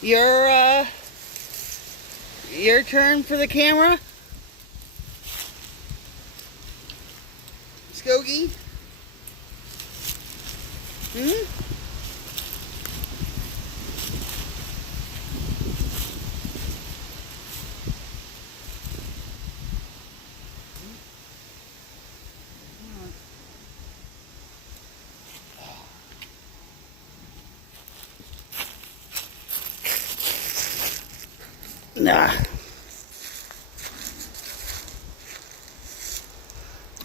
Your turn for the camera, Skokie. Nah.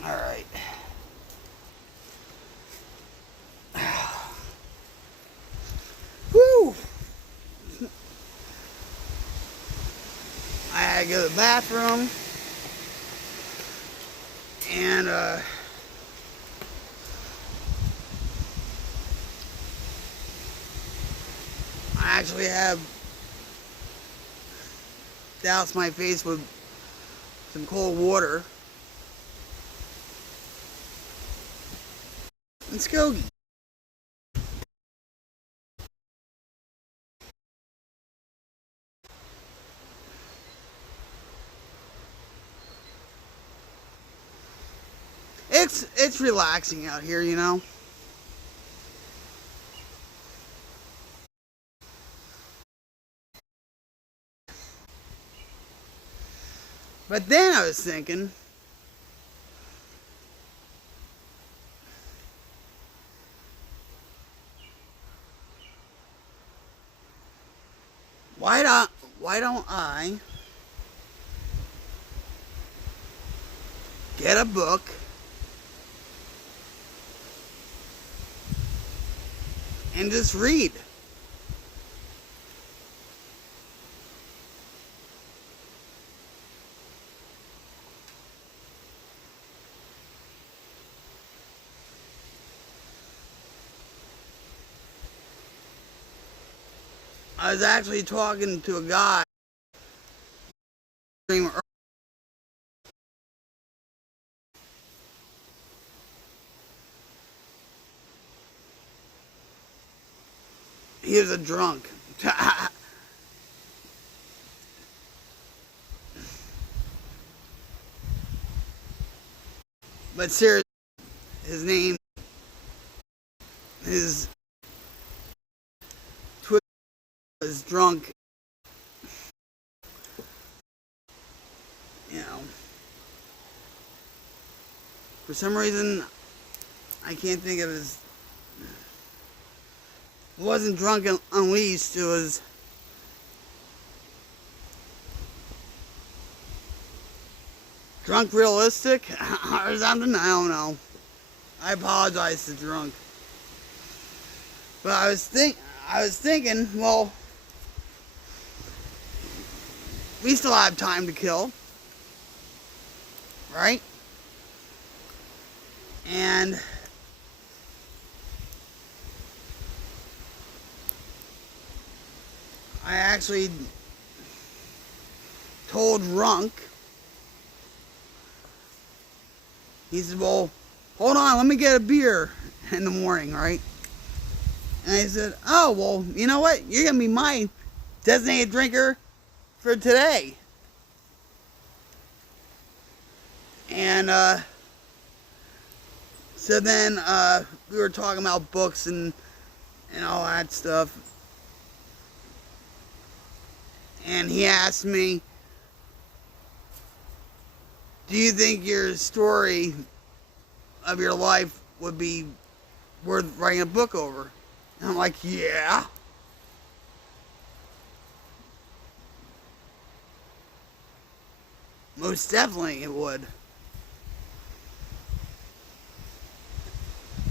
All right. Whew. I had to go to the bathroom, and I actually have doused my face with some cold water. And Skokie. It's relaxing out here, you know. But then I was thinking, why don't I get a book and just read? I was actually talking to a guy. He was a drunk. But seriously, his Twitter was drunk. You know, for some reason, I can't think of his. It wasn't Drunk Unleashed. It was Drunk Realistic or something. I don't know. I apologize to Drunk. But I was thinking, well, we still have time to kill, right? And I actually told Drunk. He said, well, hold on, let me get a beer in the morning, right? And I said, oh, well, you know what? You're going to be my designated drinker for today. And so then we were talking about books and all that stuff. And he asked me, do you think your story of your life would be worth writing a book over? And I'm like, yeah. Most definitely it would.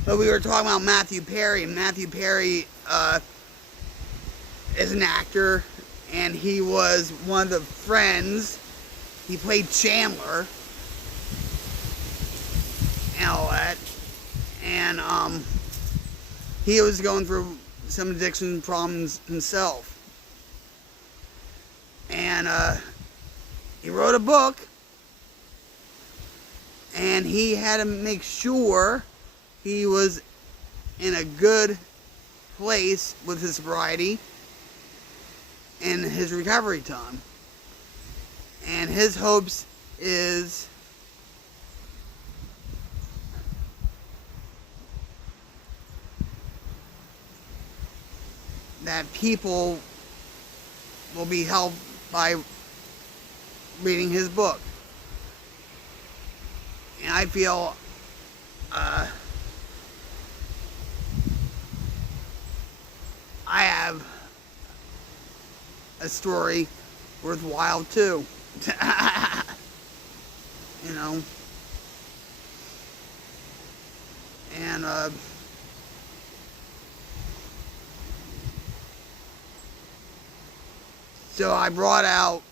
But we were talking about Matthew Perry, and Matthew Perry is an actor, and he was one of the friends. He played Chandler and all that. And he was going through some addiction problems himself. And he wrote a book, and he had to make sure he was in a good place with his sobriety. in his recovery time. And his hopes is that people will be helped by reading his book. And I feel I have a story worthwhile too. You know. And so I brought out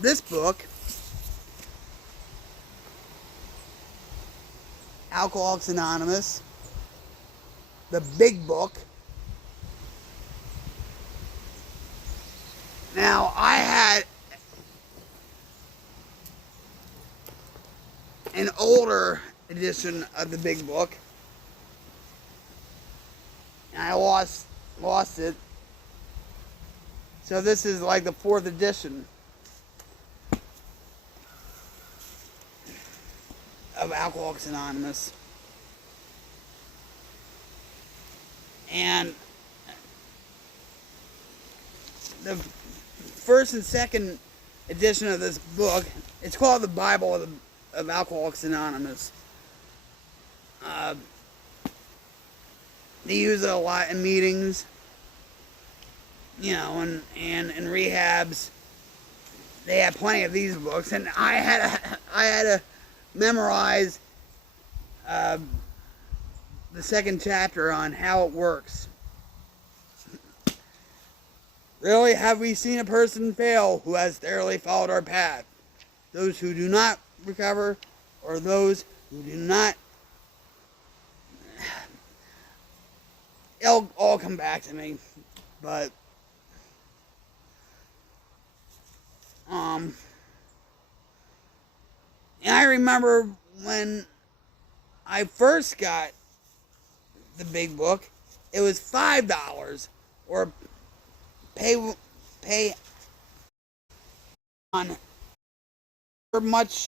this book, Alcoholics Anonymous, the big book. Now, I had an older edition of the big book, and I lost it. So this is like the 4th edition of Alcoholics Anonymous. And the first and second edition of this book, it's called the Bible of Alcoholics Anonymous. They use it a lot in meetings, you know, and in rehabs. They have plenty of these books, and I had to memorize the second chapter on how it works. Rarely have we seen a person fail who has thoroughly followed our path. Those who do not recover, or those who do not, it'll all come back to me. But and I remember when I first got the big book, it was $5, or pay on for much.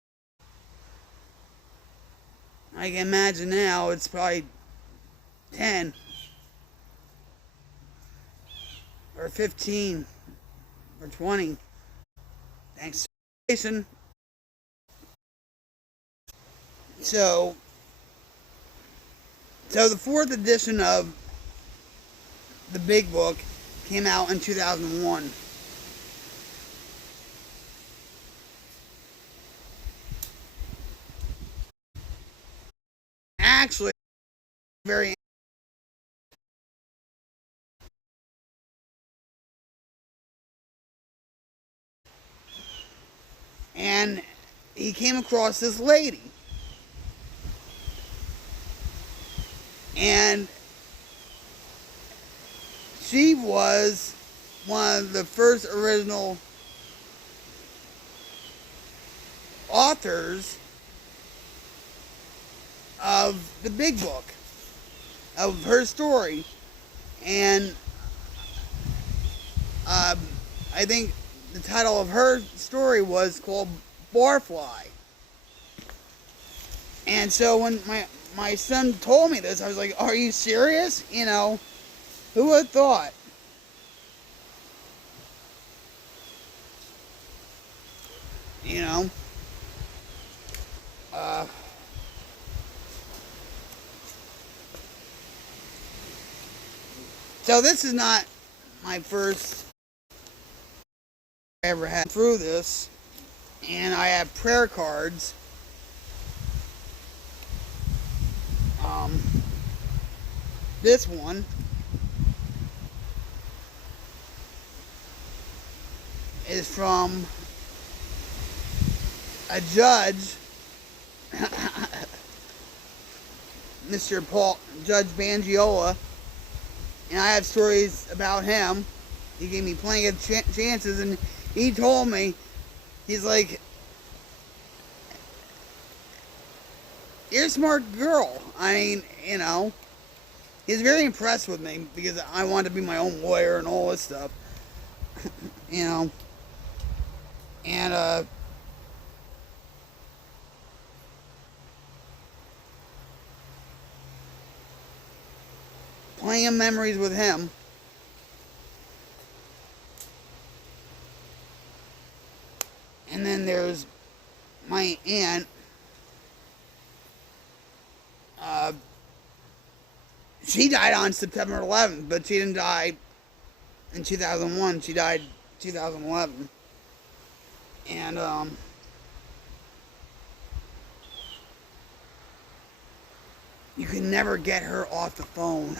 I can imagine now it's probably 10 or 15 or 20. Thanks to the So the 4th edition of the big book came out in 2001. Actually, very and he came across this lady, and she was one of the first original authors of the big book, of her story. And I think the title of her story was called Barfly. And so when my son told me this, I was like, are you serious? You know, who would have thought? You know? So this is not my first I ever had through this. And I have prayer cards. This one is from a judge, Judge Bangiola, and I have stories about him. He gave me plenty of chances, and he told me, he's like, you're a smart girl. I mean, you know, he's very impressed with me because I wanted to be my own lawyer and all this stuff. you know, and plenty of memories with him. And then there's my aunt. She died on September 11th, but she didn't die in 2001. She died 2011. And you can never get her off the phone.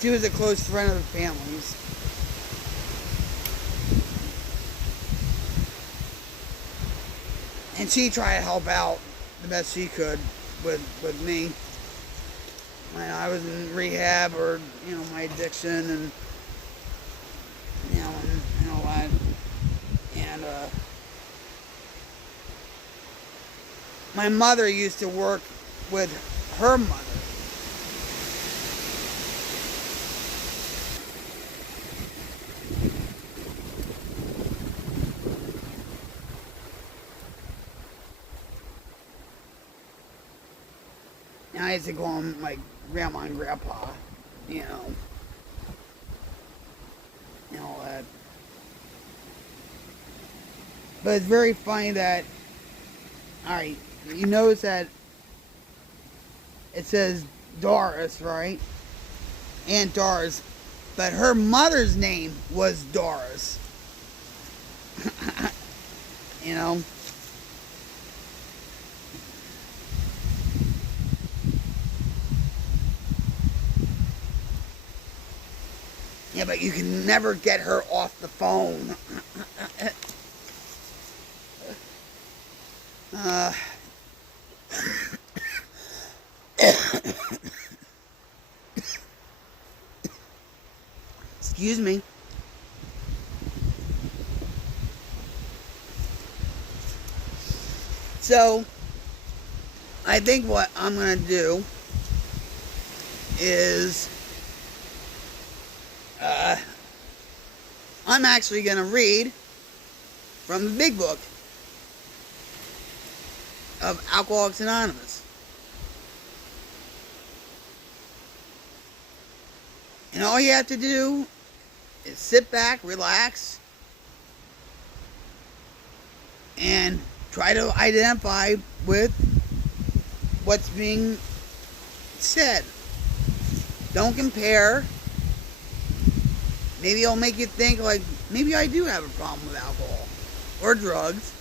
She was a close friend of the family's. And she tried to help out the best she could with me when I was in rehab, or my addiction, and and all that. And my mother used to work with her mother. And I used to call them like grandma and grandpa, and all that. But it's very funny that, alright, you notice that it says Doris, right? Aunt Doris. But her mother's name was Doris. you know? Yeah, but you can never get her off the phone. Excuse me. So, I think what I'm going to do is I'm actually going to read from the big book of Alcoholics Anonymous. And all you have to do is sit back, relax, and try to identify with what's being said. Don't compare. Maybe it'll make you think, like, maybe I do have a problem with alcohol or drugs.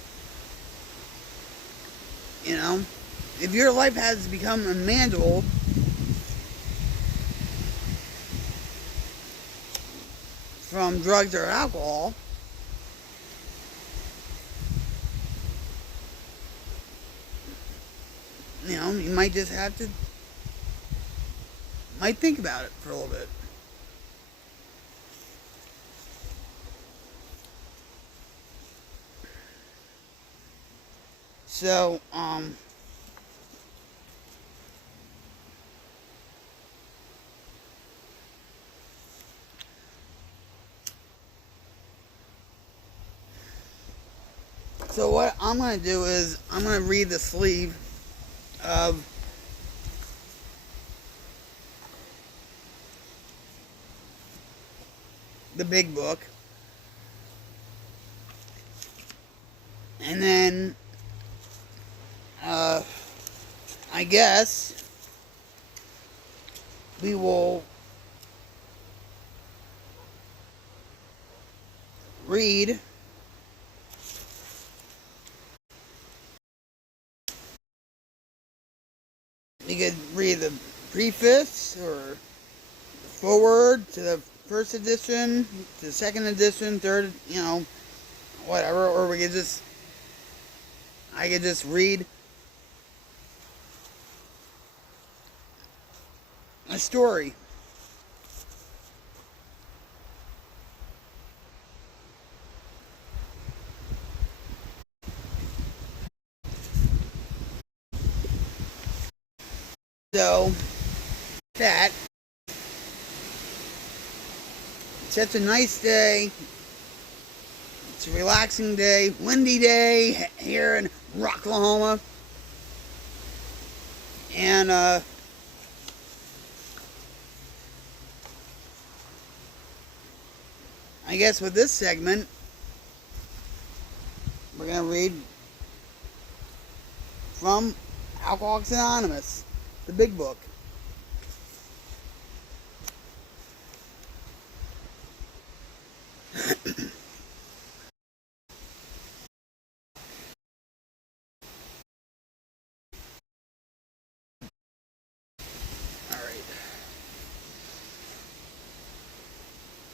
You know, if your life has become unmanageable, from drugs or alcohol, you might just have to think about it for a little bit. So, so what I'm going to do is I'm going to read the sleeve of the big book. And then, I guess we will read you could read the preface or the foreword to the first edition, to the second edition, third, whatever, or I could just read a story. So, that. It's such a nice day. It's a relaxing day, windy day here in Rocklahoma. And I guess with this segment, we're going to read from Alcoholics Anonymous, the big book.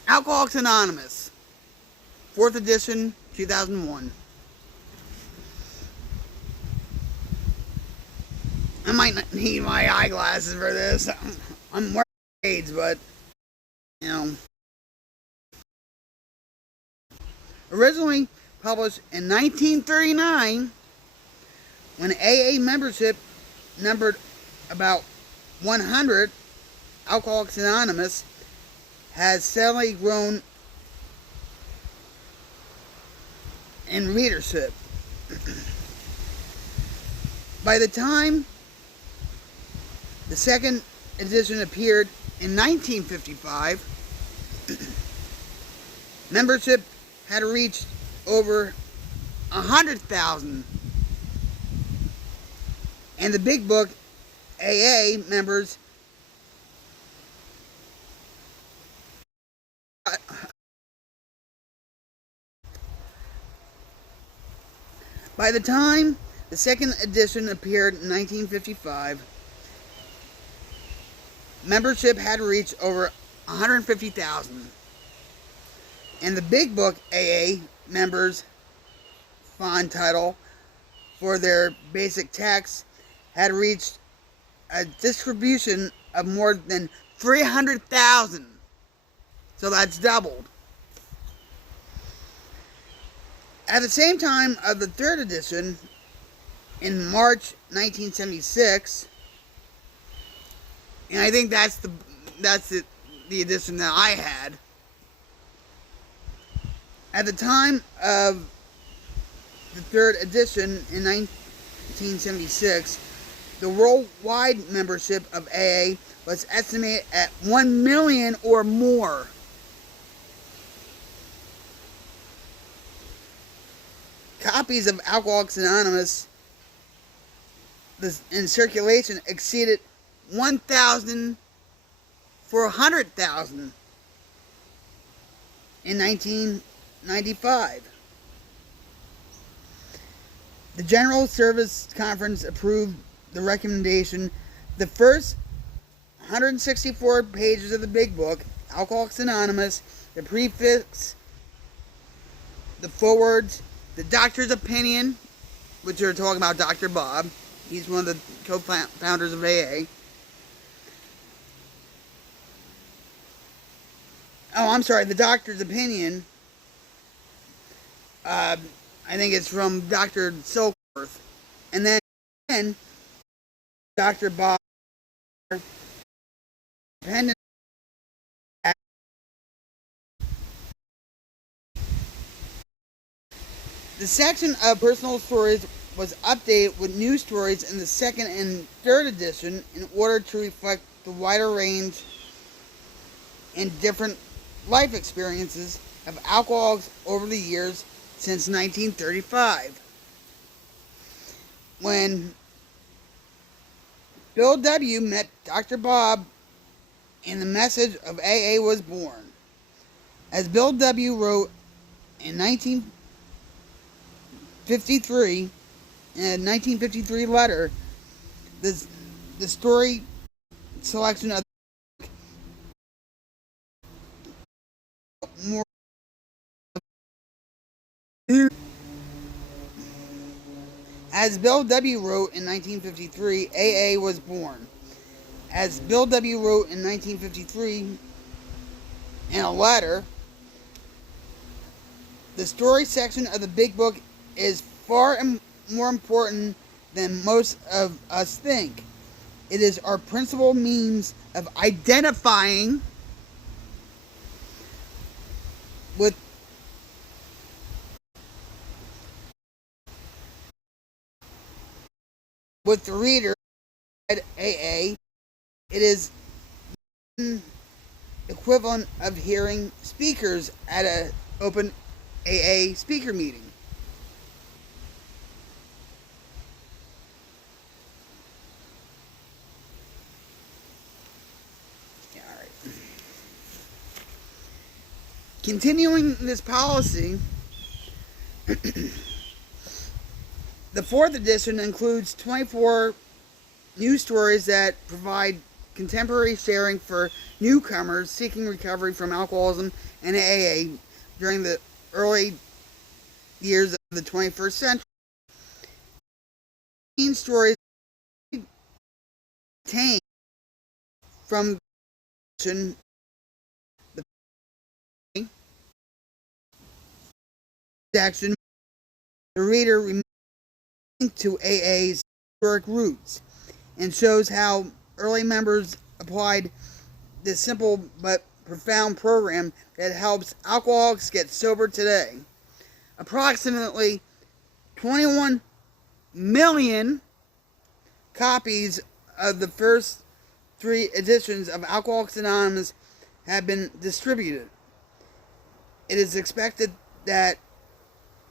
Alcoholics Anonymous, 4th edition, 2001. I might not need my eyeglasses for this. I'm wearing shades, but, you know. Originally published in 1939, when AA membership numbered about 100, Alcoholics Anonymous has steadily grown in readership. By the time the second edition appeared in 1955, membership had reached over 100,000, and the big book AA members by the time the second edition appeared in 1955, membership had reached over 150,000. And the big book AA members' font title for their basic text had reached a distribution of more than 300,000. So that's doubled. At the same time of the third edition, in March 1976, and I think that's the edition that I had. At the time of the third edition in 1976, the worldwide membership of AA was estimated at 1 million or more. Copies of Alcoholics Anonymous in circulation exceeded 1,000 for 100,000 in 1995. The General Service Conference approved the recommendation. The first 164 pages of the big book, Alcoholics Anonymous, the prefix, the forwards, the doctor's opinion, which are talking about Dr. Bob. He's one of the co-founders of AA. Oh, I'm sorry, the doctor's opinion. I think it's from Dr. Silkworth. And then Dr. Bob. The section of personal stories was updated with new stories in the second and third edition in order to reflect the wider range and different life experiences of alcoholics over the years since 1935, when Bill W. met Dr. Bob and the message of AA was born. As Bill W. wrote in 1953, in a 1953 letter, the story selection of more as Bill W. wrote in 1953, AA was born. As Bill W. wrote in 1953 in a letter, the story section of the big book is far more important than most of us think. It is our principal means of identifying with the reader at AA. It is the equivalent of hearing speakers at an open AA speaker meeting. Yeah, all right. Continuing this policy, the fourth edition includes 24 news stories that provide contemporary sharing for newcomers seeking recovery from alcoholism and AA during the early years of the 21st century. 18 stories obtained from the section, the reader remains to AA's historic roots and shows how early members applied this simple but profound program that helps alcoholics get sober today. Approximately 21 million copies of the first 3 editions of Alcoholics Anonymous have been distributed. It is expected that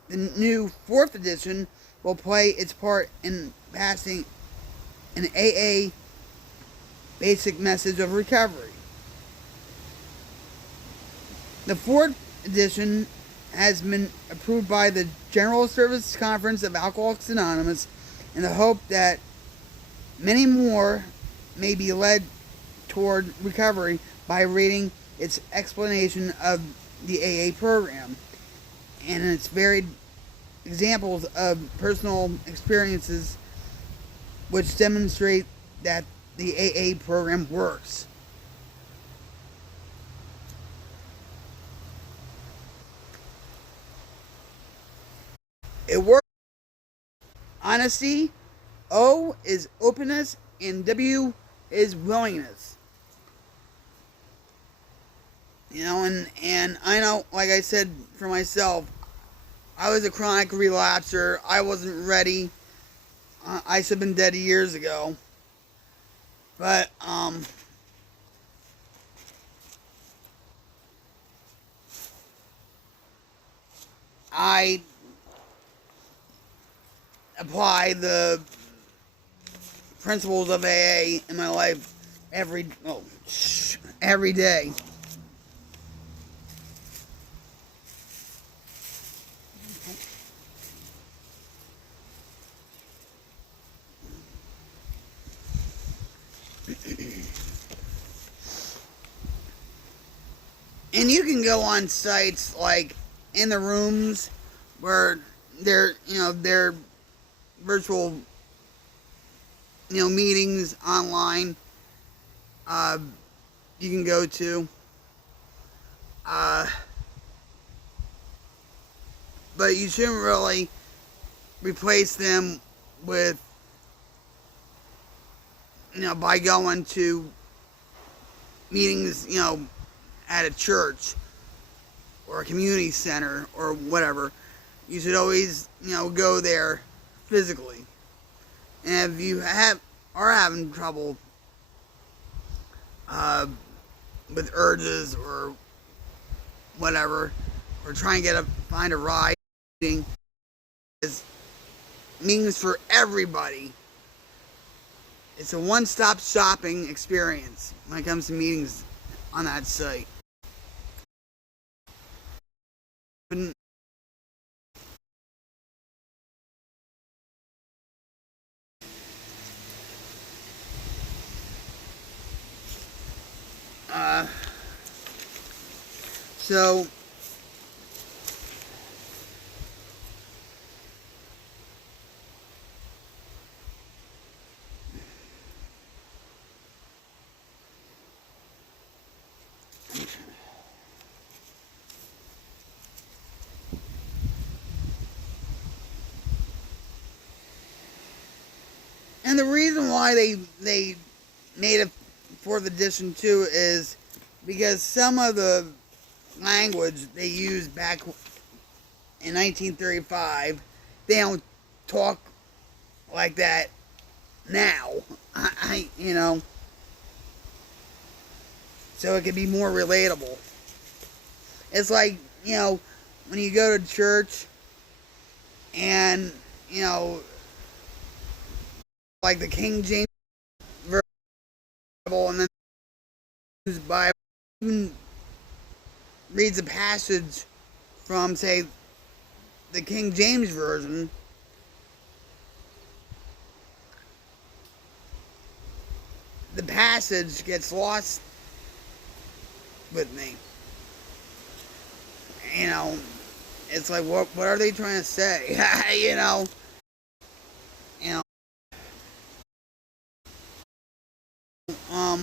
the new 4th edition will play its part in passing an AA basic message of recovery. The 4th edition has been approved by the General Services Conference of Alcoholics Anonymous in the hope that many more may be led toward recovery by reading its explanation of the AA program and its varied examples of personal experiences which demonstrate that the AA program works. It works. Honesty, O is openness, and W is willingness. You know, and I know, like I said for myself, I was a chronic relapser. I wasn't ready. I should have been dead years ago. But, I apply the principles of AA in my life every day. And you can go on sites like In the Rooms where they're virtual meetings online. You can go to. But you shouldn't really replace them with by going to meetings at a church or a community center or whatever. You should always go there physically. And if you are having trouble with urges or whatever, or trying to find a ride, is means for everybody. It's a one-stop shopping experience when it comes to meetings on that site. So and the reason why they made a fourth edition too is because some of the language they used back in 1935, they don't talk like that now. So it can be more relatable. It's like, when you go to church and, like the King James Bible, and then the Bible even reads a passage from, say, the King James Version, the passage gets lost with me. It's like, what are they trying to say? you know. Um.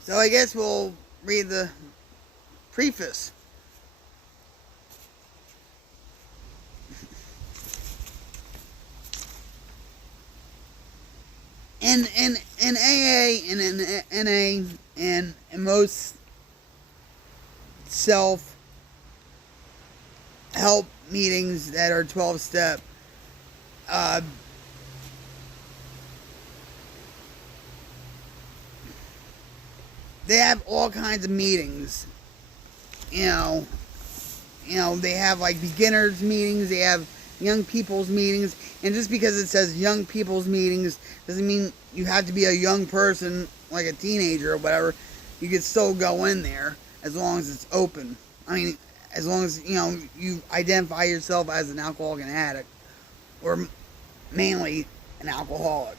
So I guess we'll read the preface. In AA and in NA and in most self-help meetings that are 12-step, they have all kinds of meetings. They have like beginners meetings, they have young people's meetings, and just because it says young people's meetings doesn't mean you have to be a young person, like a teenager or whatever. You can still go in there as long as it's open. I mean, as long as, you identify yourself as an alcoholic and addict, or mainly an alcoholic.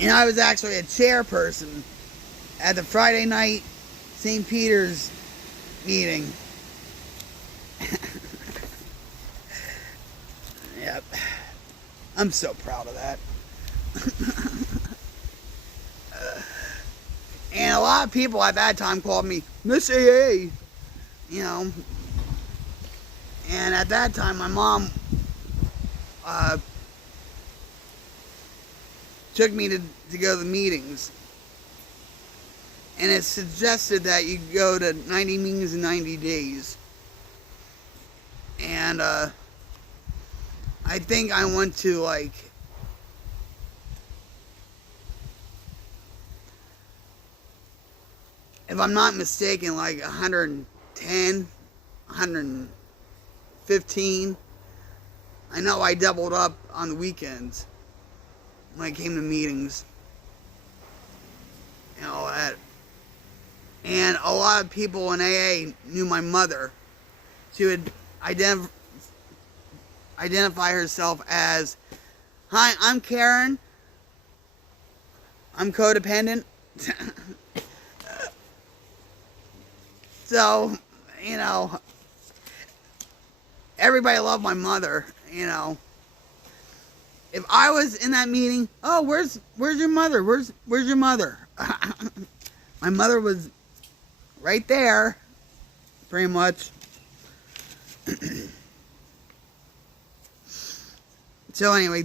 And I was actually a chairperson at the Friday night St. Peter's meeting. Yep. I'm so proud of that. And a lot of people at that time called me Miss AA. And at that time, my mom took me to go to the meetings. And it suggested that you go to 90 meetings in 90 days. And I think I went to if I'm not mistaken, 110, 115. I know I doubled up on the weekends when I came to meetings. And all that. And a lot of people in AA knew my mother. She would identify herself as, "Hi, I'm Karen. I'm codependent." So, everybody loved my mother, If I was in that meeting, "Oh, where's your mother? Where's your mother?" My mother was right there, pretty much. So anyway,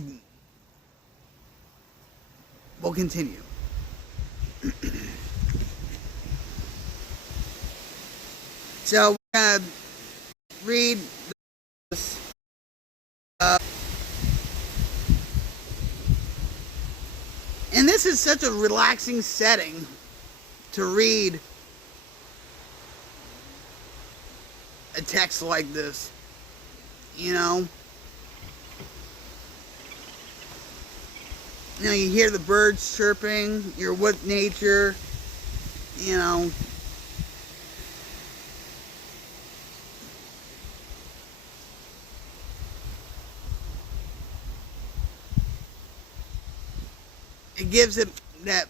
we'll continue. So we're going to read this. And this is such a relaxing setting to read a text like this. You hear the birds chirping, you're with nature, It gives it that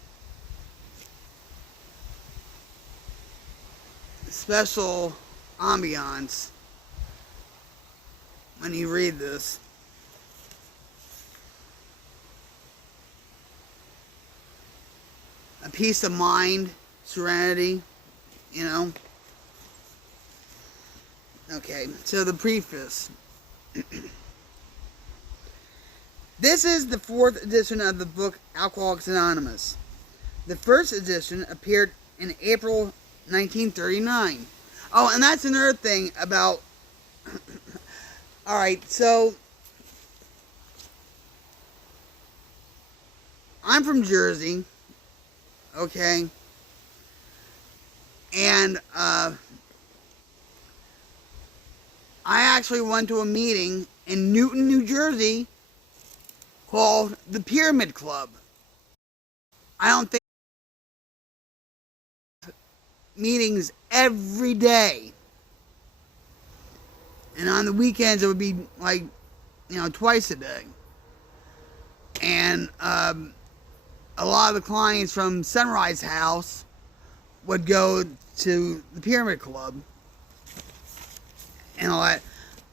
special ambiance when you read this. A peace of mind, serenity, Okay, so the preface. This is the 4th edition of the book Alcoholics Anonymous. The first edition appeared in April 1939. Oh, and that's another thing about... Alright, so... I'm from Jersey. Okay? And, I actually went to a meeting in Newton, New Jersey called the Pyramid Club. I don't think meetings every day. And on the weekends it would be like, twice a day. And a lot of the clients from Sunrise House would go to the Pyramid Club and all that.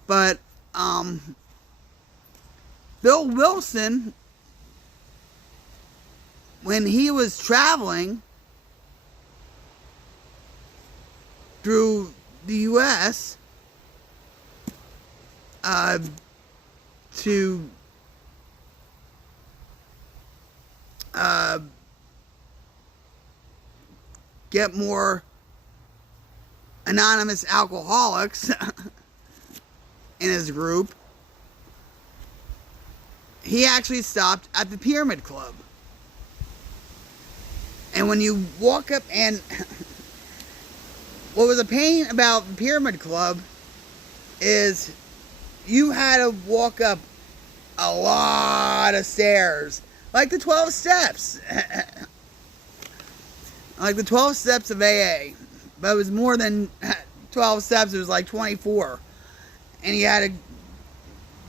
But Bill Wilson, when he was traveling through the U.S. To get more anonymous alcoholics in his group, he actually stopped at the Pyramid Club. And when you walk up, and what was a pain about the Pyramid Club is you had to walk up a lot of stairs, like the 12 steps. Like the 12 steps of AA. But it was more than 12 steps, it was like 24. And you had to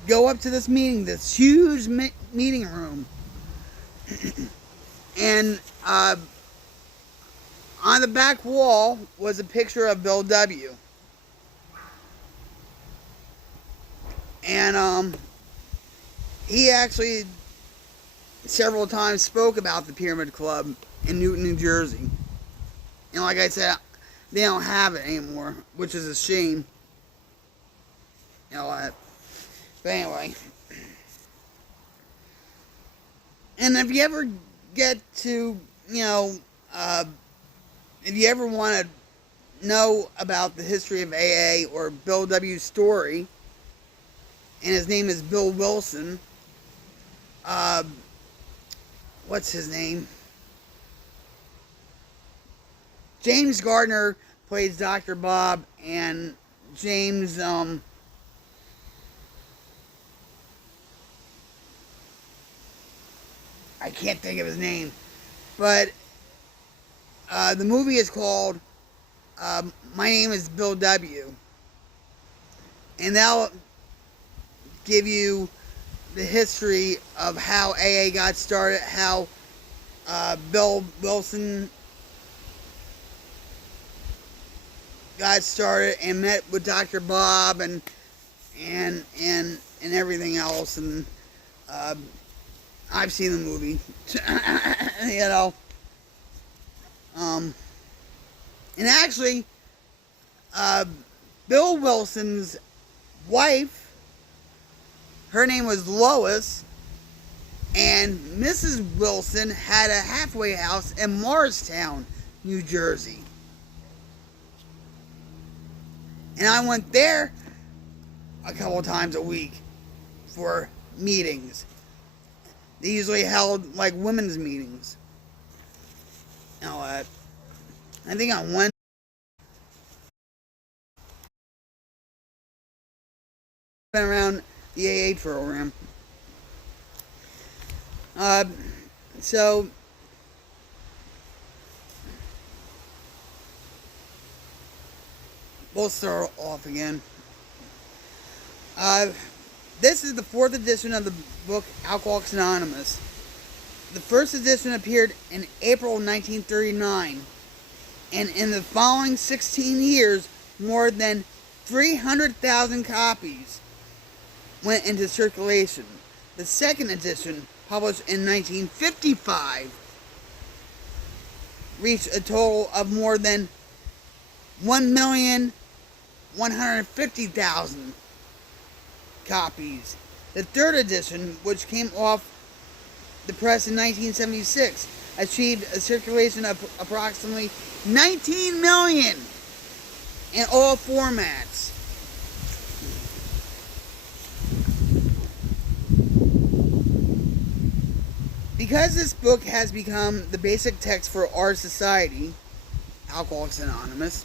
go up to this meeting, this huge meeting room. And on the back wall was a picture of Bill W. And he actually several times spoke about the Pyramid Club in Newton, New Jersey. And like I said, they don't have it anymore, which is a shame. But anyway. And if you ever get to, if you ever want to know about the history of AA or Bill W.'s story, and his name is Bill Wilson, what's his name? James Gardner plays Dr. Bob, and James, I can't think of his name, but the movie is called My Name is Bill W. And that'll give you the history of how AA got started, how Bill Wilson got started and met with Dr. Bob and everything else. And I've seen the movie. And actually, Bill Wilson's wife, her name was Lois, and Mrs. Wilson had a halfway house in Morristown, New Jersey. And I went there a couple times a week for meetings. They usually held like women's meetings. I think on one been around the AA program. So we'll start off again. This is the 4th edition of the book Alcoholics Anonymous. The first edition appeared in April 1939, and in the following 16 years, more than 300,000 copies went into circulation. The second edition, published in 1955, reached a total of more than 150,000 copies. The third edition, which came off the press in 1976, achieved a circulation of approximately 19 million in all formats. Because this book has become the basic text for our society, Alcoholics Anonymous,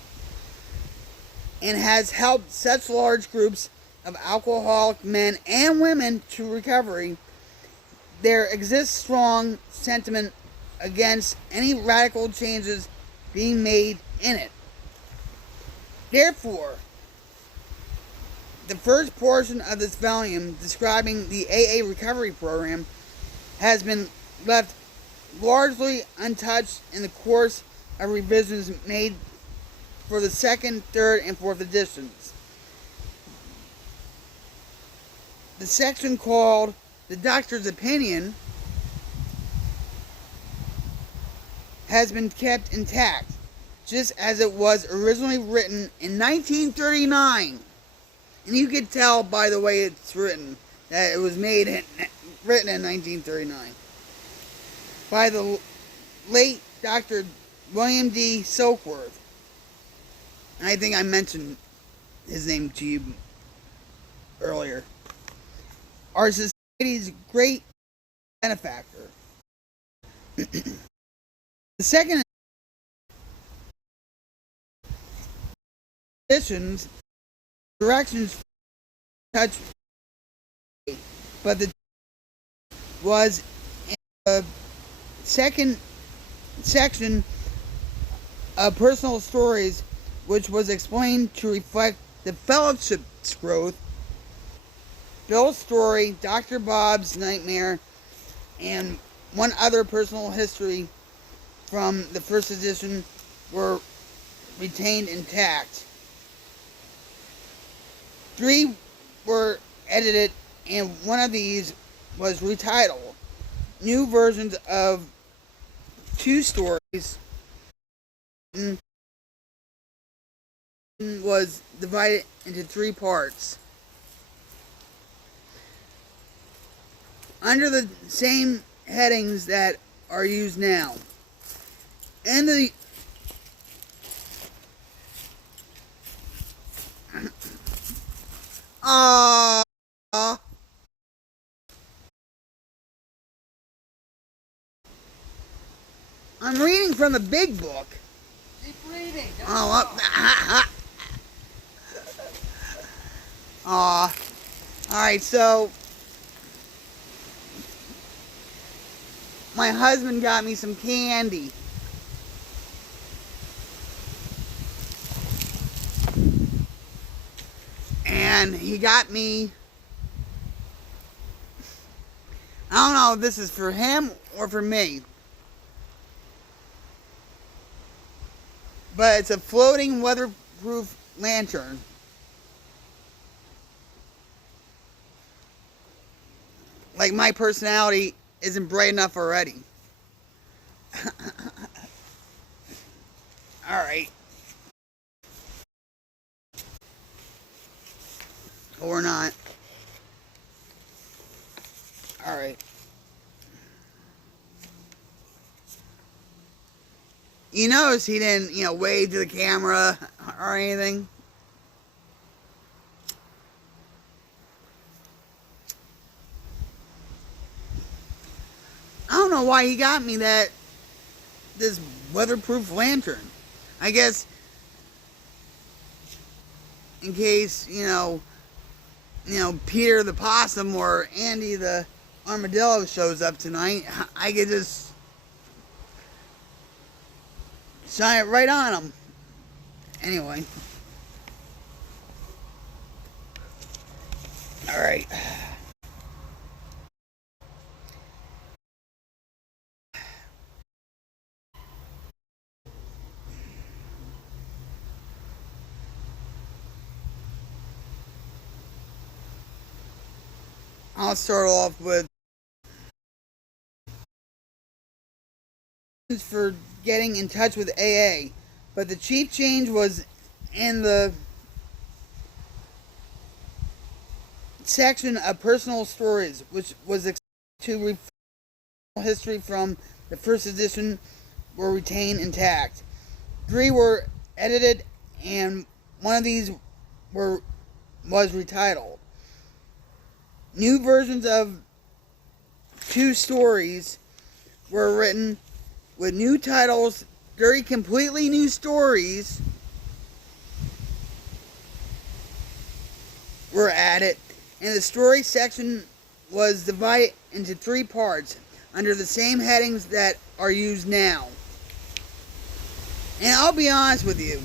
and has helped such large groups of alcoholic men and women to recovery, there exists strong sentiment against any radical changes being made in it. Therefore, the first portion of this volume describing the AA recovery program has been left largely untouched in the course of revisions made for the second, third, and fourth editions. The section called The Doctor's Opinion has been kept intact, just as it was originally written in 1939. And you can tell by the way it's written that it was written in 1939 by the late Dr. William D. Silkworth. I think I mentioned his name to you earlier. Our society's great benefactor. The second edition's directions touch, but the was in the second section of personal stories, which was explained to reflect the fellowship's growth. Bill's story, Dr. Bob's nightmare, and one other personal history from the first edition were retained intact. 3 were edited, and one of these was retitled. New versions of 2 stories was divided into 3 parts. Under the same headings that are used now. And the I'm reading from the big book. Keep reading. Alright, so my husband got me some candy. And he got me, I don't know if this is for him or for me, but it's a floating weatherproof lantern. Like my personality isn't bright enough already. Alright. Or not. Alright. You notice he didn't, wave to the camera or anything. I don't know why he got me this weatherproof lantern. I guess in case, Peter the Possum or Andy the Armadillo shows up tonight, I could just shine it right on him. Anyway. Alright. I'll start off with for getting in touch with AA, but the chief change was in the section of personal stories, which was to refer history from the first edition, were retained intact. 3 were edited, and one of these was retitled. New versions of 2 stories were written with new titles. 30 completely new stories were added, and the story section was divided into 3 parts under the same headings that are used now. And I'll be honest with you,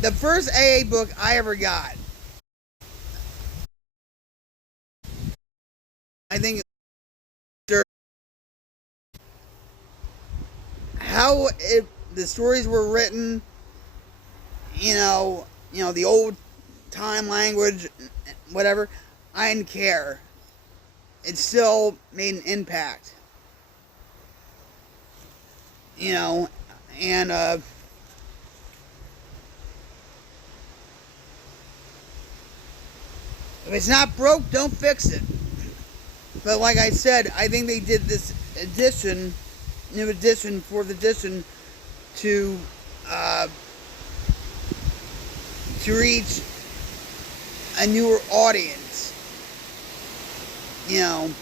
the first AA book I ever got, I think how the stories were written, the old time language, whatever, I didn't care. It still made an impact. And if it's not broke, don't fix it. But like I said, I think they did this new edition, 4th edition, to reach a newer audience. And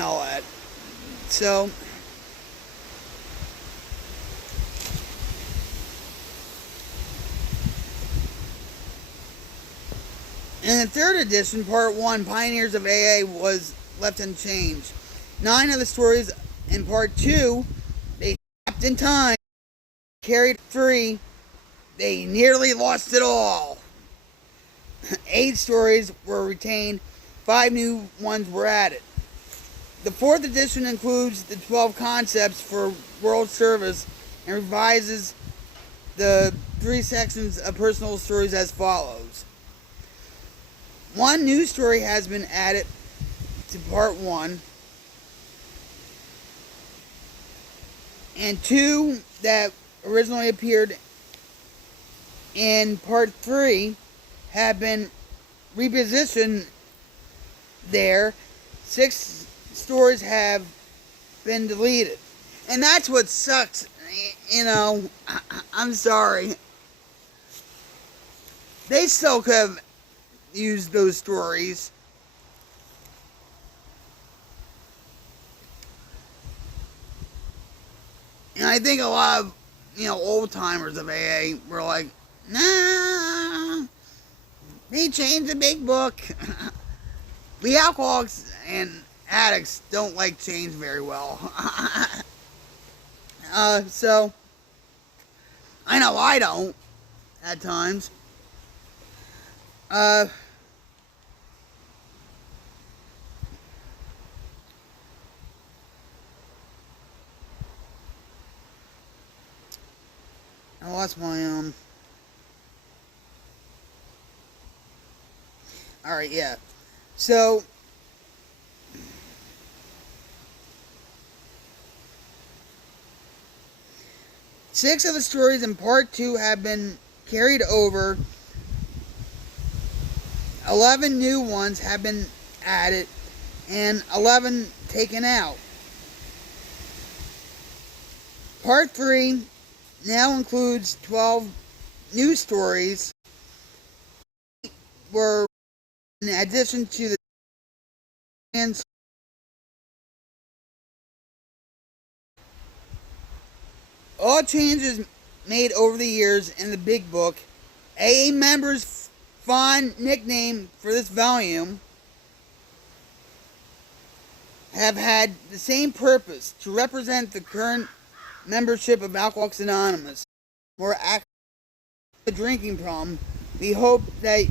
all that. So, in the 3rd edition, Part 1, Pioneers of AA, was left unchanged. 9 of the stories in Part 2, they stopped in time. Carried 3, they nearly lost it all. 8 stories were retained, 5 new ones were added. The 4th edition includes the 12 concepts for world service and revises the 3 sections of personal stories as follows. 1 new story has been added to Part 1, and 2 that originally appeared in Part 3 have been repositioned there. 6 stories have been deleted. And that's what sucks. I'm sorry. They still could have used those stories. And I think a lot of, old timers of AA were like, nah, they changed the big book. We alcoholics and addicts don't like change very well. So, I know I don't, at times. I lost my, Alright, yeah. So, six of the stories in Part 2 have been carried over. 11 new ones have been added, and 11 taken out. Part 3 now includes 12 new stories, were in addition to the all changes made over the years in the big book. AA members' fond nickname for this volume have had the same purpose, to represent the current membership of Alcoholics Anonymous, more active the drinking problem. We hope that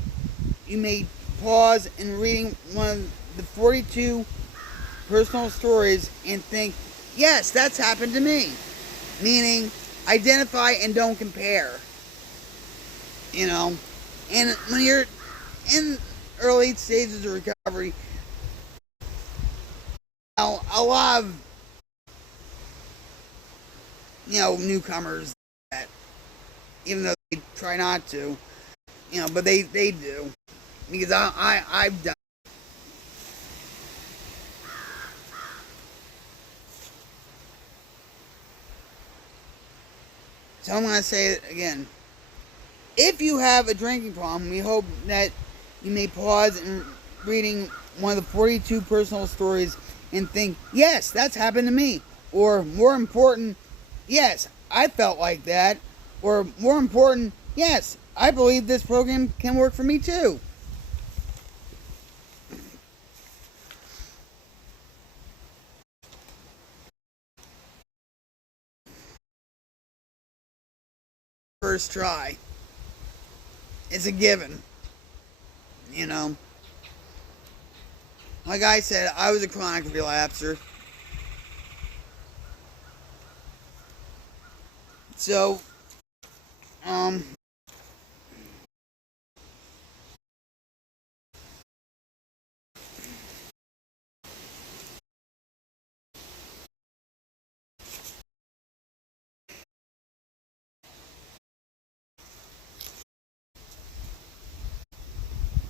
you may pause in reading one of the 42 personal stories and think, yes, that's happened to me. Meaning, identify and don't compare. And when you're in early stages of recovery, a lot of newcomers that, even though They try not to, but they do, because I've done. So I'm gonna say it again. If you have a drinking problem, we hope that you may pause in reading one of the 42 personal stories and think, yes, that's happened to me. Or more important, yes, I felt like that. Or more important, yes, I believe this program can work for me too. First try. It's a given. You know. Like I said, I was a chronic relapser. So, um,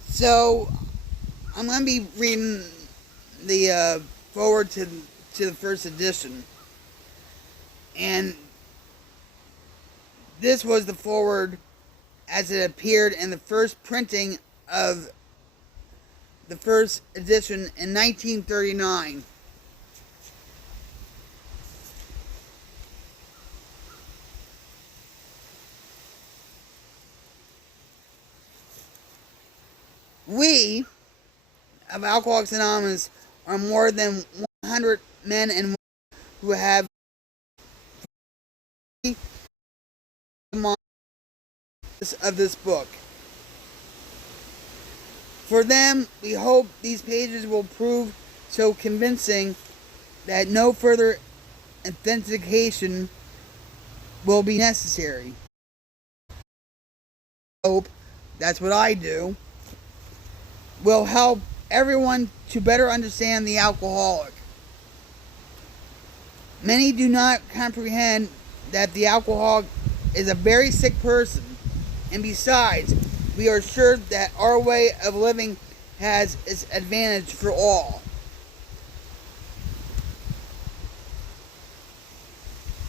so I'm gonna be reading the forward to the first edition, and this was the forward as it appeared in the first printing of the first edition in 1939. We of Alcoholics Anonymous are more than 100 men and women who have of this book. For them, we hope these pages will prove so convincing that no further authentication will be necessary. Hope, that's what I do, will help everyone to better understand the alcoholic. Many do not comprehend that the alcoholic is a very sick person, and besides, we are sure that our way of living has its advantage for all.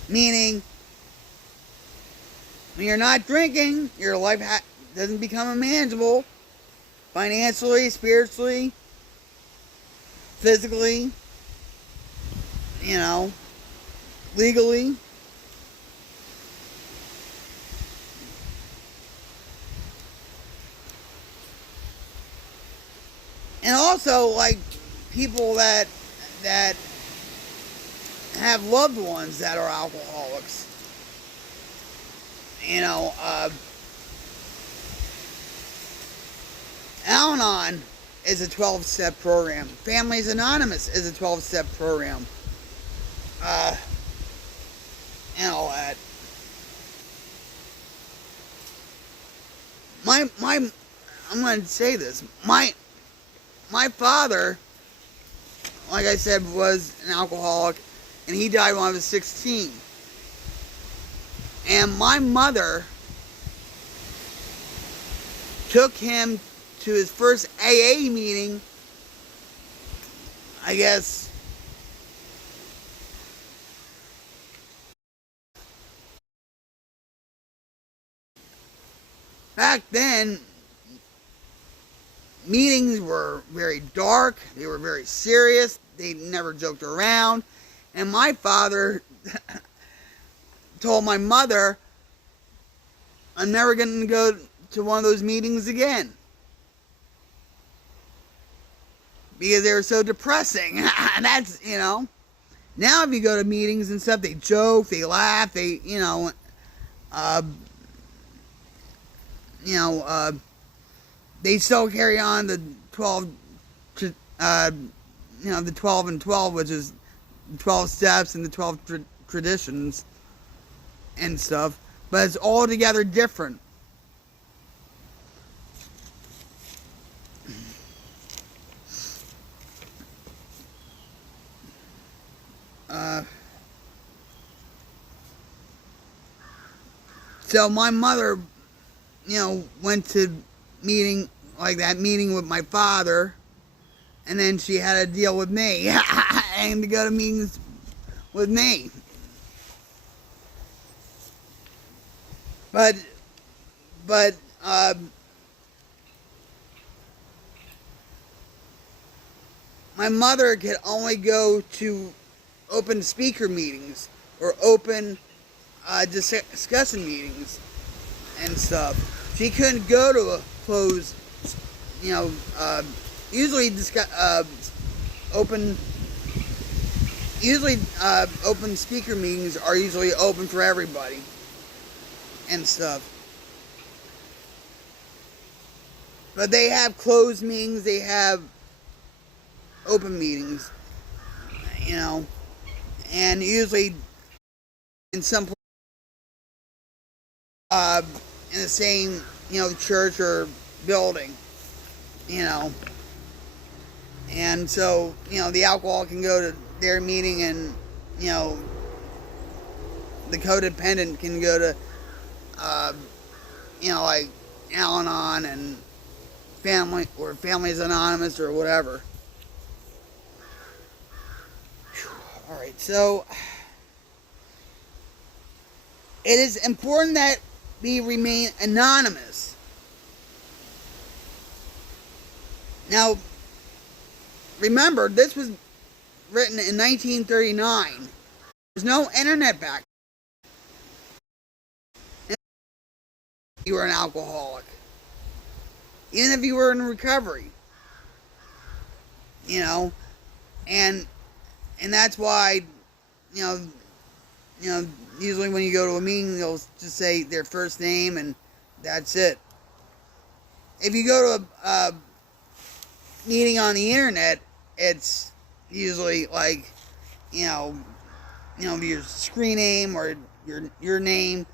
Meaning, when you're not drinking, your life doesn't become unmanageable financially, spiritually, physically, legally. And also, like, people that have loved ones that are alcoholics. Al-Anon is a 12-step program. Families Anonymous is a 12-step program. And all that. I'm going to say this. My father, like I said, was an alcoholic, and he died when I was 16. And my mother took him to his first AA meeting, I guess, back then. Meetings were very dark, they were very serious, they never joked around, and my father told my mother, I'm never going to go to one of those meetings again, because they were so depressing. And that's, now if you go to meetings and stuff, they joke, they laugh, they, they still carry on the 12, the 12 and 12, which is 12 steps and the 12 traditions and stuff, but it's altogether different. So my mother went to meeting, like that meeting with my father, and then she had to deal with me and to go to meetings with me. But but my mother could only go to open speaker meetings or open discussion meetings and stuff. She couldn't go to a closed, usually open. Usually, open speaker meetings are usually open for everybody and stuff. But they have closed meetings. They have open meetings, and usually in some in the same church or building, and so the alcohol can go to their meeting, and the codependent can go to like Al-Anon and Families Anonymous or whatever. All right, so it is important that we remain anonymous. Now, remember, this was written in 1939. There's no internet back then. You were an alcoholic, even if you were in recovery, and that's why, usually when you go to a meeting, they'll just say their first name and that's it. If you go to a meeting on the internet, it's usually like, your screen name or your name,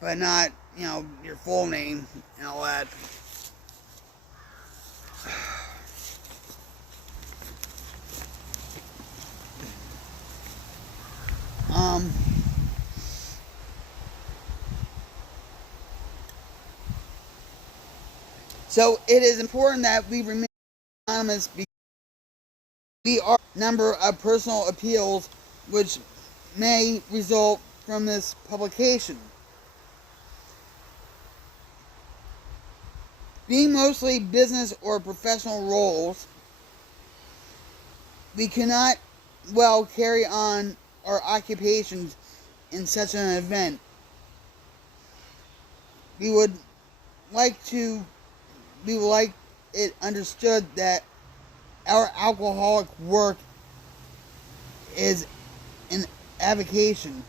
but not, your full name and all that. So it is important that we remain anonymous because we are a number of personal appeals which may result from this publication. Being mostly business or professional roles, we cannot well carry on our occupations in such an event. We would like it understood that our alcoholic work is an avocation.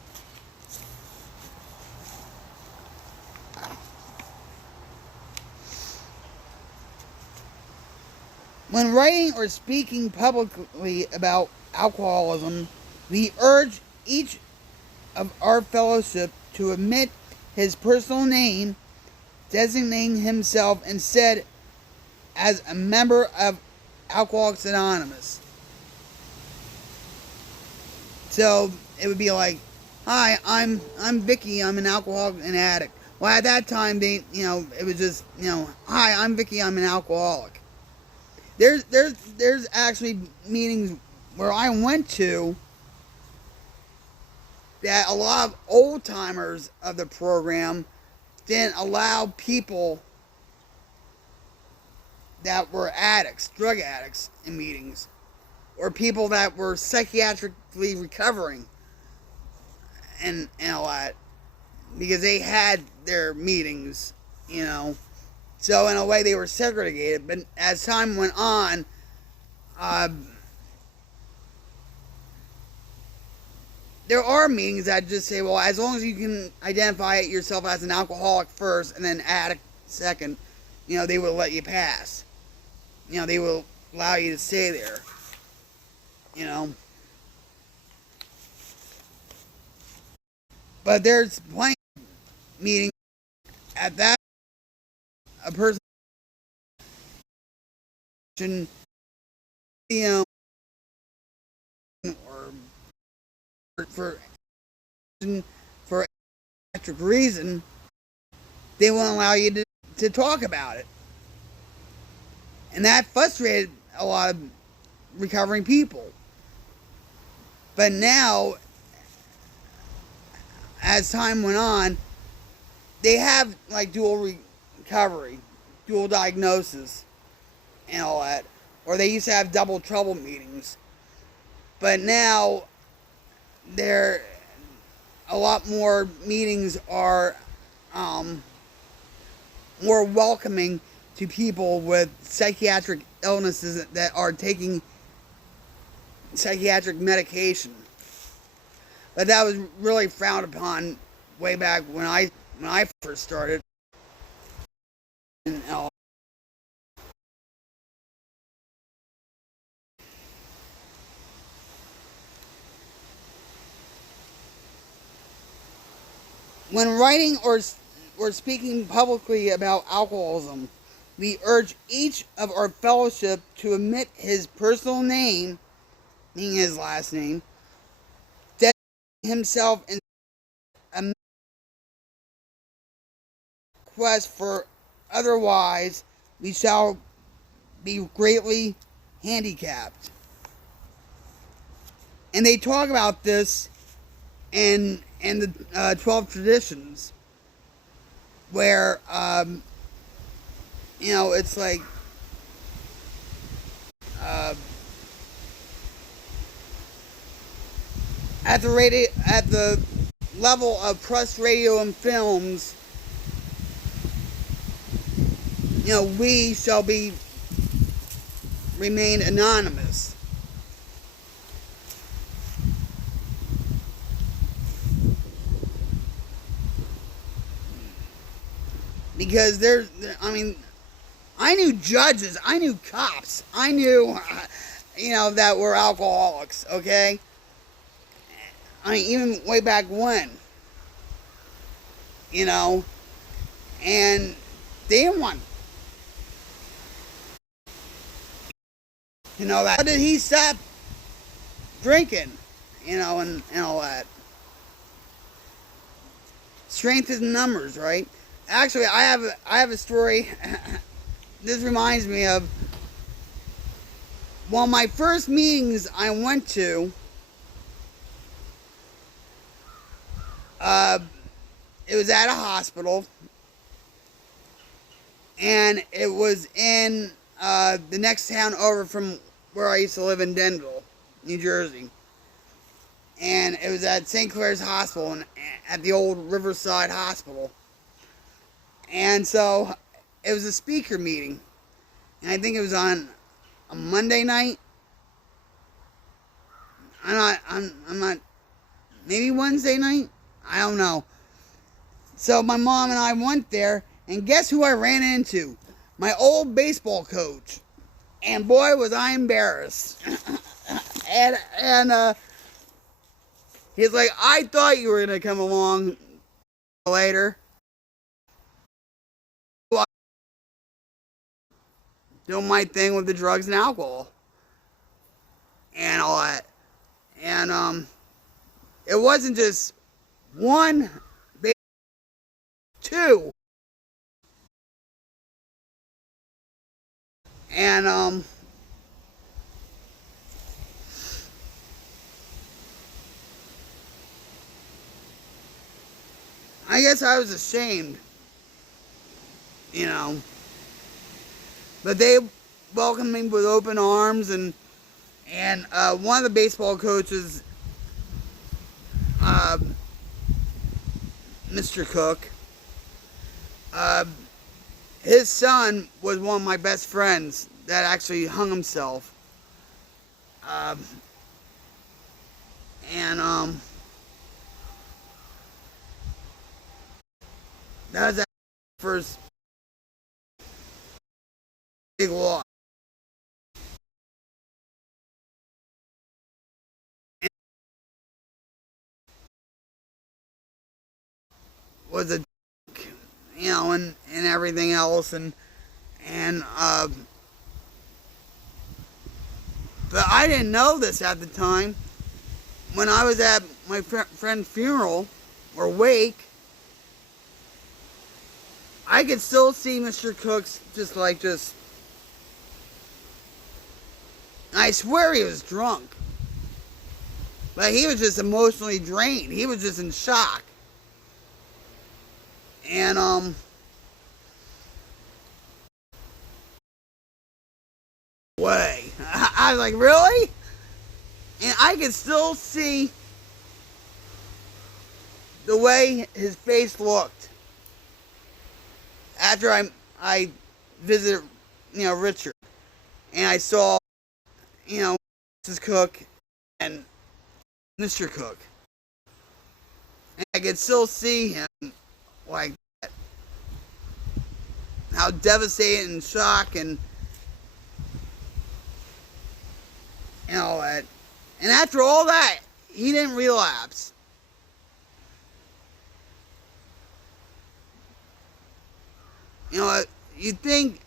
When writing or speaking publicly about alcoholism, we urge each of our fellowship to omit his personal name, designating himself instead as a member of Alcoholics Anonymous. So it would be like, "Hi, I'm Vicky. I'm an alcoholic and addict." Well, at that time, it was just, "Hi, I'm Vicky. I'm an alcoholic." There's actually meetings where I went to that a lot of old timers of the program didn't allow people that were addicts, drug addicts, in meetings, or people that were psychiatrically recovering and all that, because they had their meetings, So in a way they were segregated, but as time went on, there are meetings that just say, well, as long as you can identify yourself as an alcoholic first and then addict second, they will let you pass. They will allow you to stay there. But there's plenty of meetings at that a person, or for electric reason, they won't allow you to talk about it. And that frustrated a lot of recovering people. But now, as time went on, they have like dual recovery, dual diagnosis, and all that. Or they used to have double trouble meetings. But now, a lot more meetings are more welcoming to people with psychiatric illnesses that are taking psychiatric medication. But that was really frowned upon way back when I first started. And, when writing or speaking publicly about alcoholism, we urge each of our fellowship to omit his personal name, meaning his last name, that himself in a quest for otherwise we shall be greatly handicapped. And they talk about this in the 12 traditions, where it's like at the level of press, radio, and films, we shall remain anonymous. Because I knew judges, I knew cops, I knew, that were alcoholics, okay? Even way back when, and they didn't want, that. How did he stop drinking, and all that? Strength is in numbers, right? Actually, I have a story. This reminds me of one of my first meetings I went to. It was at a hospital, and it was in the next town over from where I used to live in Denville, New Jersey. And it was at St. Clair's Hospital, at the old Riverside Hospital. And so it was a speaker meeting, and I think it was on a Monday night. I'm not, maybe Wednesday night? I don't know. So my mom and I went there, and guess who I ran into? My old baseball coach. And boy, was I embarrassed. and he's like, I thought you were going to come along later. Doing my thing with the drugs and alcohol and all that. And it wasn't just one, two. And I guess I was ashamed, but they welcomed me with open arms, and one of the baseball coaches, Mr. Cook, his son was one of my best friends that actually hung himself. That was the first big loss. Was a, and everything else, and but I didn't know this at the time. When I was at my friend's funeral or wake, I could still see Mr. Cooks just. I swear he was drunk. But he was just emotionally drained. He was just in shock. And, way. I was like, really? And I could still see the way his face looked after I visited, Richard. And I saw, Mrs. Cook and Mr. Cook. And I could still see him like that. How devastated and shocked and all that. And after all that, he didn't relapse. You'd think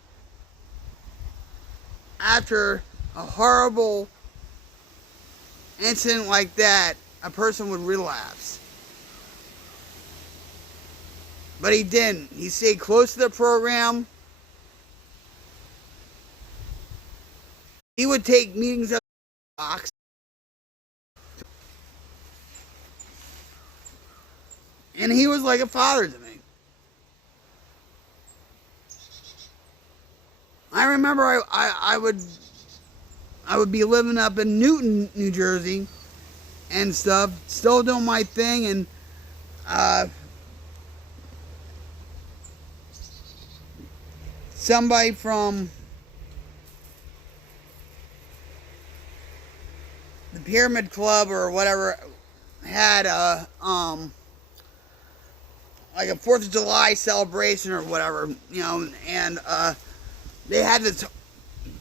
after a horrible incident like that, a person would relapse. But he didn't. He stayed close to the program. He would take meetings at the box. And he was like a father to me. I remember I would be living up in Newton, New Jersey and stuff, still doing my thing, and somebody from the Pyramid Club or whatever had like a 4th of July celebration or whatever, and they had this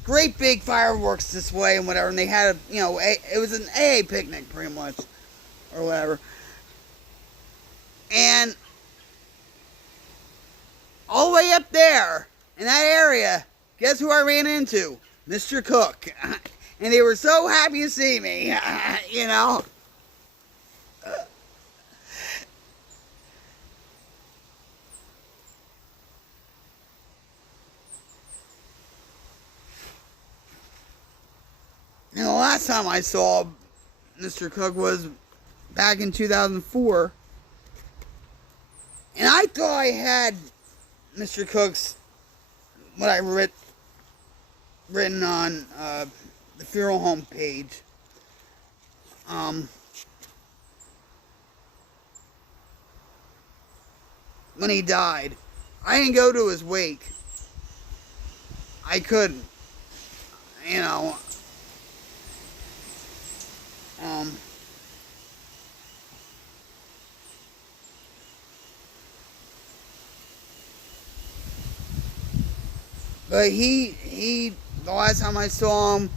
great big fireworks display and whatever, and they had it was an AA picnic pretty much, or whatever. And all the way up there in that area, guess who I ran into? Mr. Cook. And they were so happy to see me, And the last time I saw Mr. Cook was back in 2004. And I thought I had Mr. Cook's, what I written on the funeral home page. When he died. I didn't go to his wake. I couldn't. But the last time I saw him,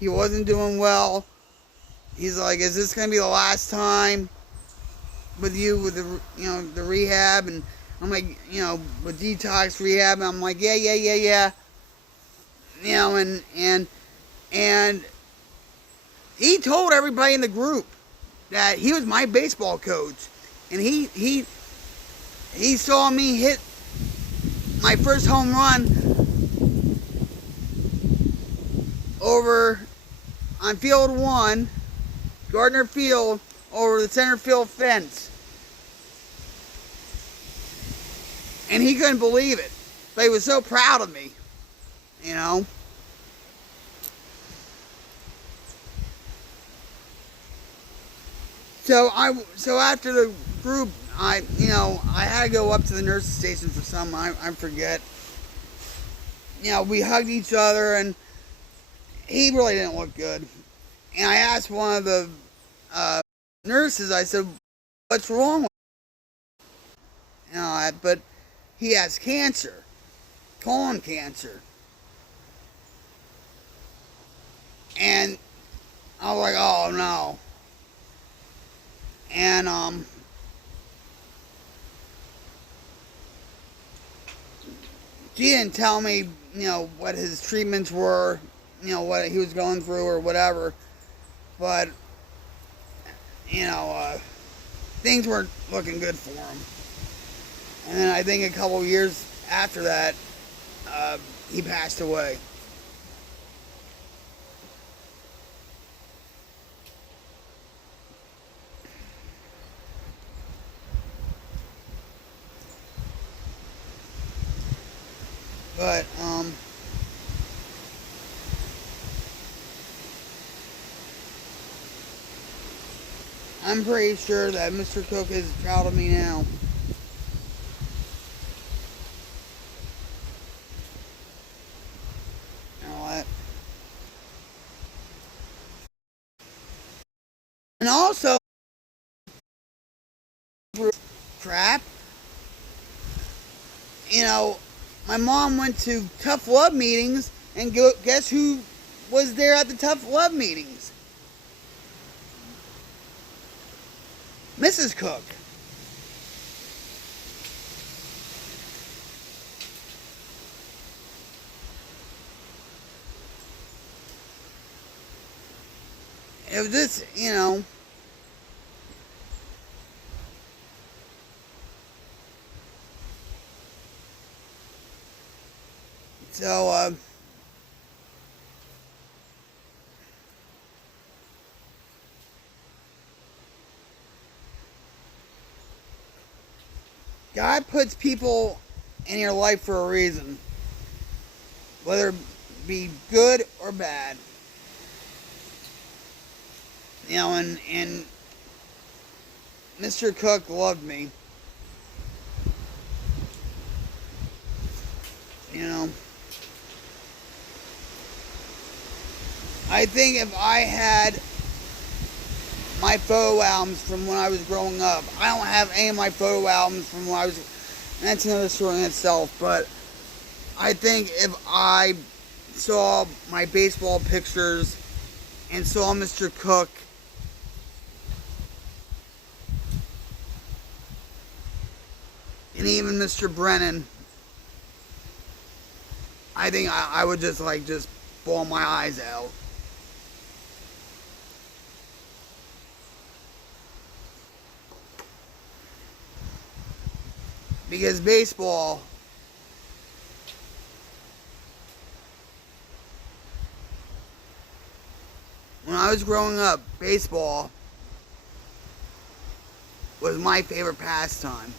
he wasn't doing well. He's like, is this going to be the last time with you with the rehab? And I'm like, with detox rehab. And I'm like, yeah. And he told everybody in the group that he was my baseball coach. And he saw me hit my first home run over on field 1, Gardner Field, over the center field fence. And he couldn't believe it. But he was so proud of me. So after the group, I had to go up to the nurse's station for something. I forget. We hugged each other, and he really didn't look good. And I asked one of the nurses, I said, what's wrong with him? But he has cancer, colon cancer. And I was like, oh no. And she didn't tell me, what his treatments were, what he was going through or whatever. But, things weren't looking good for him. And then I think a couple years after that, he passed away. But, I'm pretty sure that Mr. Cook is proud of me now. And all that. And also, crap, you know, my mom went to Tough Love meetings, and guess who was there at the Tough Love meetings? Mrs. Cook. It was just, you know, so, God puts people in your life for a reason, whether it be good or bad. You know, and Mr. Cook loved me. You know, I think if I had my photo albums from when I was growing up, I don't have any of my photo albums from when I was, that's another story in itself, but I think if I saw my baseball pictures and saw Mr. Cook and even Mr. Brennan, I think I would just bawl my eyes out. Because baseball, when I was growing up, baseball was my favorite pastime.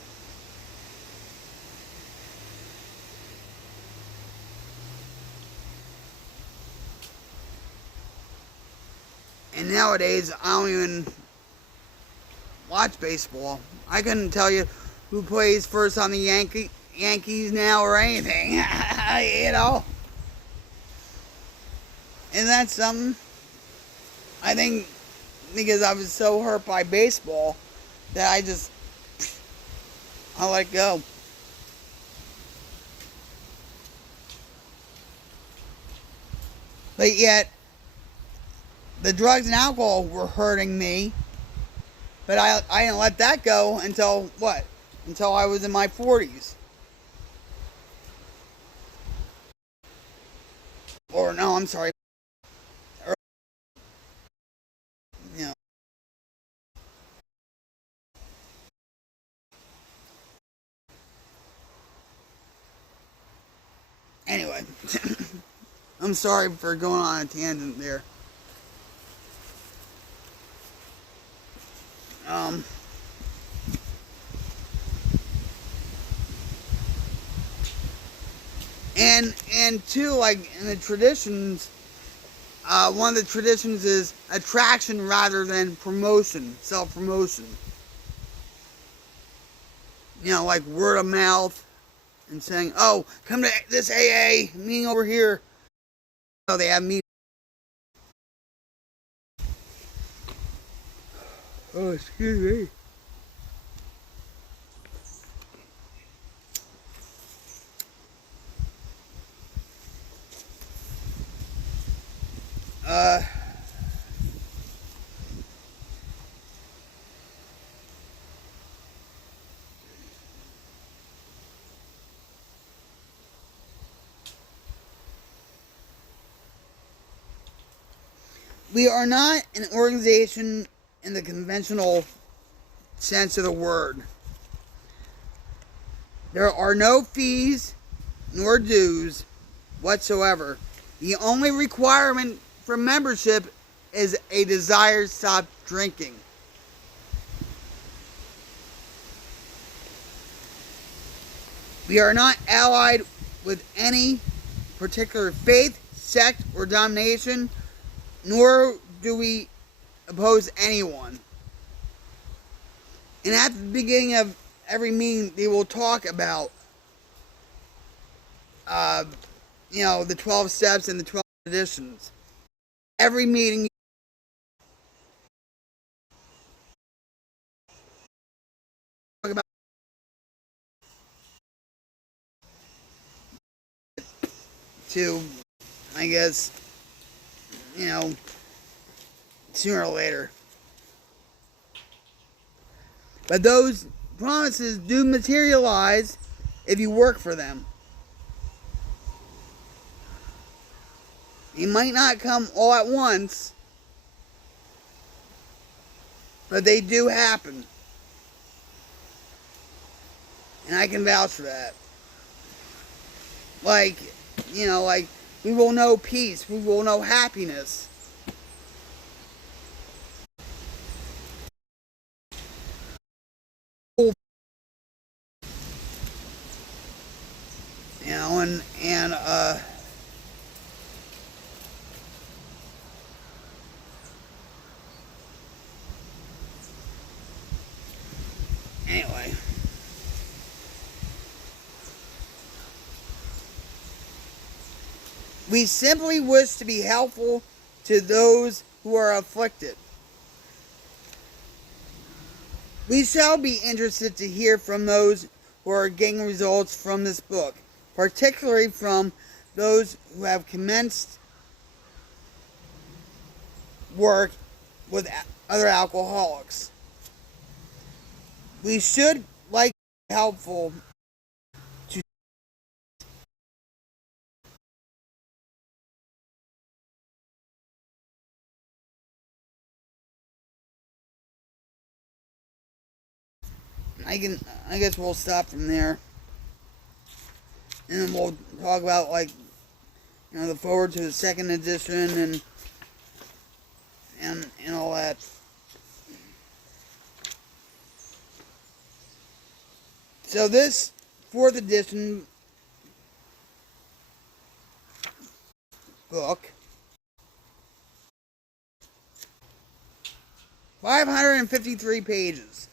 And nowadays, I don't even watch baseball. I couldn't tell you who plays first on the Yankees now or anything. You know? And that's something, I think, because I was so hurt by baseball that I let go. But yet, the drugs and alcohol were hurting me. But I didn't let that go until what? Until I was in my 40s. Or no, I'm sorry. You know. Anyway, I'm sorry for going on a tangent there. And too, like in the traditions, one of the traditions is attraction rather than promotion, self-promotion. You know, like word of mouth and saying, "Oh, come to this AA meeting over here." Oh, they have meetings. Oh, excuse me. Uh, we are not an organization in the conventional sense of the word. There are no fees nor dues whatsoever. The only requirement for membership is a desire to stop drinking. We are not allied with any particular faith, sect, or denomination, nor do we oppose anyone. And at the beginning of every meeting, they will talk about, the 12 steps and the 12 traditions. Every meeting, talk about to, I guess, sooner or later. But those promises do materialize if you work for them. They might not come all at once, but they do happen. And I can vouch for that. Like, we will know peace, we will know happiness. Anyway. We simply wish to be helpful to those who are afflicted. We shall be interested to hear from those who are getting results from this book, particularly from those who have commenced work with other alcoholics. We should like to be helpful to I guess we'll stop from there. And then we'll talk about the forward to the second edition and all that. So this fourth edition book, 553 pages.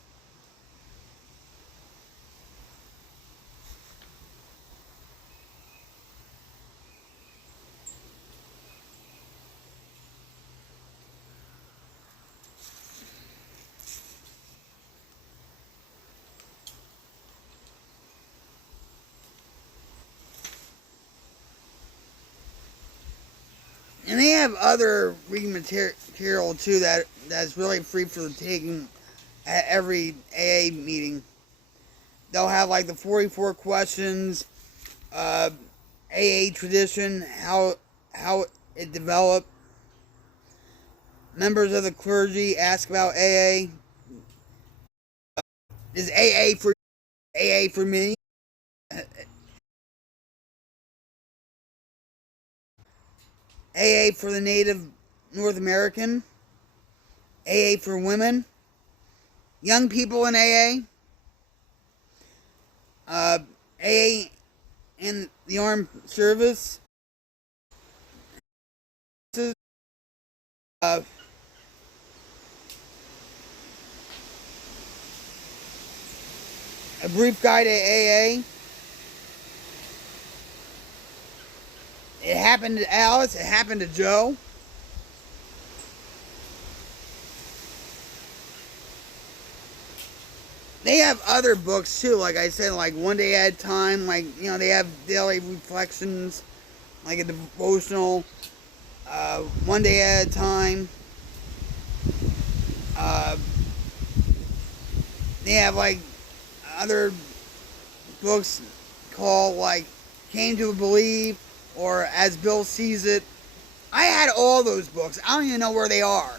And they have other reading material too that's really free for the taking at every AA meeting. They'll have the 44 questions, AA tradition, how it developed. Members of the clergy ask about AA. Is AA for me? AA for the Native North American, AA for women, young people in AA, AA in the armed service, a brief guide to AA. It happened to Alice. It happened to Joe. They have other books too, like I said, One Day at a Time. They have daily reflections, like a devotional, One Day at a Time. They have other books called Came to Believe, or As Bill Sees It. I had all those books. I don't even know where they are.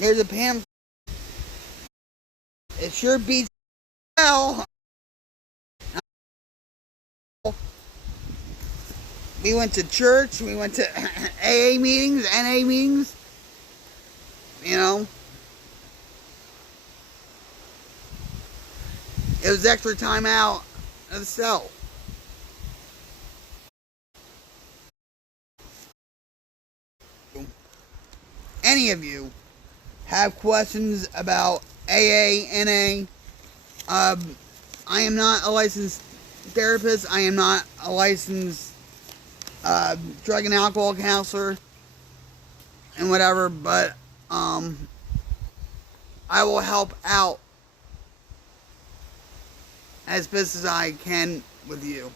There's a pamphlet. It sure beats hell. We went to church. We went to AA meetings, NA meetings. You know, it was extra time out of the cell. Any of you have questions about AA, NA, I am not a licensed therapist. I am not a licensed drug and alcohol counselor and whatever, but I will help out as best as I can with you.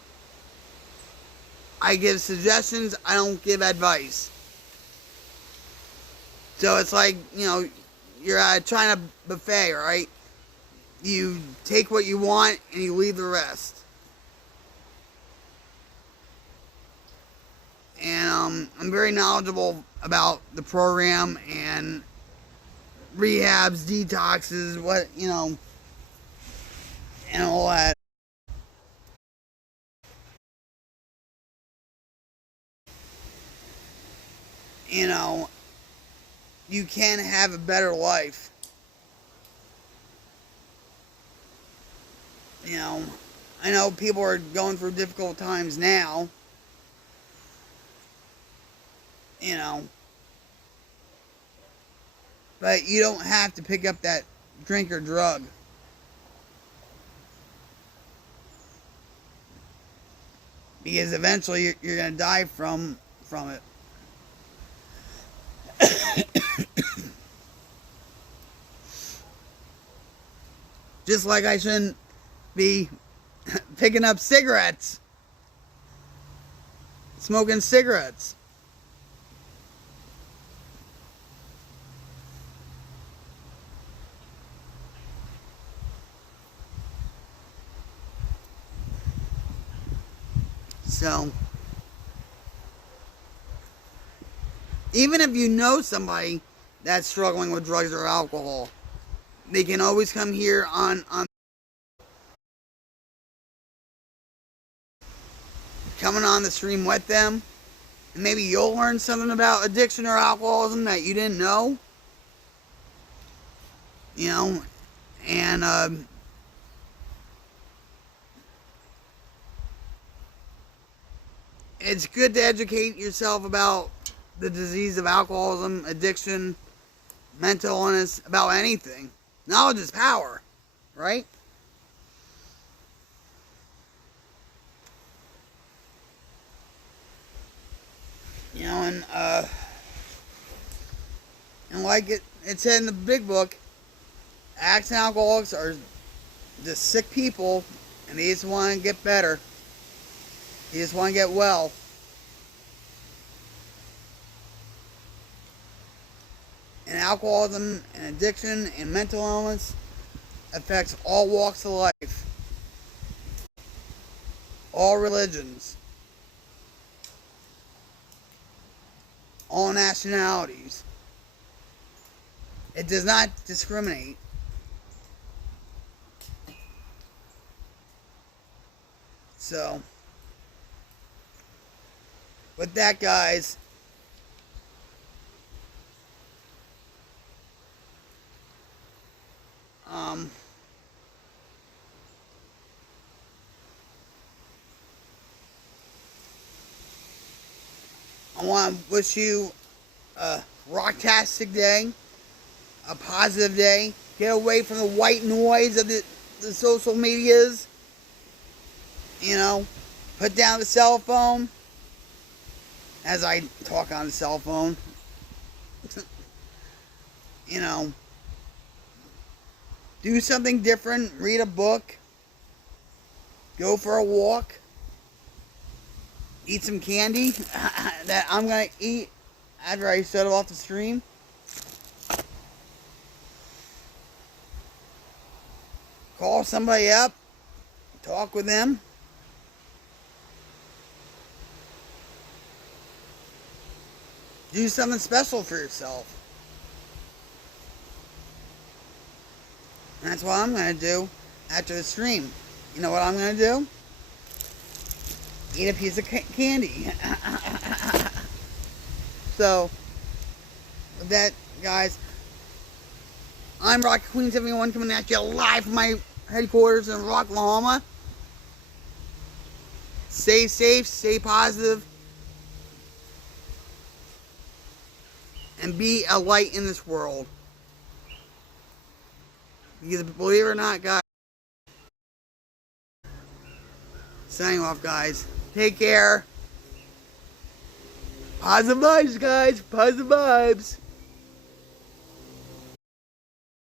I give suggestions, I don't give advice. So it's like, you know, you're at a China buffet, right? You take what you want and you leave the rest. And I'm very knowledgeable about the program and rehabs, detoxes, what, you know, and all that. You know, you can have a better life. You know, I know people are going through difficult times now. You know, but you don't have to pick up that drink or drug. Because eventually you're going to die from it. Just like I shouldn't be picking up cigarettes, smoking cigarettes. So, even if you know somebody that's struggling with drugs or alcohol, they can always come here on coming on the stream with them. And maybe you'll learn something about addiction or alcoholism that you didn't know. You know, and it's good to educate yourself about the disease of alcoholism, addiction, mental illness, about anything. Knowledge is power, right? You know, and like it said in the big book, addicts and alcoholics are just sick people, and they just want to get better. They just want to get well. And alcoholism and addiction and mental illness affects all walks of life, all religions, all nationalities. It does not discriminate. So, with that, guys, I want to wish you a rocktastic day, a positive day. Get away from the white noise of the social medias. You know, put down the cell phone. As I talk on the cell phone. You know, do something different. Read a book. Go for a walk. Eat some candy that I'm going to eat after I shut off the stream. Call somebody up. Talk with them. Do something special for yourself. And that's what I'm going to do after the stream. You know what I'm going to do? Eat a piece of candy. So, with that, guys, I'm Rocket Queen 71 coming at you live from my headquarters in Rock, Oklahoma. Stay safe, stay positive, and be a light in this world. Because believe it or not, guys, signing off, guys. Take care. Positive vibes, guys. Positive vibes.